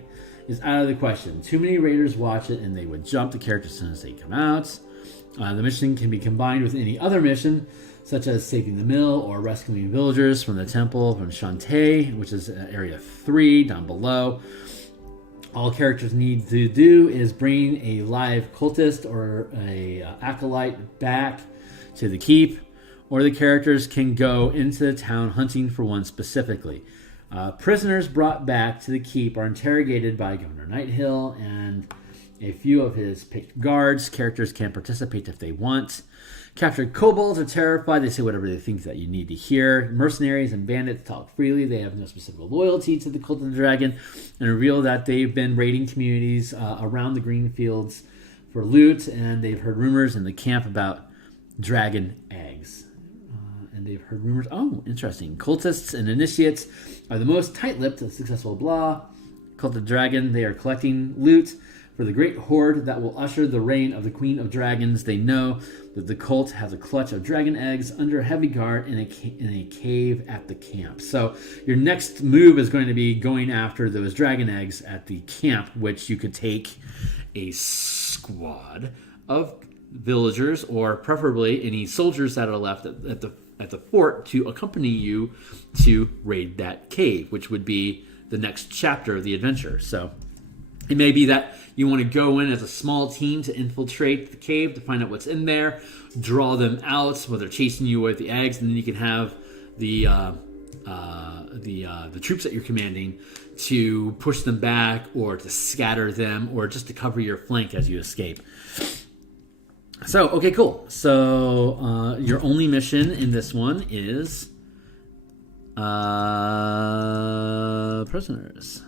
is out of the question. Too many raiders watch it, and they would jump the characters as soon as they come out. The mission can be combined with any other mission, such as saving the mill or rescuing villagers from the temple from Shantae, which is area 3 down below. All characters need to do is bring a live cultist or a acolyte back to the keep, or the characters can go into the town hunting for one specifically. Prisoners brought back to the keep are interrogated by Governor Nighthill and a few of his picked guards. Characters can participate if they want. Captured kobolds are terrified. They say whatever they think that you need to hear. Mercenaries and bandits talk freely. They have no specific loyalty to the Cult of the Dragon, and reveal that they've been raiding communities around the green fields for loot, and they've heard rumors in the camp about dragon eggs. And they've heard rumors. Oh, interesting. Cultists and initiates are the most tight-lipped of successful blah. Cult of the Dragon, they are collecting loot for the great hoard that will usher the reign of the Queen of Dragons. They know that the cult has a clutch of dragon eggs under heavy guard in a cave at the camp. So your next move is going to be going after those dragon eggs at the camp, which you could take a squad of villagers, or preferably any soldiers that are left at the fort, to accompany you to raid that cave, which would be the next chapter of the adventure. So it may be that you want to go in as a small team to infiltrate the cave to find out what's in there, draw them out while they're chasing you with the eggs, and then you can have the troops that you're commanding to push them back, or to scatter them, or just to cover your flank as you escape. So, okay, cool. So your only mission in this one is prisoners.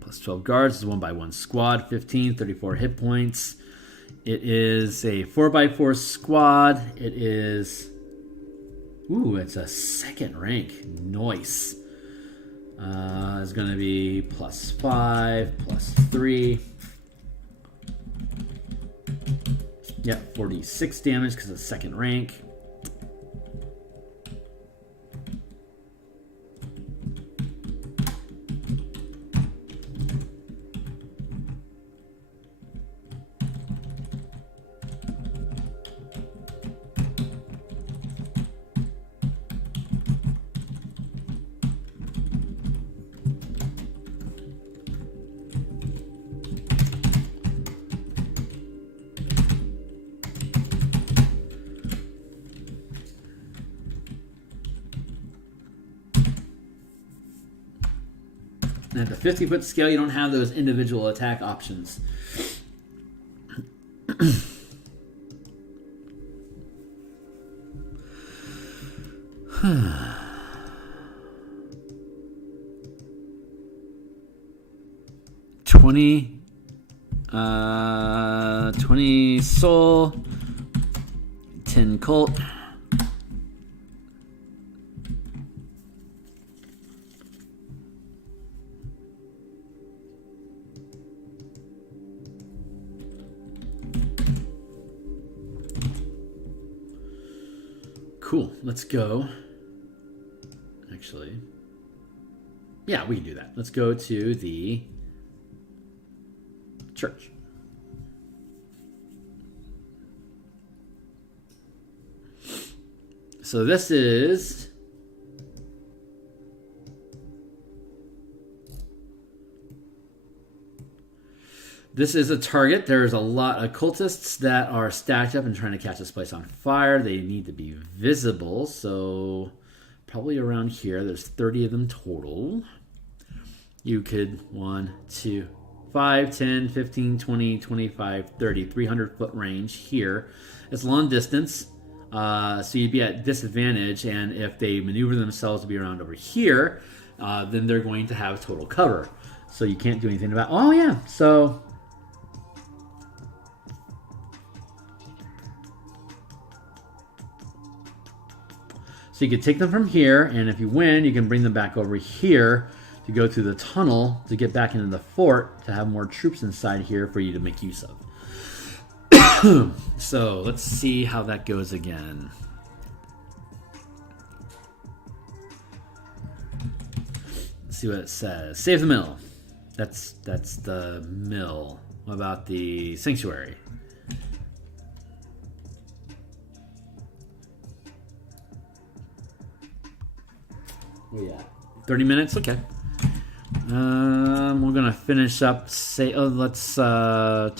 Plus 12 guards is 1x1 squad, 15, 34 hit points. It is a 4x4 squad. It is... Ooh, it's a second rank. Nice. It's going to be plus 5, plus 3. Yep, 46 damage because it's second rank. And at the 50-foot scale, you don't have those individual attack options. 20 soul, 10 cult. Cool, let's go. Actually, yeah, we can do that. Let's go to the church. So this is a target. There's a lot of cultists that are stacked up and trying to catch this place on fire. They need to be visible, so probably around here. There's 30 of them total. You could 1, 2, 5, 10, 15, 20, 25, 30, 300-foot range here. It's long distance, so you'd be at disadvantage, and if they maneuver themselves to be around over here, then they're going to have total cover. So you can't do anything about... Oh, yeah, so... So you can take them from here, and if you win, you can bring them back over here to go through the tunnel to get back into the fort to have more troops inside here for you to make use of. So let's see how that goes again. Let's see what it says. Save the mill. That's the mill. What about the sanctuary? Yeah, 30 minutes. Okay. We're gonna finish up. Let's so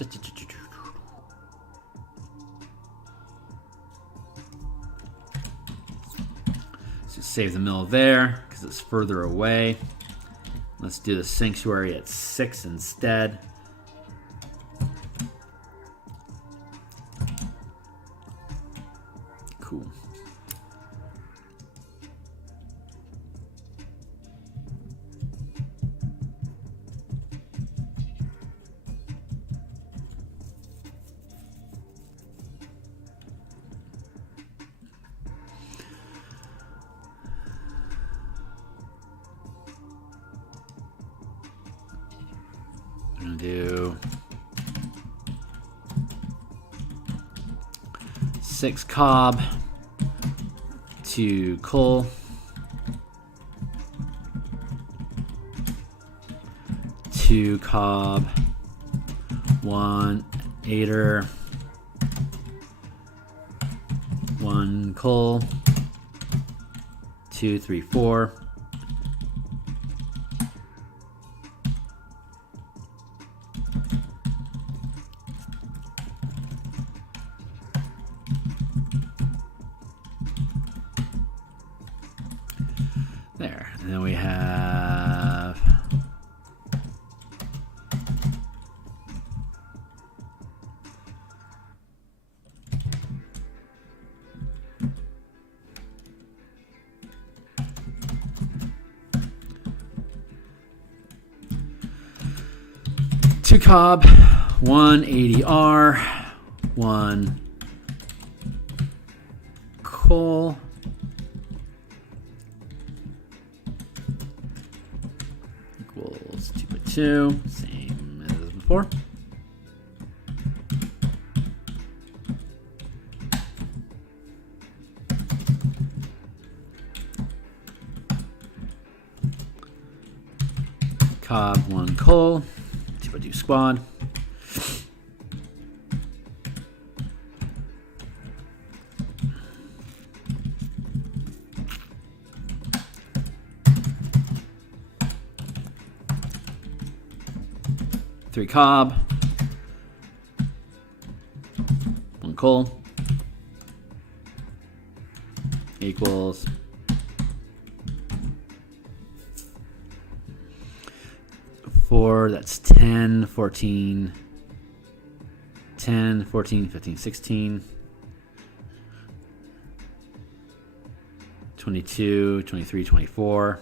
save the mill there because it's further away. Let's do the sanctuary at 6 instead. Cool. Do 6 cob, 2 coal, 2 cob, 1 aider, 1 coal, 2, 3, 4. There, and then we have two cob, 1 ADR, 1 coal, equals 2 by 2, same as before. Cob, 1 coal, 2 by 2 squad. Three cob, 1 coal, equals 4, that's 10, 14, 10, 14, 15, 16, 22, 23, 24,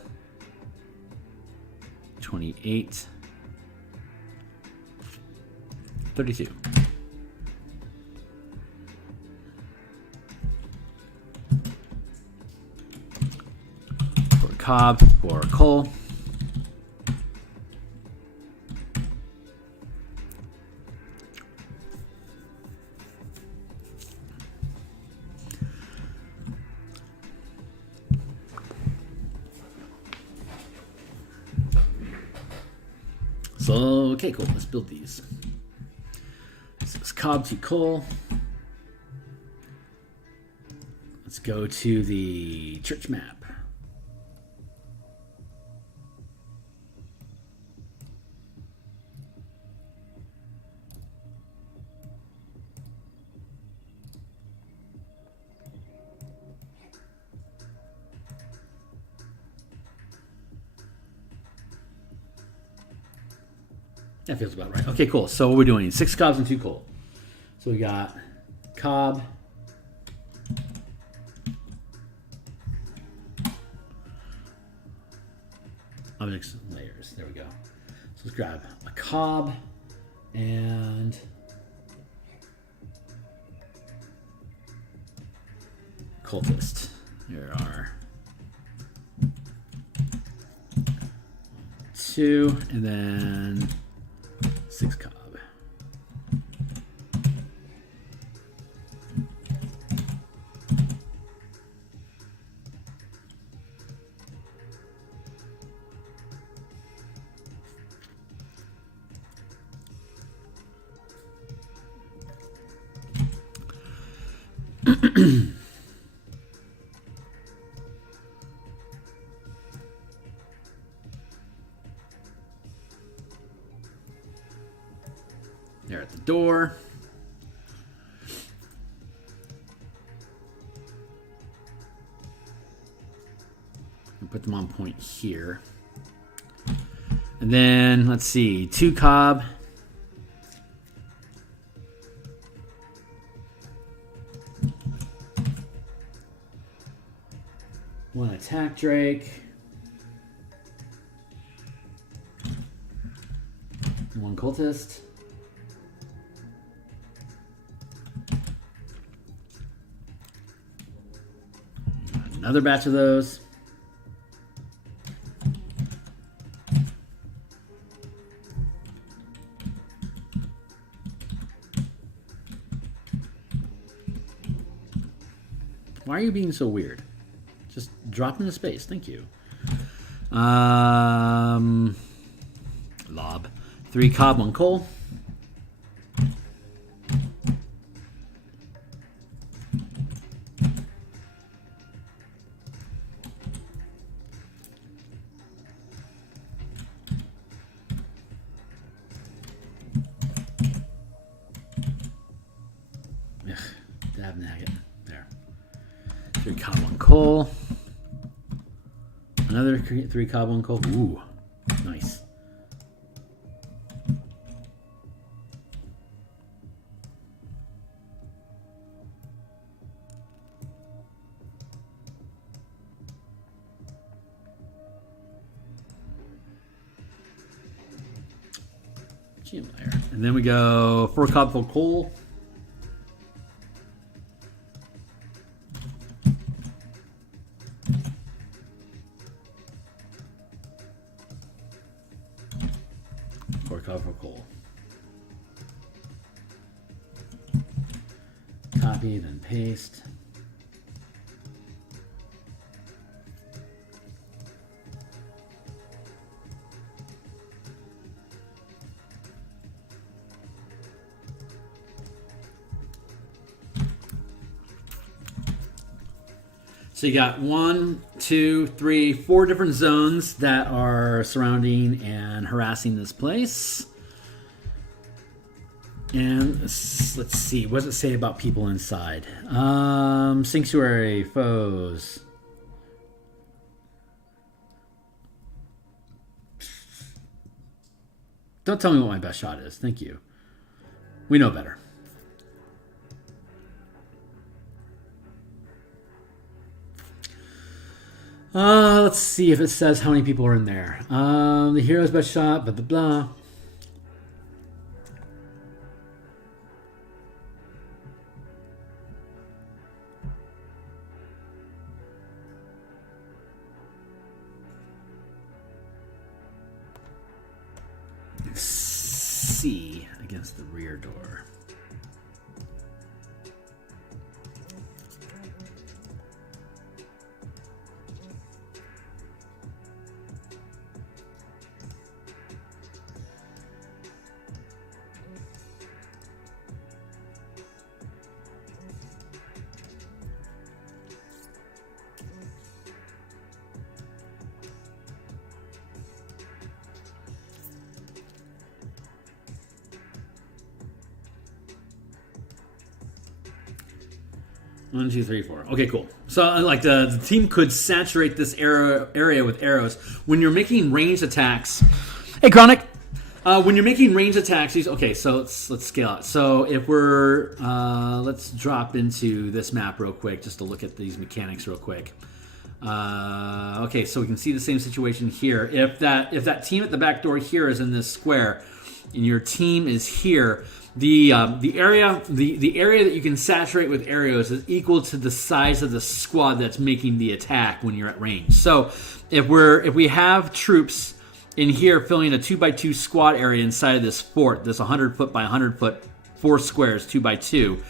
28, 32. For cob, for coal. So, okay, cool. Let's build these. So it's cob to coal. Let's go to the church map. That feels about right. Okay, cool. So what we're doing, 6 cobs and 2 coal. So we got cob, objects, layers. There we go. So let's grab a cob and cultist. Here are 2, and then 6 cob. They're at the door. And put them on point here. And then let's see, 2 cob. One attack drake. One cultist. Another batch of those. Why are you being so weird? Just drop into space. Thank you. Lob. 3 cob, 1 coal. There. 3 cob, 1 coal. Another 3 cob, 1 coal. Ooh, nice. And then we go 4 cob, 4 coal. Cover coal. Copy, then paste. So you got 1, 2, 3, 4 different zones that are surrounding and harassing this place. And let's see, what does it say about people inside? Sanctuary, foes. Don't tell me what my best shot is. Thank you. We know better. Let's see if it says how many people are in there. The hero's best shot, blah, blah, blah. C against the rear door. One, two, three, four. Okay, cool. So, like, the team could saturate this area with arrows. When you're making ranged attacks... Hey, Chronic! When you're making ranged attacks... Okay, so let's scale out. So, if we're... let's drop into this map real quick, just to look at these mechanics real quick. Okay, so we can see the same situation here. If that team at the back door here is in this square, and your team is here... The area that you can saturate with arrows is equal to the size of the squad that's making the attack when you're at range. So if we have troops in here filling a 2x2 squad area inside of this fort, this 100 foot by 100 foot, 4 squares, 2x2,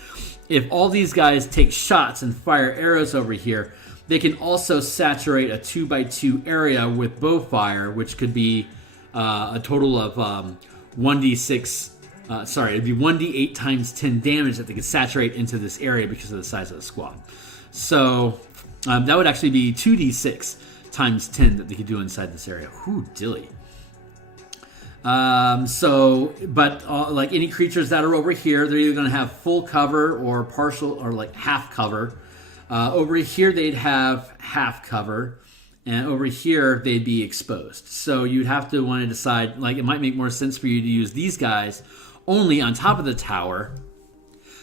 if all these guys take shots and fire arrows over here, they can also saturate a 2x2 area with bow fire, which could be a total of 1d6. It'd be 1d8 times 10 damage that they could saturate into this area because of the size of the squad. So that would actually be 2d6 times 10 that they could do inside this area. Whew, dilly. Like any creatures that are over here, they're either going to have full cover or partial or like half cover. Over here, they'd have half cover. And over here, they'd be exposed. So you'd have to want to decide, like, it might make more sense for you to use these guys only on top of the tower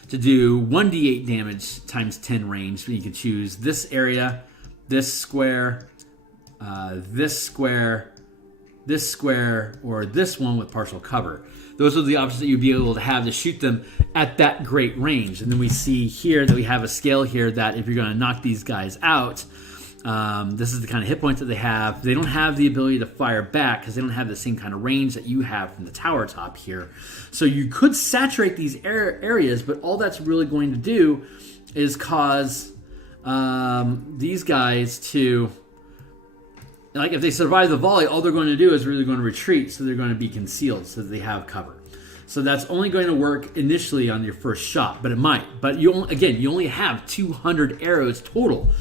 to do 1d8 damage times 10 range. You can choose this area, this square, this square, this square, or this one with partial cover. Those are the options that you'd be able to have to shoot them at that great range. And then we see here that we have a scale here that if you're going to knock these guys out, this is the kind of hit points that they have. They don't have the ability to fire back because they don't have the same kind of range that you have from the tower top here. So you could saturate these areas, but all that's really going to do is cause these guys to, like, if they survive the volley, all they're going to do is really going to retreat, so they're going to be concealed so that they have cover. So that's only going to work initially on your first shot, but it might. But you only have 200 arrows total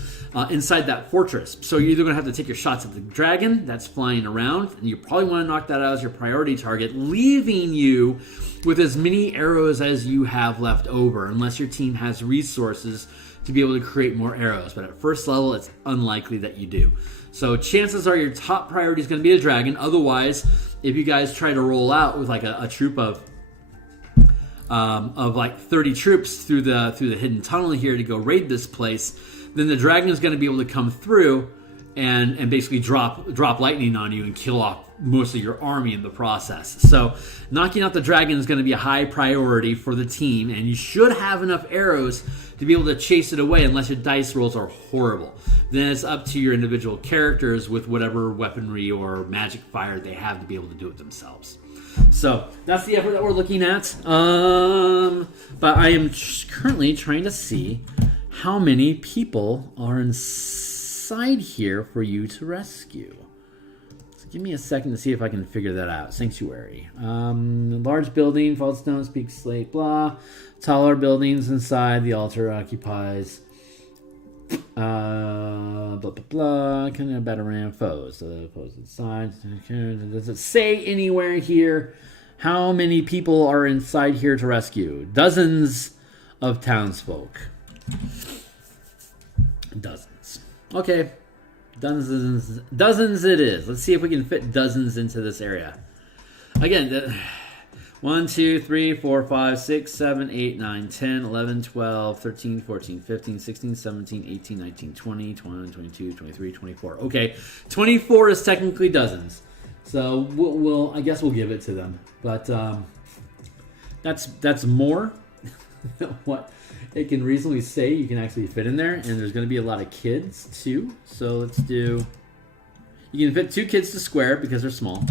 inside that fortress. So you're either going to have to take your shots at the dragon that's flying around, and you probably want to knock that out as your priority target, leaving you with as many arrows as you have left over, unless your team has resources to be able to create more arrows. But at first level, it's unlikely that you do. So chances are your top priority is going to be a dragon. Otherwise, if you guys try to roll out with like a troop of like 30 troops through the hidden tunnel here to go raid this place, then the dragon is going to be able to come through and basically drop lightning on you and kill off most of your army in the process. So knocking out the dragon is going to be a high priority for the team, and you should have enough arrows to be able to chase it away unless your dice rolls are horrible. Then it's up to your individual characters with whatever weaponry or magic fire they have to be able to do it themselves. So that's the effort that we're looking at. But I am currently trying to see how many people are inside here for you to rescue. So give me a second to see if I can figure that out. Sanctuary. Large building, fault stones, peak slate, blah. Taller buildings inside. The altar occupies. Blah, blah, blah. Kind of batarang foes. Opposite sides. Does it say anywhere here how many people are inside here to rescue? Dozens of townsfolk. Dozens. Okay. Dozens it is. Let's see if we can fit dozens into this area. Again, 1, 2, 3, 4, 5, 6, 7, 8, 9, 10, 11, 12, 13, 14, 15, 16, 17, 18, 19, 20, 21, 22, 23, 24. Okay, 24 is technically dozens. So I guess we'll give it to them. But that's more than what it can reasonably say you can actually fit in there. And there's going to be a lot of kids too. So let's do... You can fit 2 kids to square because they're small.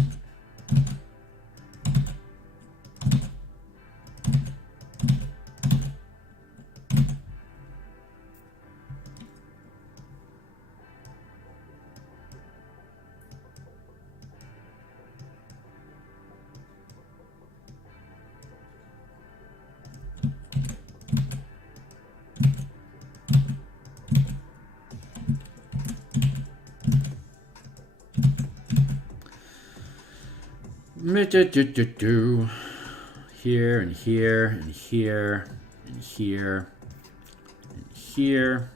Here and here and here and here and here.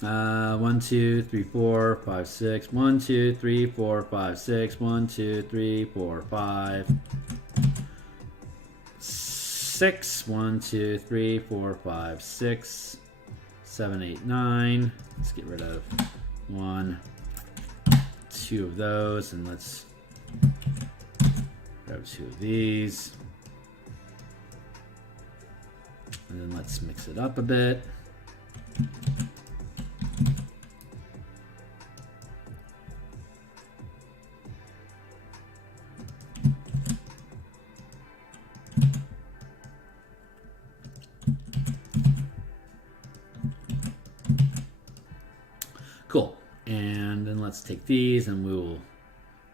1, 2, 3, 4, 5, 6. 1, 2, 3, 4, 5, 6. 1, 2, 3, 4, 5, 6. 1, 2, 3, 4, 5, 6, 7, 8, 9. Let's get rid of 1, 2 of those, and let's grab 2 of these. And then let's mix it up a bit. Cool. And then let's take these and we'll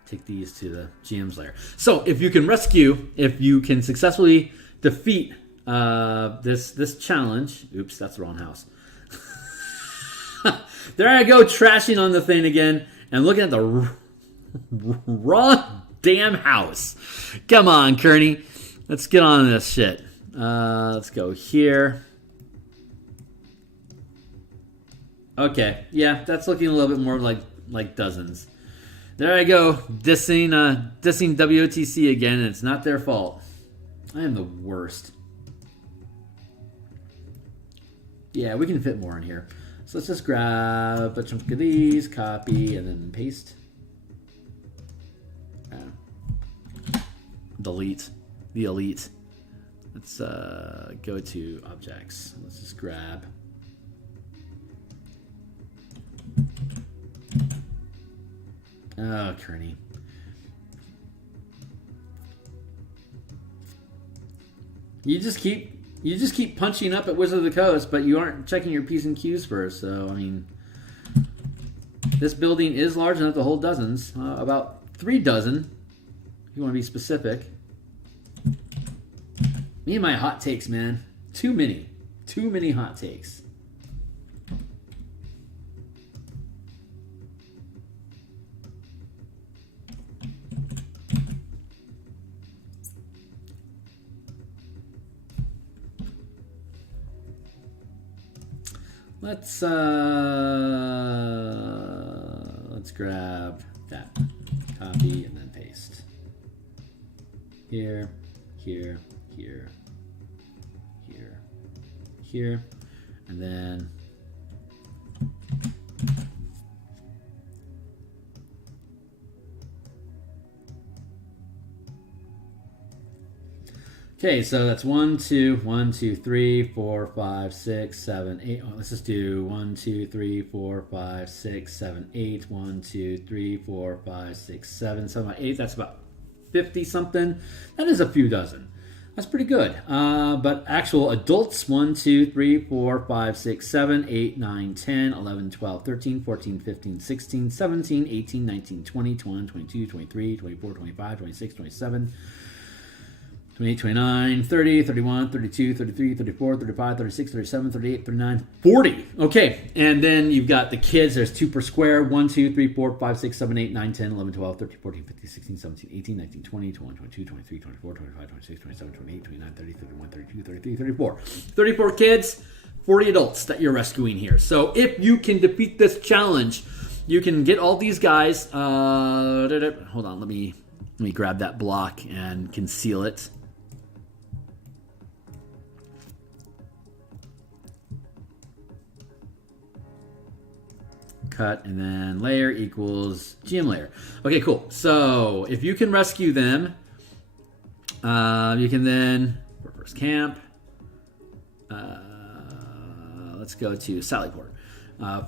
take these to the GM's lair. So if you can successfully defeat this challenge. Oops, that's the wrong house. There I go, trashing on the thing again and looking at the wrong damn house. Come on, Kearney. Let's get on this shit. Let's go here. Okay, yeah, that's looking a little bit more like dozens. There I go, dissing WOTC again, and it's not their fault. I am the worst. Yeah, we can fit more in here. So let's just grab a chunk of these, copy, and then paste. Delete the elite. Let's go to objects. Let's just grab. Oh, Kearney. You just keep punching up at Wizard of the Coast, but you aren't checking your P's and Q's first. So, I mean, this building is large enough to hold dozens. About 3 dozen, if you want to be specific. Me and my hot takes, man. Too many hot takes. Let's grab that, copy, and then paste. Here, here, here, here, here, and then okay, so that's 1, 2, 1, 2, 3, 4, 5, 6, 7, 8. Oh, let's just do 1, 2, 3, 4, 5, 6, 7, 8. 1, 2, 3, 4, 5, 6, 7, 7, 8. That's about 50 something. That is a few dozen. That's pretty good. But actual adults, 1, 2, 3, 4, 5, 6, 7, 8, 9, 10, 11, 12, 13, 14, 15, 16, 17, 18, 19, 20, 21, 22, 23, 24, 25, 26, 27, 28, 29, 30, 31, 32, 33, 34, 35, 36, 37, 38, 39, 40. Okay, and then you've got the kids. There's 2 per square. 1, 2, 3, 4, 5, 6, 7, 8, 9, 10, 11, 12, 13, 14, 15, 16, 17, 18, 19, 20, 21, 22, 23, 24, 25, 26, 27, 28, 29, 30, 31, 32, 33, 34. 34 kids, 40 adults that you're rescuing here. So if you can defeat this challenge, you can get all these guys. Hold on, let me grab that block and conceal it. Cut, and then layer equals GM layer. Okay, cool. So if you can rescue them, you can then reverse camp. Let's go to Sallyport.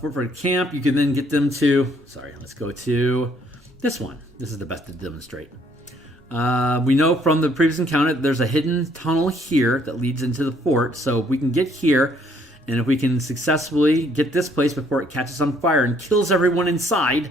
For camp, you can then get them to, let's go to this one. This is the best to demonstrate. We know from the previous encounter that there's a hidden tunnel here that leads into the fort. So if we can get here, and if we can successfully get this place before it catches on fire and kills everyone inside,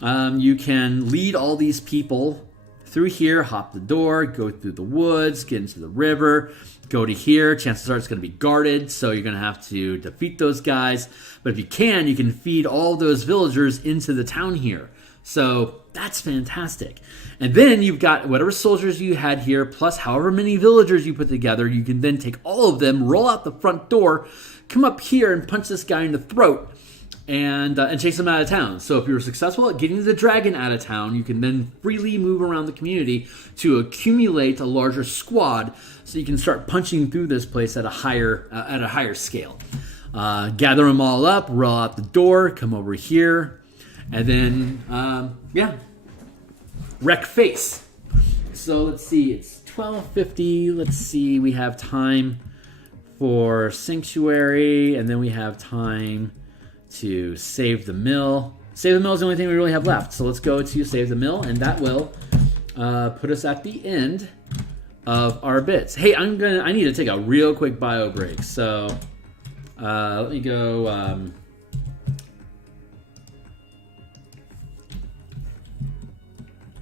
you can lead all these people through here, hop the door, go through the woods, get into the river, go to here. Chances are it's going to be guarded, so you're going to have to defeat those guys. But if you can feed all those villagers into the town here. So that's fantastic. And then you've got whatever soldiers you had here, plus however many villagers you put together. You can then take all of them, roll out the front door, come up here and punch this guy in the throat and chase him out of town. So if you're successful at getting the dragon out of town, you can then freely move around the community to accumulate a larger squad, so you can start punching through this place at a higher scale. Gather them all up, roll out the door, come over here, and then wreck face. So let's see, it's 12:50. Let's see, we have time for Sanctuary, and then we have time to save the mill. Save the mill is the only thing we really have left. So let's go to save the mill, and that will put us at the end of our bits. Hey, I need to take a real quick bio break. So let me go.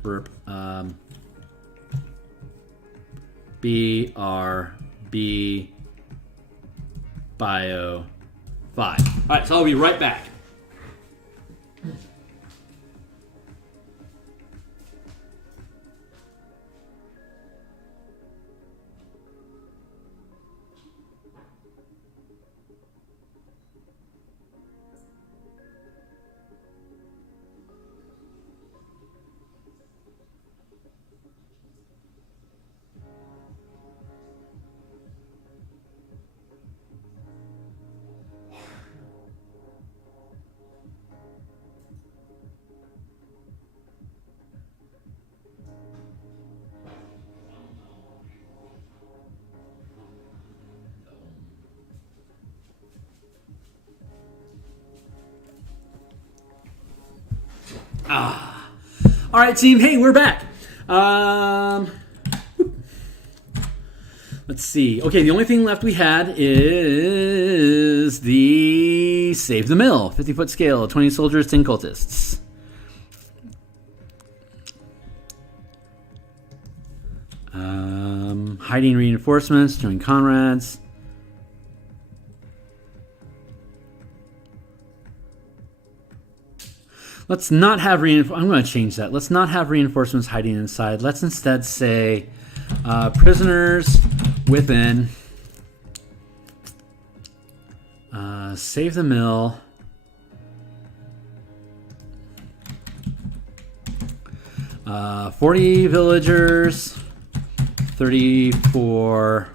Burp. BRB bio 5. All right, so I'll be right back. All right, team. Hey, we're back. Let's see. Okay, the only thing left we had is the Save the Mill. 50-foot scale, 20 soldiers, 10 cultists. Hiding reinforcements, join comrades. Let's not have reinforcements. I'm going to change that. Let's not have reinforcements hiding inside. Let's instead say prisoners within. Save the mill. Uh, 40 villagers, 34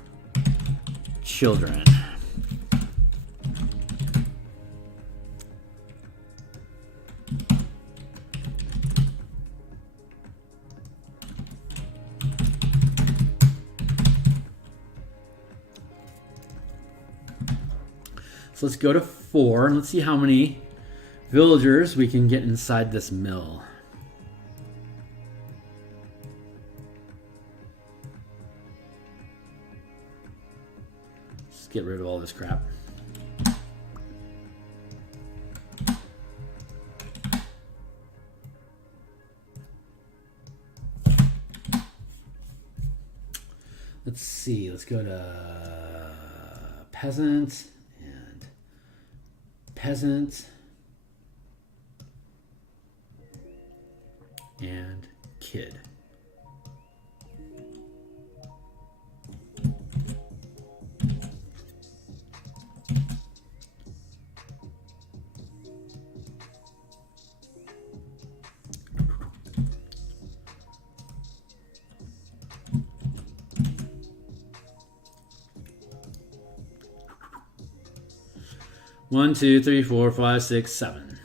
children. So let's go to 4 and let's see how many villagers we can get inside this mill. Let's get rid of all this crap. Let's see, let's go to peasant and peasant and kid. 1, 2, 3, 4, 5, 6, 7.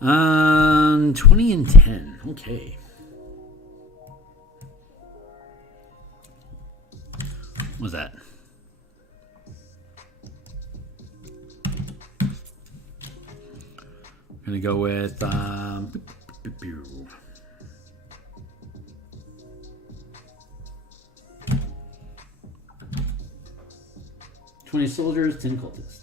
Um, 20 and 10. Okay. What's that? I'm gonna go with 20 soldiers, 10 cultists.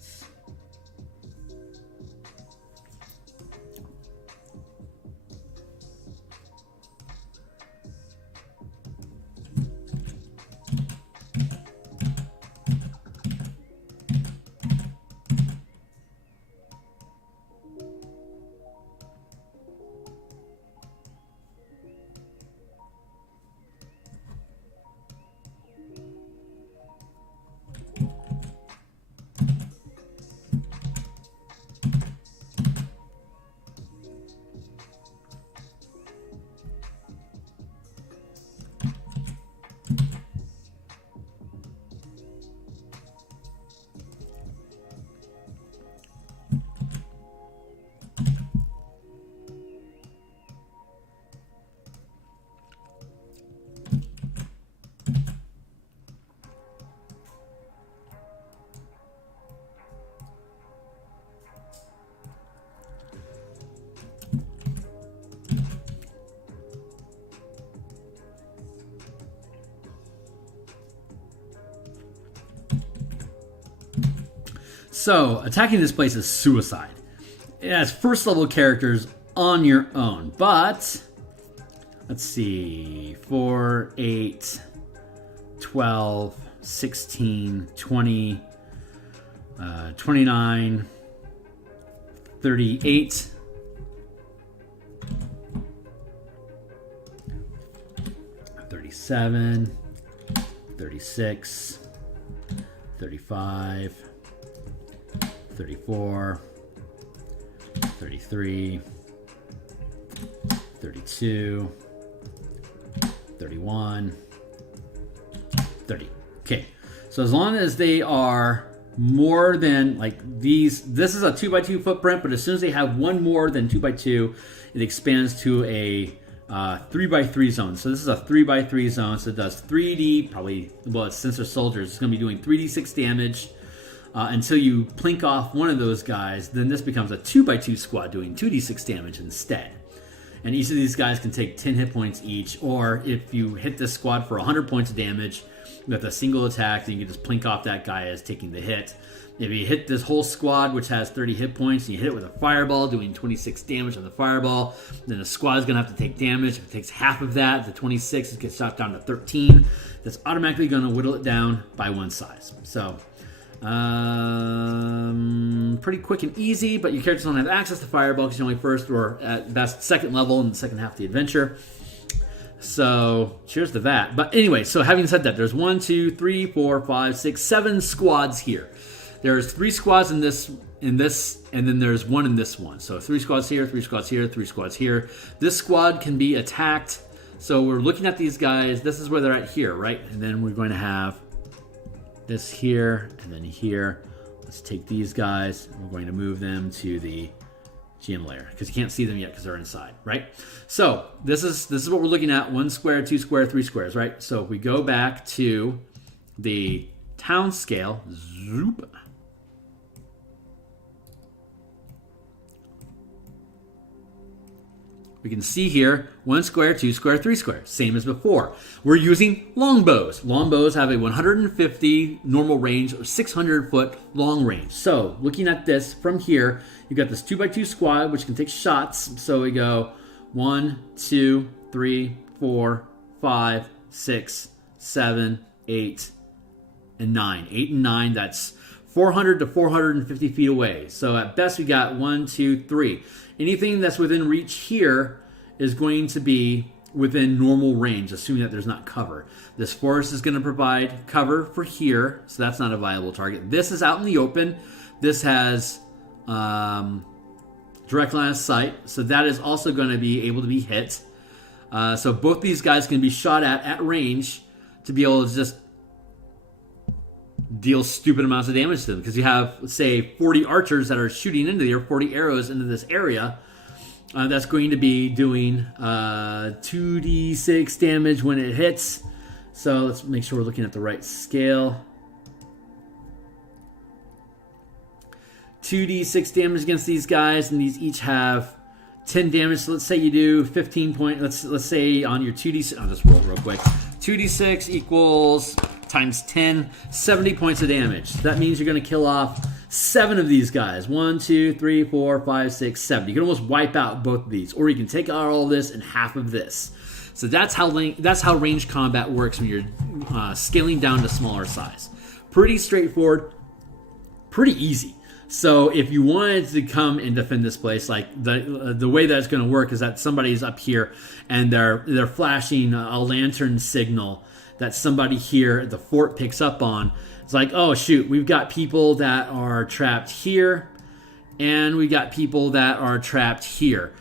So, attacking this place is suicide. It has first level characters on your own, but let's see, 4, 8, 12, 16, 20, 29, 38, 37, 36, 35, 34, 33, 32, 31, 30. Okay, so as long as they are more than, like these, this is a 2x2 footprint, but as soon as they have one more than 2x2, it expands to a 3x3 zone. So this is a 3x3 zone, so it does 3d, probably, well, since they're soldiers, it's going to be doing 3d6 damage until you plink off one of those guys. Then this becomes a 2x2 squad doing 2d6 damage instead. And each of these guys can take 10 hit points each, or if you hit this squad for 100 points of damage with a single attack, then you can just plink off that guy as taking the hit. If you hit this whole squad, which has 30 hit points, and you hit it with a fireball, doing 26 damage on the fireball, then the squad is going to have to take damage. If it takes half of that, the 26, it gets shot down to 13. That's automatically going to whittle it down by one size. So, pretty quick and easy, but your characters don't have access to fireball because you're only first or at best second level in the second half of the adventure. So, cheers to that. But anyway, so having said that, there's 1, 2, 3, 4, 5, 6, 7 squads here. There's 3 squads in this, and then there's 1 in this one. So 3 squads here, 3 squads here, 3 squads here. This squad can be attacked. So we're looking at these guys. This is where they're at here, right? And then we're going to have this here, and then here. Let's take these guys, and we're going to move them to the GM layer because you can't see them yet because they're inside, right? So this is what we're looking at: 1 square, 2 square, 3 squares, right? So if we go back to the town scale, zoop. We can see here 1 square, 2 square, 3 square, same as before. We're using longbows. Longbows have a 150 normal range or 600 foot long range. So looking at this from here, you've got this 2x2 squad, which can take shots. So we go 1, 2, 3, 4, 5, 6, 7, 8, and 9. 8 and 9, that's 400 to 450 feet away. So at best we got 1, 2, 3. Anything that's within reach here is going to be within normal range, assuming that there's not cover. This forest is going to provide cover for here, so that's not a viable target. This is out in the open. This has direct line of sight, so that is also going to be able to be hit. So both these guys can be shot at range to be able to just deal stupid amounts of damage to them, because you have, say, 40 archers that are shooting into there, 40 arrows into this area. That's going to be doing 2d6 damage when it hits. So let's make sure we're looking at the right scale. 2d6 damage against these guys, and these each have 10 damage. So let's say you do 15 point. Let's say on your 2d6. I'll just roll real quick. 2d6 equals times 10, 70 points of damage. That means you're going to kill off 7 of these guys. 1, 2, 3, 4, 5, 6, 7. You can almost wipe out both of these, or you can take out all of this and half of this. So that's how range combat works when you're scaling down to smaller size. Pretty straightforward, pretty easy. So if you wanted to come and defend this place, like the way that it's going to work is that somebody's up here and they're flashing a lantern signal that somebody here at the fort picks up on. It's like, oh shoot, we've got people that are trapped here, and we got people that are trapped here.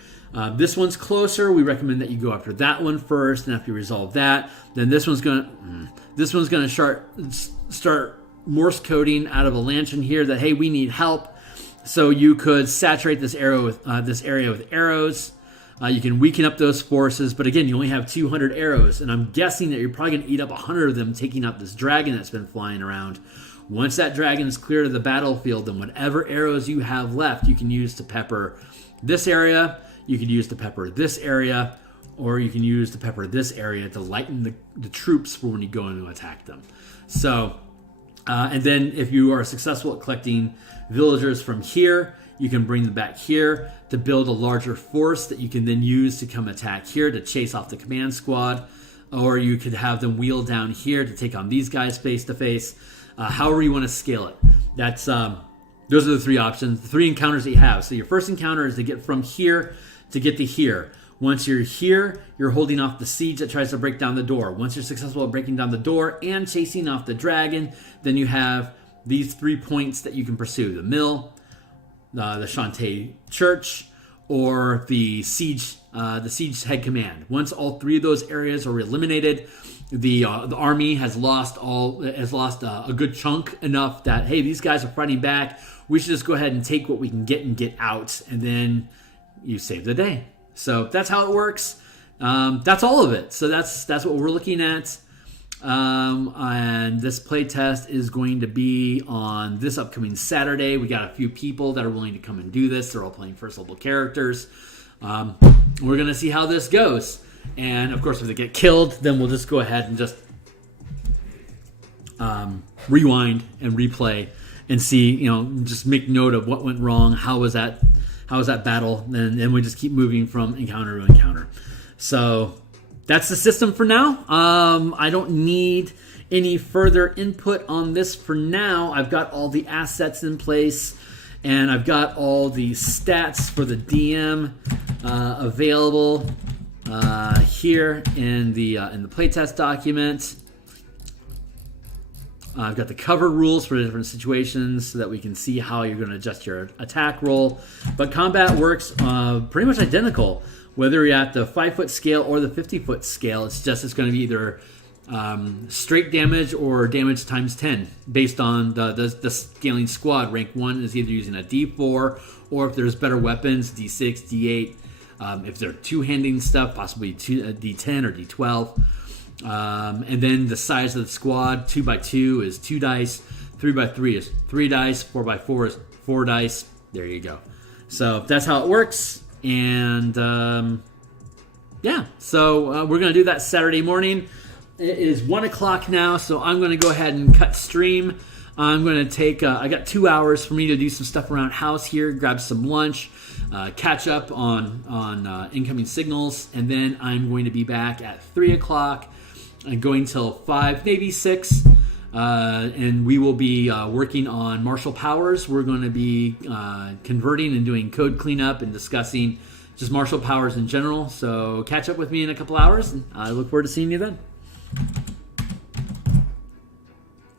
This one's closer. We recommend that you go after that one first, and after you resolve that, then this one's gonna start Morse coding out of a lantern here that, hey, we need help. So you could saturate this area with arrows. You can weaken up those forces, but again, you only have 200 arrows, and I'm guessing that you're probably going to eat up 100 of them, taking out this dragon that's been flying around. Once that dragon is clear of the battlefield, then whatever arrows you have left, you can use to pepper this area, you can use to pepper this area, or you can use to pepper this area to lighten the troops for when you go in to attack them. So, and then if you are successful at collecting villagers from here, you can bring them back here to build a larger force that you can then use to come attack here to chase off the command squad. Or you could have them wheel down here to take on these guys face to face. However you want to scale it. That's those are the 3 options, the 3 encounters that you have. So your first encounter is to get from here to get to here. Once you're here, you're holding off the siege that tries to break down the door. Once you're successful at breaking down the door and chasing off the dragon, then you have these 3 points that you can pursue: the mill, the Shantae Church, or the siege head command. Once all 3 of those areas are eliminated, the army has lost a good chunk, enough that, hey, these guys are fighting back. We should just go ahead and take what we can get and get out, and then you save the day. So that's how it works. That's all of it. So that's what we're looking at. And this playtest is going to be on this upcoming Saturday. We got a few people that are willing to come and do this. They're all playing first level characters. We're going to see how this goes. And of course, if they get killed, then we'll just go ahead and just rewind and replay and see, just make note of what went wrong. How was that battle? And then we just keep moving from encounter to encounter. So that's the system for now. I don't need any further input on this for now. I've got all the assets in place, and I've got all the stats for the DM available here in the playtest document. I've got the cover rules for different situations so that we can see how you're going to adjust your attack roll. But combat works pretty much identical, whether you're at the 5-foot scale or the 50-foot scale. It's going to be either straight damage or damage times 10 based on the scaling squad. Rank 1 is either using a D4, or if there's better weapons, D6, D8. If they're two-handing stuff, possibly a D10 or D12. And then the size of the squad: 2x2 is 2 dice, 3x3 is 3 dice, 4x4 is 4 dice. There you go. So that's how it works. And so we're going to do that Saturday morning. It is 1 o'clock now, so I'm going to go ahead and cut stream. I'm going to take, I got 2 hours for me to do some stuff around house here, grab some lunch, catch up on incoming signals, and then I'm going to be back at 3 o'clock and going till 5, maybe 6, and we will be working on martial powers. We're going to be converting and doing code cleanup and discussing just martial powers in general. So catch up with me in a couple hours, and I look forward to seeing you then.